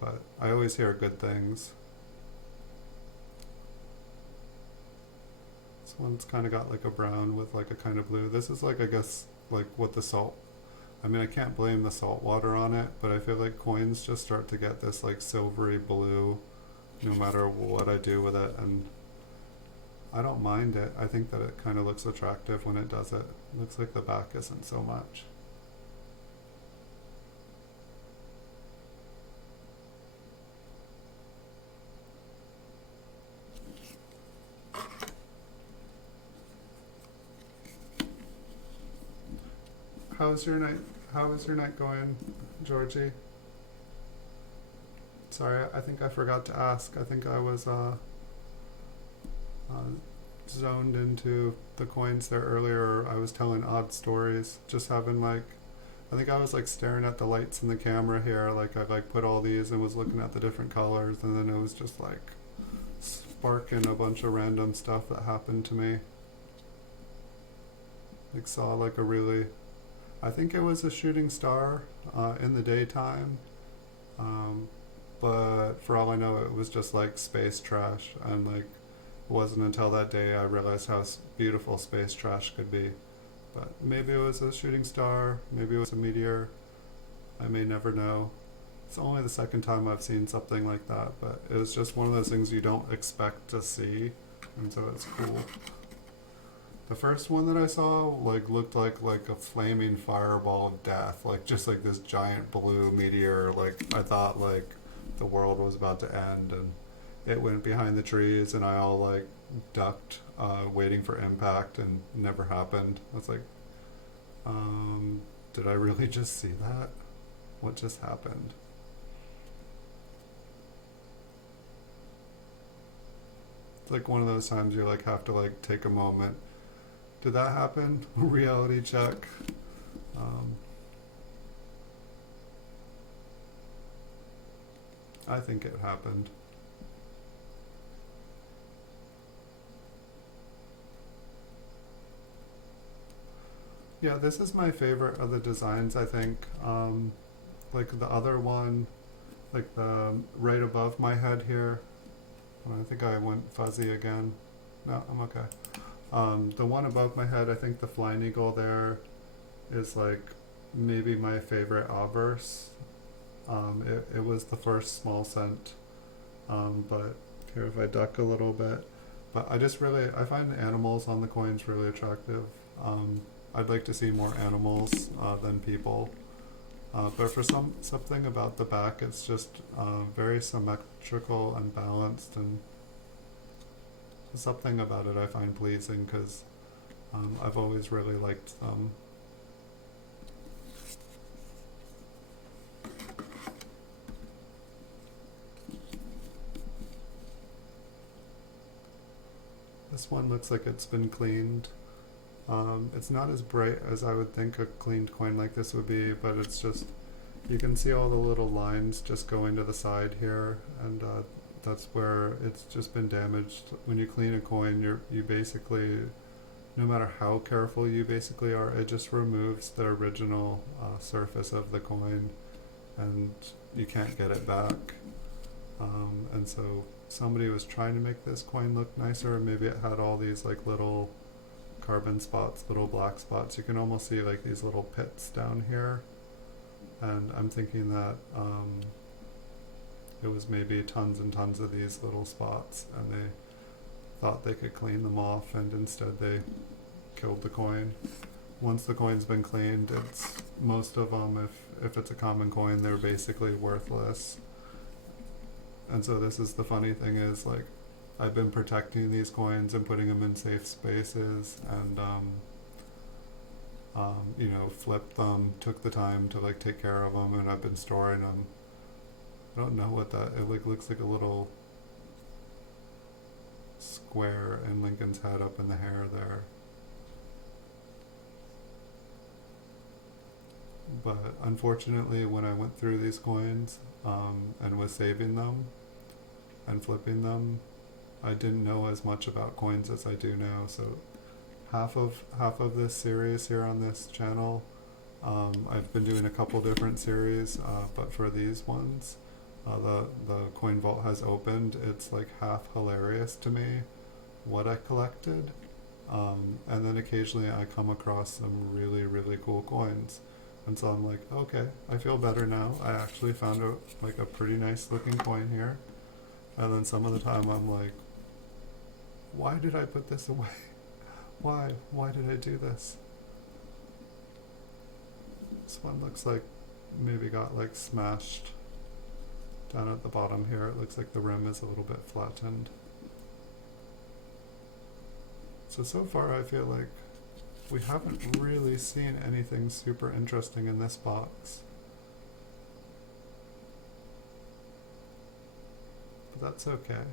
But I always hear good things. This one's kind of got like a brown with like a kind of blue. This is like, I guess, like what the salt. I mean, I can't blame the salt water on it, but I feel like coins just start to get this like silvery blue no matter what I do with it, and I don't mind it. I think that it kind of looks attractive when it does it. Looks like the back isn't so much. How's your night? How is your night going, Georgie? Sorry, I think I forgot to ask. I think I was zoned into the coins there earlier. I was telling odd stories, just having like, I think I was like staring at the lights in the camera here, like I like put all these and was looking at the different colors, and then it was just like sparking a bunch of random stuff that happened to me. Like saw like a really, I think it was a shooting star in the daytime, but for all I know it was just like space trash, and like it wasn't until that day I realized how beautiful space trash could be. But maybe it was a shooting star, maybe it was a meteor, I may never know. It's only the second time I've seen something like that, but it was just one of those things you don't expect to see, and so it's cool. The first one that I saw like looked like a flaming fireball of death, like just like this giant blue meteor. Like I thought like the world was about to end, and it went behind the trees, and I all like ducked, waiting for impact, and never happened. I was like, did I really just see that? What just happened? It's like one of those times you like have to like take a moment. Did that happen? Reality check. I think it happened. Yeah, this is my favorite of the designs, I think. Like the other one, like the right above my head here. I think I went fuzzy again. No, I'm okay. The one above my head, I think the flying eagle there is like maybe my favorite obverse. It was the first small cent, but here if I duck a little bit. But I find the animals on the coins really attractive. I'd like to see more animals than people. But for something about the back, it's just very symmetrical and balanced, and something about it I find pleasing because I've always really liked them. This one looks like it's been cleaned. It's not as bright as I would think a cleaned coin like this would be, but it's just, you can see all the little lines just going to the side here, and that's where it's just been damaged. When you clean a coin, you basically, no matter how careful you basically are, it just removes the original surface of the coin, and you can't get it back. And so somebody was trying to make this coin look nicer. Maybe it had all these like little carbon spots, little black spots. You can almost see like these little pits down here. And I'm thinking that it was maybe tons and tons of these little spots, and they thought they could clean them off, and instead they killed the coin. Once the coin's been cleaned, it's most of them, if it's a common coin, they're basically worthless. And so this is the funny thing is, like, I've been protecting these coins and putting them in safe spaces, and you know, flipped them, took the time to like take care of them, and I've been storing them. I don't know what that, it like looks like a little square in Lincoln's head up in the hair there. But unfortunately, when I went through these coins and was saving them and flipping them, I didn't know as much about coins as I do now. So half of this series here on this channel, I've been doing a couple different series, but for these ones, the coin vault has opened. It's like half hilarious to me what I collected, and then occasionally I come across some really, really cool coins. And so I'm like, okay, I feel better now. I actually found a pretty nice looking coin here. And then some of the time I'm like, why did I put this away? Why did I do this? This one looks like maybe got like smashed down at the bottom here. It looks like the rim is a little bit flattened. So far I feel like we haven't really seen anything super interesting in this box. But that's okay.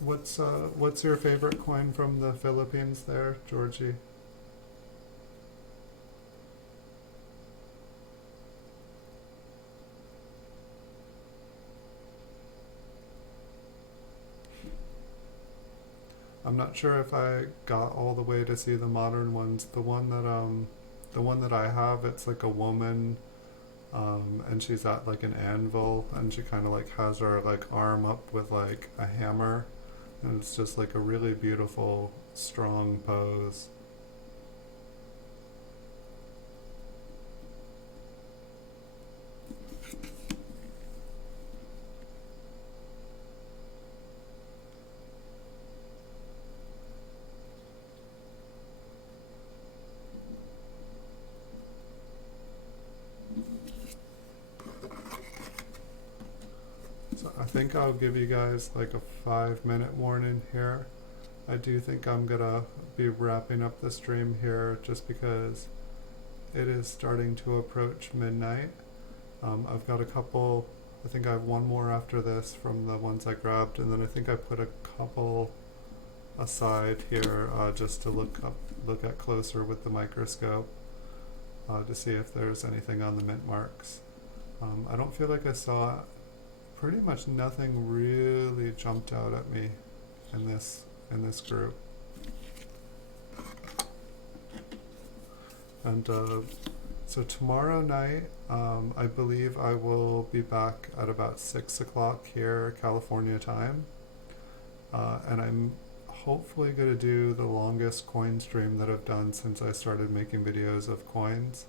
What's your favorite coin from the Philippines there, Georgie? I'm not sure if I got all the way to see the modern ones. The one that I have, it's like a woman, and she's at like an anvil, and she kind of like has her like arm up with like a hammer, and it's just like a really beautiful, strong pose. I think I'll give you guys like a 5-minute warning here. I do think I'm gonna be wrapping up the stream here just because it is starting to approach midnight. I've got a couple, I think I have one more after this from the ones I grabbed, and then I think I put a couple aside here just to look at closer with the microscope to see if there's anything on the mint marks. I don't feel like I saw pretty much nothing really jumped out at me in this group. And so tomorrow night, I believe I will be back at about 6 o'clock here, California time. And I'm hopefully going to do the longest coin stream that I've done since I started making videos of coins.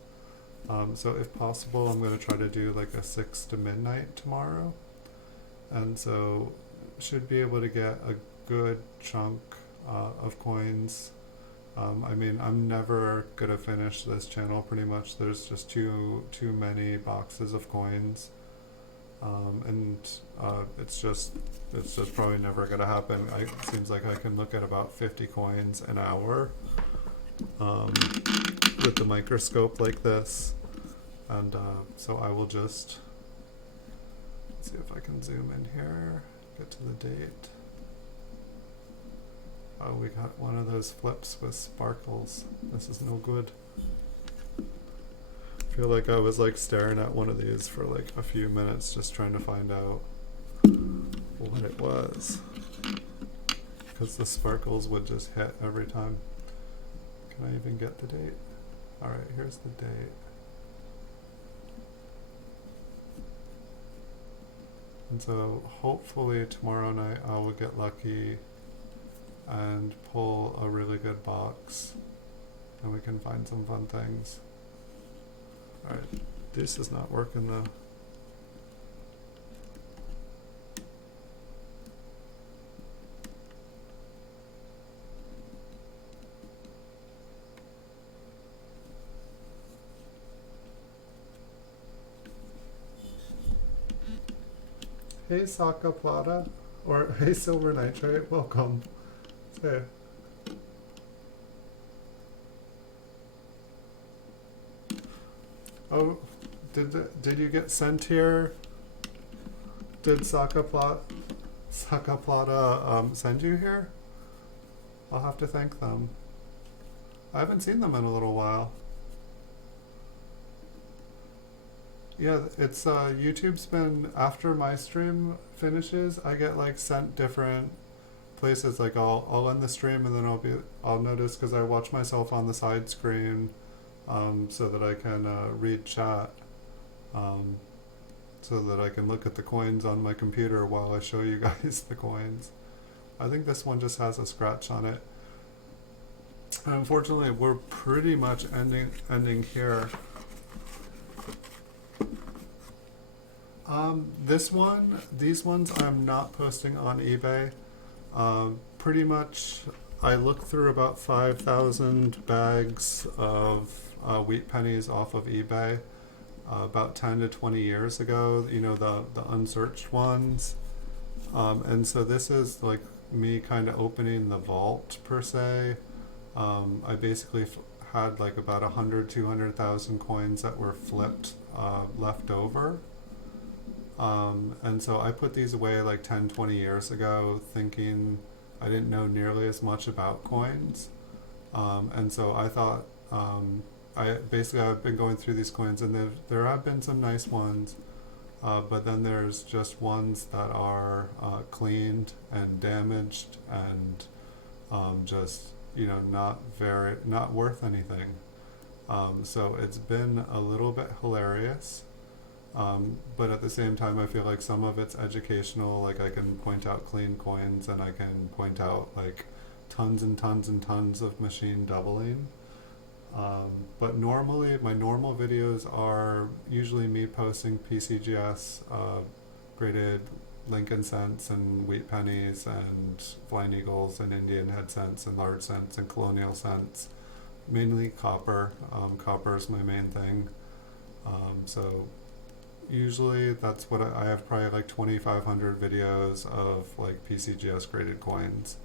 So if possible, I'm going to try to do like a 6 to midnight tomorrow. And so should be able to get a good chunk of coins. I mean, I'm never gonna finish this channel pretty much. There's just too many boxes of coins, and it's just probably never gonna happen. It seems like I can look at about 50 coins an hour with the microscope like this, and so I will just see if I can zoom in here, get to the date. Oh, we got one of those flips with sparkles. This is no good. I feel like I was like staring at one of these for like a few minutes just trying to find out what it was. because the sparkles would just hit every time. Can I even get the date? Alright, here's the date. And so hopefully tomorrow night I will get lucky and pull a really good box and we can find some fun things. Alright, this is not working though. Hey Saka Plata, or hey Silver Nitrate, welcome. Say. Oh, did you get sent here? Did Saka Plata send you here? I'll have to thank them. I haven't seen them in a little while. Yeah, it's YouTube's been, after my stream finishes, I get like sent different places. Like I'll end the stream and then I'll notice, because I watch myself on the side screen, so that I can read chat, so that I can look at the coins on my computer while I show you guys the coins. I think this one just has a scratch on it. And unfortunately, we're pretty much ending here. These ones I'm not posting on eBay. Pretty much, I looked through about 5,000 bags of wheat pennies off of eBay about 10 to 20 years ago, you know, the unsearched ones. And so this is like me kind of opening the vault per se. I basically had like about 200,000 coins that were flipped, left over. And so I put these away like 10, 20 years ago, thinking I didn't know nearly as much about coins. And so I thought, I've been going through these coins, and there have been some nice ones, but then there's just ones that are cleaned and damaged and just, you know, not worth anything. So it's been a little bit hilarious. But at the same time, I feel like some of it's educational. Like I can point out clean coins, and I can point out like tons and tons and tons of machine doubling. But normally, my normal videos are usually me posting PCGS graded Lincoln cents and wheat pennies and flying eagles and Indian head cents and large cents and colonial cents. Mainly copper. Copper is my main thing. So usually that's what I have, probably like 2,500 videos of like PCGS graded coins.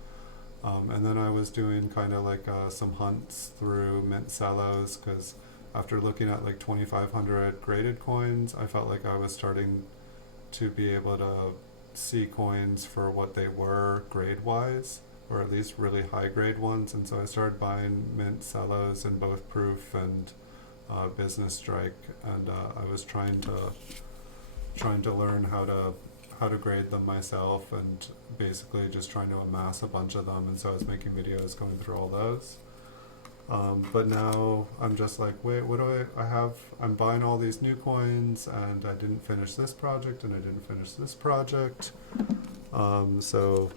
And then I was doing kind of like some hunts through mint cellos, because after looking at like 2,500 graded coins, I felt like I was starting to be able to see coins for what they were grade wise, or at least really high grade ones. And so I started buying mint cellos in both proof and business strike, and I was trying to learn how to grade them myself, and basically just trying to amass a bunch of them. And so I was making videos going through all those. But now I'm just like, wait, what do I have? I'm buying all these new coins, and I didn't finish this project, and I didn't finish this project. So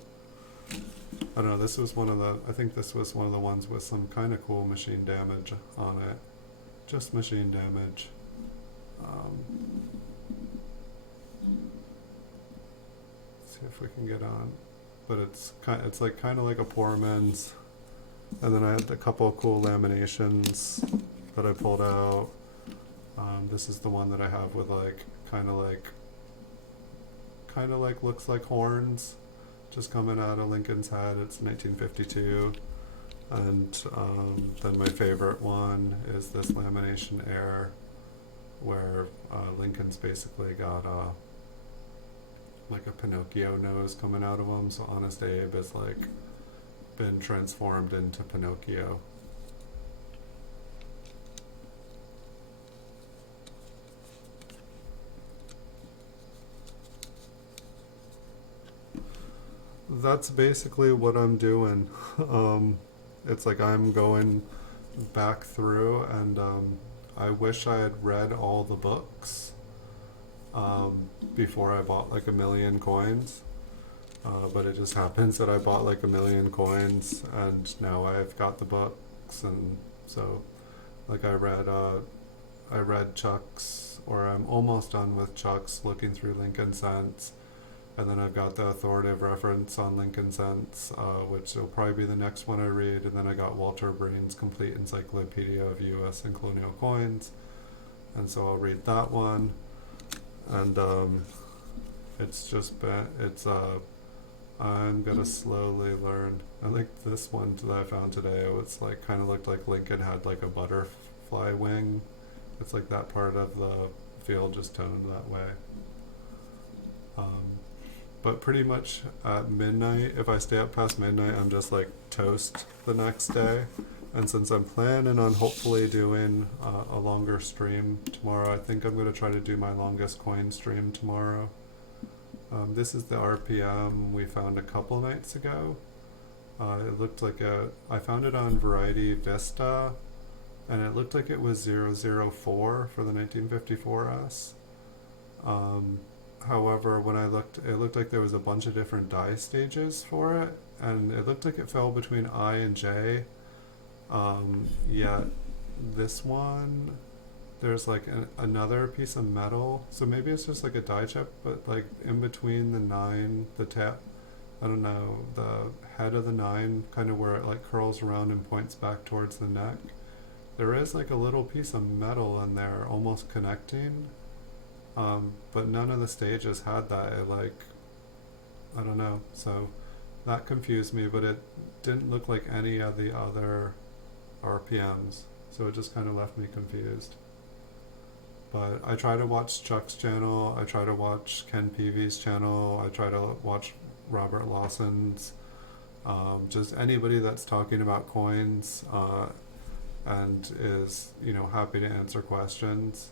I don't know. I think this was one of the ones with some kind of cool machine damage on it. Just machine damage. See if we can get on. But it's like kind of like a poor man's. And then I had a couple of cool laminations that I pulled out. This is the one that I have with like kind of like looks like horns just coming out of Lincoln's head. It's 1952. And then my favorite one is this lamination air, where Lincoln's basically got like a Pinocchio nose coming out of him. So Honest Abe is like been transformed into Pinocchio. that's basically what I'm doing. It's like I'm going back through, and I wish I had read all the books before I bought like a million coins. But it just happens that I bought like a million coins, and now I've got the books, and so like I read Chuck's, or I'm almost done with Chuck's looking through Lincoln Cents, and then I've got the authoritative reference on Lincoln Cents, which will probably be the next one I read, and then I got Walter Breen's Complete Encyclopedia of U.S. and Colonial Coins, and so I'll read that one, and it's just been, I'm gonna slowly learn. I think this one that I found today, it's like kind of looked like Lincoln had like a butterfly wing. It's like that part of the field just toned that way. But pretty much at midnight, if I stay up past midnight, I'm just like toast the next day. And since I'm planning on hopefully doing a longer stream tomorrow, I think I'm going to try to do my longest coin stream tomorrow. This is the RPM we found a couple nights ago. It looked like I found it on Variety Vista, and it looked like it was 004 for the 1954S. However, when I looked, it looked like there was a bunch of different die stages for it, and it looked like it fell between I and J. Yet this one, there's like another piece of metal, so maybe it's just like a die chip, but like in between the 9, the tap, I don't know, the head of the 9, kind of where it like curls around and points back towards the neck, there is like a little piece of metal in there almost connecting, but none of the stages had that. It like, I don't know, so that confused me, but it didn't look like any of the other RPMs, so it just kind of left me confused. But I try to watch Chuck's channel, I try to watch Ken Peavy's channel, I try to watch Robert Lawson's, just anybody that's talking about coins and is, you know, happy to answer questions.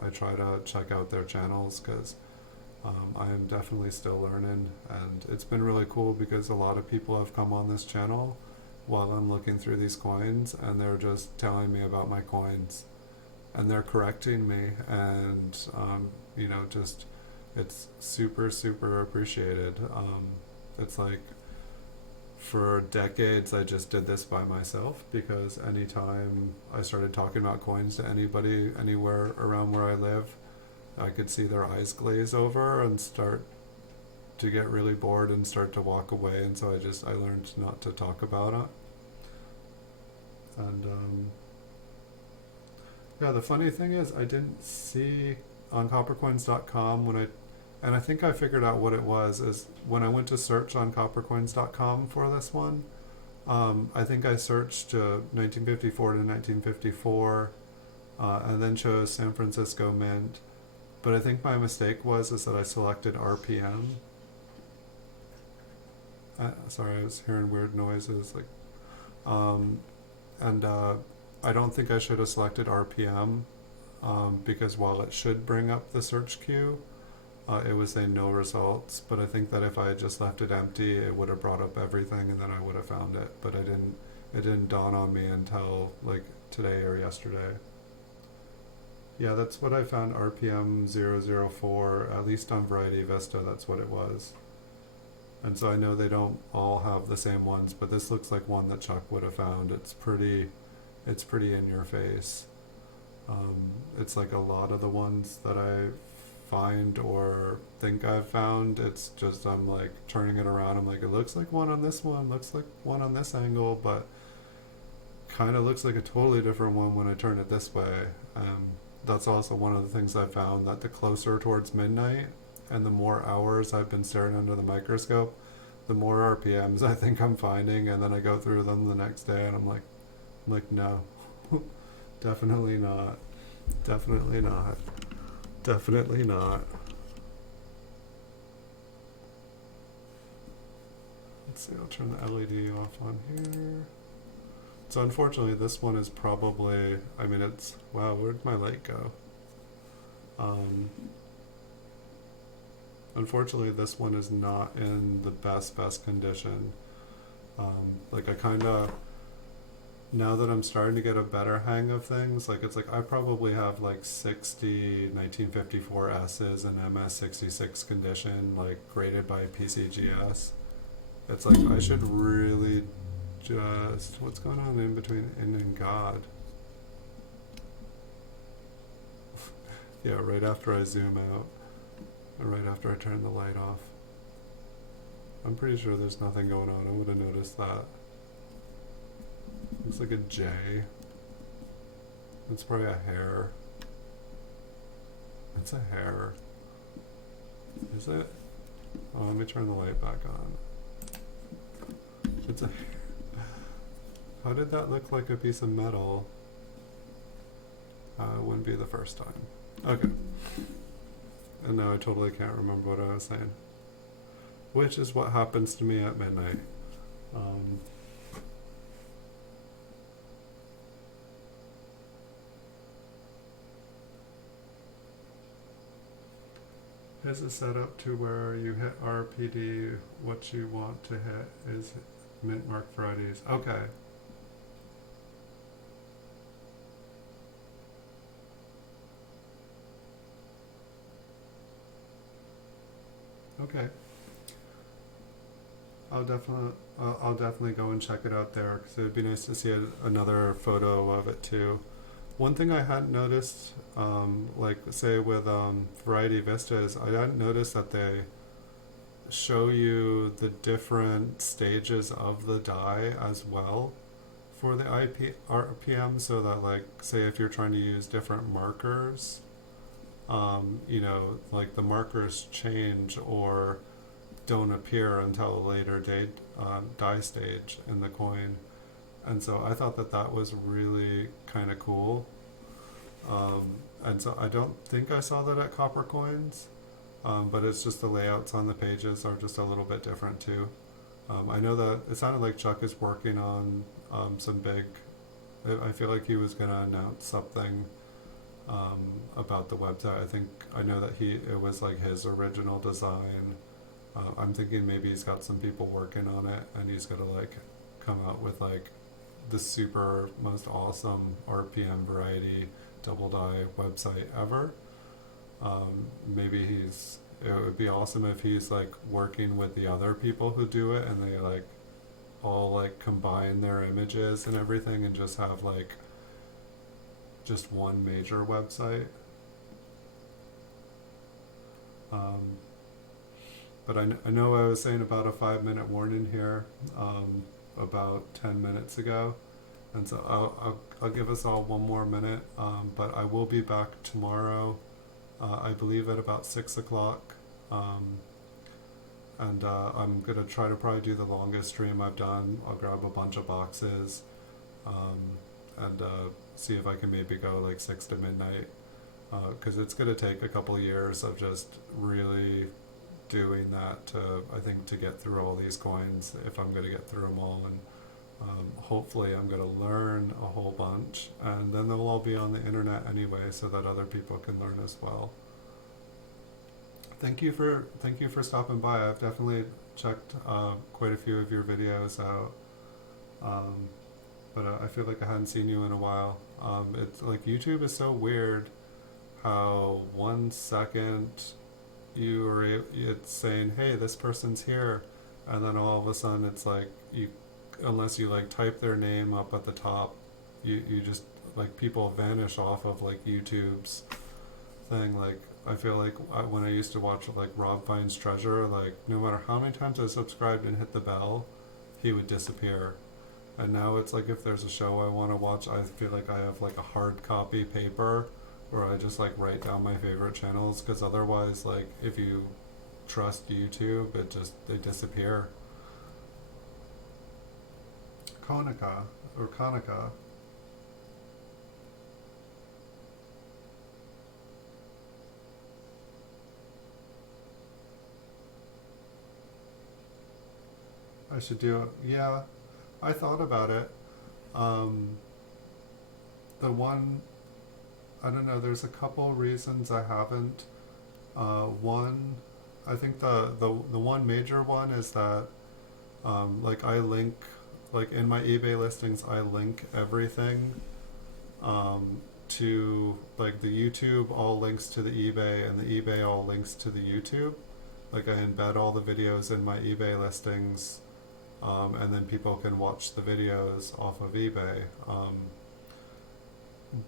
I try to check out their channels because I am definitely still learning, and it's been really cool because a lot of people have come on this channel while I'm looking through these coins, and they're just telling me about my coins, and they're correcting me, and you know, just it's super appreciated. It's like for decades I just did this by myself, because anytime I started talking about coins to anybody anywhere around where I live, I could see their eyes glaze over and start to get really bored and start to walk away, and so I learned not to talk about it. And yeah, the funny thing is I didn't see on coppercoins.com and I think I figured out what it was, is when I went to search on coppercoins.com for this one, I think I searched 1954 to 1954 and then chose San Francisco Mint, but I think my mistake was that I selected RPM. Sorry, I was hearing weird noises, like, and I don't think I should have selected RPM, because while it should bring up the search queue, it was saying no results, but I think that if I had just left it empty, it would have brought up everything and then I would have found it, but it didn't dawn on me until like today or yesterday. Yeah, that's what I found, RPM 004, at least on Variety Vista, that's what it was. And so I know they don't all have the same ones, but this looks like one that Chuck would have found. It's pretty in your face. It's like a lot of the ones that I find or think I've found, it's just I'm like turning it around, I'm like, it looks like one on this one, looks like one on this angle, but kind of looks like a totally different one when I turn it this way. That's also one of the things I found, that the closer towards midnight and the more hours I've been staring under the microscope, the more RPMs I think I'm finding, and then I go through them the next day and I'm like no, definitely not, definitely not, definitely not. Let's see, I'll turn the LED off on here. So unfortunately this one is probably, I mean, it's, wow, where'd my light go? Unfortunately, this one is not in the best condition. Like I kind of, now that I'm starting to get a better hang of things, like it's like I probably have like 60 1954 S's in MS66 condition, like graded by PCGS. It's like I should really just, what's going on in between in and God? Yeah, right after I zoom out, or right after I turn the light off. I'm pretty sure there's nothing going on. I would have noticed that. Looks like a J. It's probably a hair. It's a hair. Is it? Oh, let me turn the light back on. It's a. How did that look like a piece of metal? It wouldn't be the first time. Okay. And now I totally can't remember what I was saying. Which is what happens to me at midnight. Is it set up to where you hit RPD, what you want to hit is mint mark Fridays. Okay. Okay. I'll definitely go and check it out there because it would be nice to see another photo of it too. One thing I hadn't noticed, like say with Variety Vistas, I hadn't noticed that they show you the different stages of the die as well for the RPM, so that like say if you're trying to use different markers, you know, like the markers change or don't appear until a later date die stage in the coin. And so I thought that that was really kind of cool. And so I don't think I saw that at Copper Coins, but it's just the layouts on the pages are just a little bit different too. I know that it sounded like Chuck is working on some big, I feel like he was going to announce something about the website. I know that it was like his original design. I'm thinking maybe he's got some people working on it and he's gonna like come out with like the super most awesome RPM variety double die website ever. Maybe it would be awesome if he's like working with the other people who do it and they like all like combine their images and everything and just have like just one major website. But I know I was saying about a 5-minute warning here about 10 minutes ago, and so I'll give us all one more minute, but I will be back tomorrow, I believe at about 6 o'clock, and I'm going to try to probably do the longest stream I've done. I'll grab a bunch of boxes and see if I can maybe go like 6 to midnight, because it's going to take a couple years of just really doing that I think to get through all these coins if I'm going to get through them all, and hopefully I'm going to learn a whole bunch and then they'll all be on the internet anyway so that other people can learn as well. Thank you for stopping by. I've definitely checked quite a few of your videos out, but I feel like I hadn't seen you in a while. It's like YouTube is so weird how 1 second it's saying, hey, this person's here, and then all of a sudden it's like unless you like type their name up at the top, you just like people vanish off of like YouTube's thing. Like I feel like when I used to watch like Rob Finds Treasure, like no matter how many times I subscribed and hit the bell, he would disappear. And now it's like if there's a show I want to watch, I feel like I have like a hard copy paper where I just like write down my favorite channels, because otherwise like if you trust YouTube, they disappear. Konica. I should do it. Yeah, I thought about it. The one, I don't know, there's a couple reasons I haven't. One, I think the one major one is that like I link, like in my eBay listings I link everything to, like, the YouTube all links to the eBay and the eBay all links to the YouTube. Like I embed all the videos in my eBay listings, and then people can watch the videos off of eBay.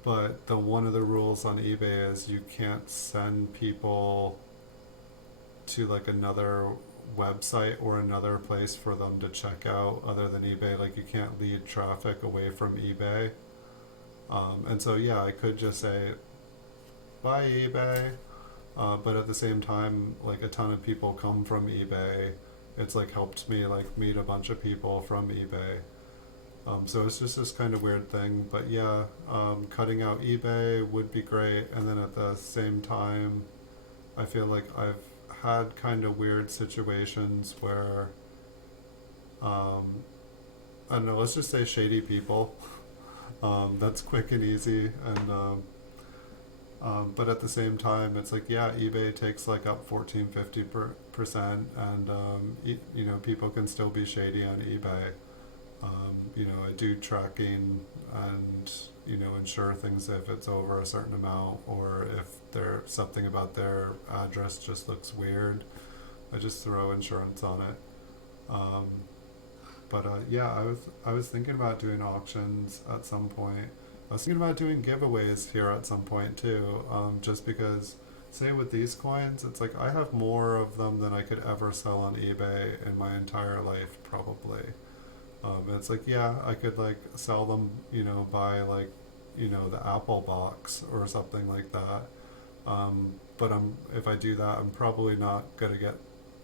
But the one of the rules on eBay is you can't send people to like another website or another place for them to check out other than eBay. Like you can't lead traffic away from eBay. And so yeah, I could just say buy eBay, but at the same time, like a ton of people come from eBay. It's like helped me like meet a bunch of people from eBay. So it's just this kind of weird thing, but yeah, cutting out eBay would be great. And then at the same time, I feel like I've had kind of weird situations where, I don't know, let's just say shady people. That's quick and easy, and but at the same time, it's like, yeah, eBay takes like up 14-15%, and you know, people can still be shady on eBay. You know, I do tracking and, you know, insure things if it's over a certain amount, or if there's something about their address just looks weird, I just throw insurance on it. Um, but yeah, I was thinking about doing auctions at some point. I was thinking about doing giveaways here at some point too, just because, say with these coins, it's like I have more of them than I could ever sell on eBay in my entire life, probably. It's like, yeah, I could like sell them, you know, buy like, you know, the Apple box or something like that. But if I do that, I'm probably not gonna get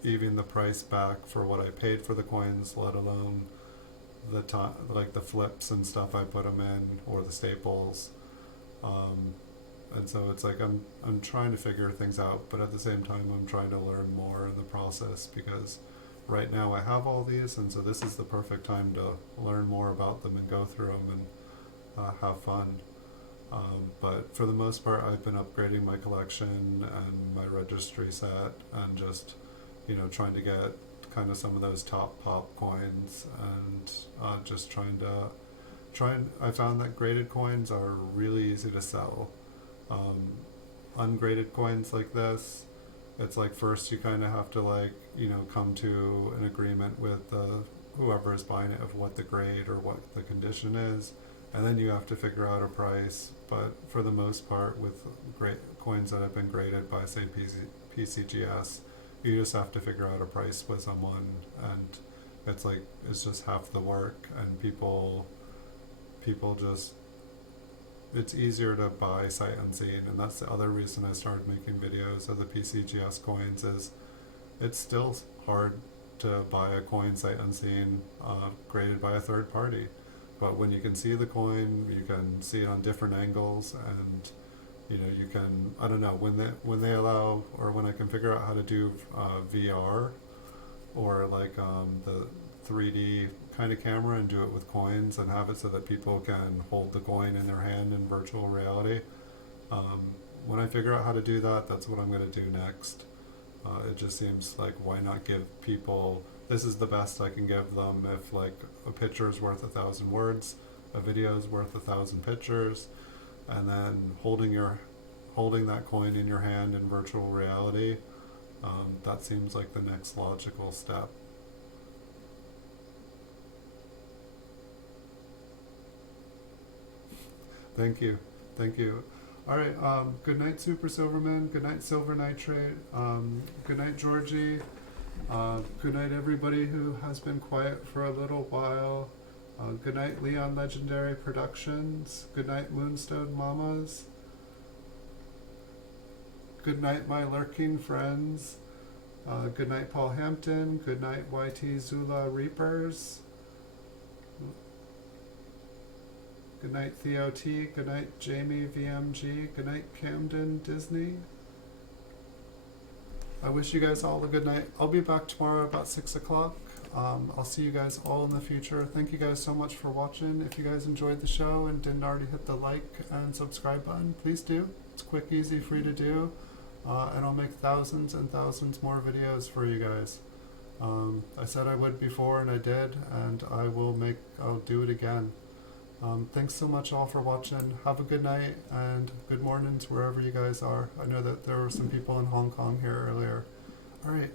even the price back for what I paid for the coins, let alone the time, like the flips and stuff I put them in, or the staples. And so it's like I'm trying to figure things out, but at the same time I'm trying to learn more in the process, because right now I have all these, and so this is the perfect time to learn more about them and go through them and have fun. But for the most part, I've been upgrading my collection and my registry set, and just, you know, trying to get kind of some of those top pop coins, and just I found that graded coins are really easy to sell. Ungraded coins like this, it's like first you kind of have to, like, you know, come to an agreement with whoever is buying it of what the grade or what the condition is, and then you have to figure out a price. But for the most part, with great coins that have been graded by, say, PCGS, you just have to figure out a price with someone, and it's like, it's just half the work, and people just, it's easier to buy sight unseen. And that's the other reason I started making videos of the PCGS coins, is it's still hard to buy a coin sight unseen, graded by a third party. But when you can see the coin, you can see it on different angles, and you know, you can, I don't know, when they allow, or when I can figure out how to do VR, or like the 3D kind of camera, and do it with coins and have it so that people can hold the coin in their hand in virtual reality. When I figure out how to do that, that's what I'm going to do next. It just seems like, why not give people, this is the best I can give them. If like a picture is worth 1,000 words, a video is worth 1,000 pictures, and then holding that coin in your hand in virtual reality, that seems like the next logical step. Thank you. All right. Good night, Super Silverman. Good night, Silver Nitrate. Good night, Georgie. Good night, everybody who has been quiet for a little while. Good night, Leon Legendary Productions. Good night, Moonstone Mamas. Good night, my lurking friends. Good night, Paul Hampton. Good night, YT Zula Reapers. Good night, Theo T. Good night, Jamie VMG. Good night, Camden Disney. I wish you guys all a good night. I'll be back tomorrow about 6 o'clock. I'll see you guys all in the future. Thank you guys so much for watching. If you guys enjoyed the show and didn't already hit the like and subscribe button, please do. It's quick, easy, free to do. and I'll make thousands and thousands more videos for you guys. I said I would before, and I did, and I'll do it again. Thanks so much all for watching. Have a good night and good mornings wherever you guys are. I know that there were some people in Hong Kong here earlier. Alright,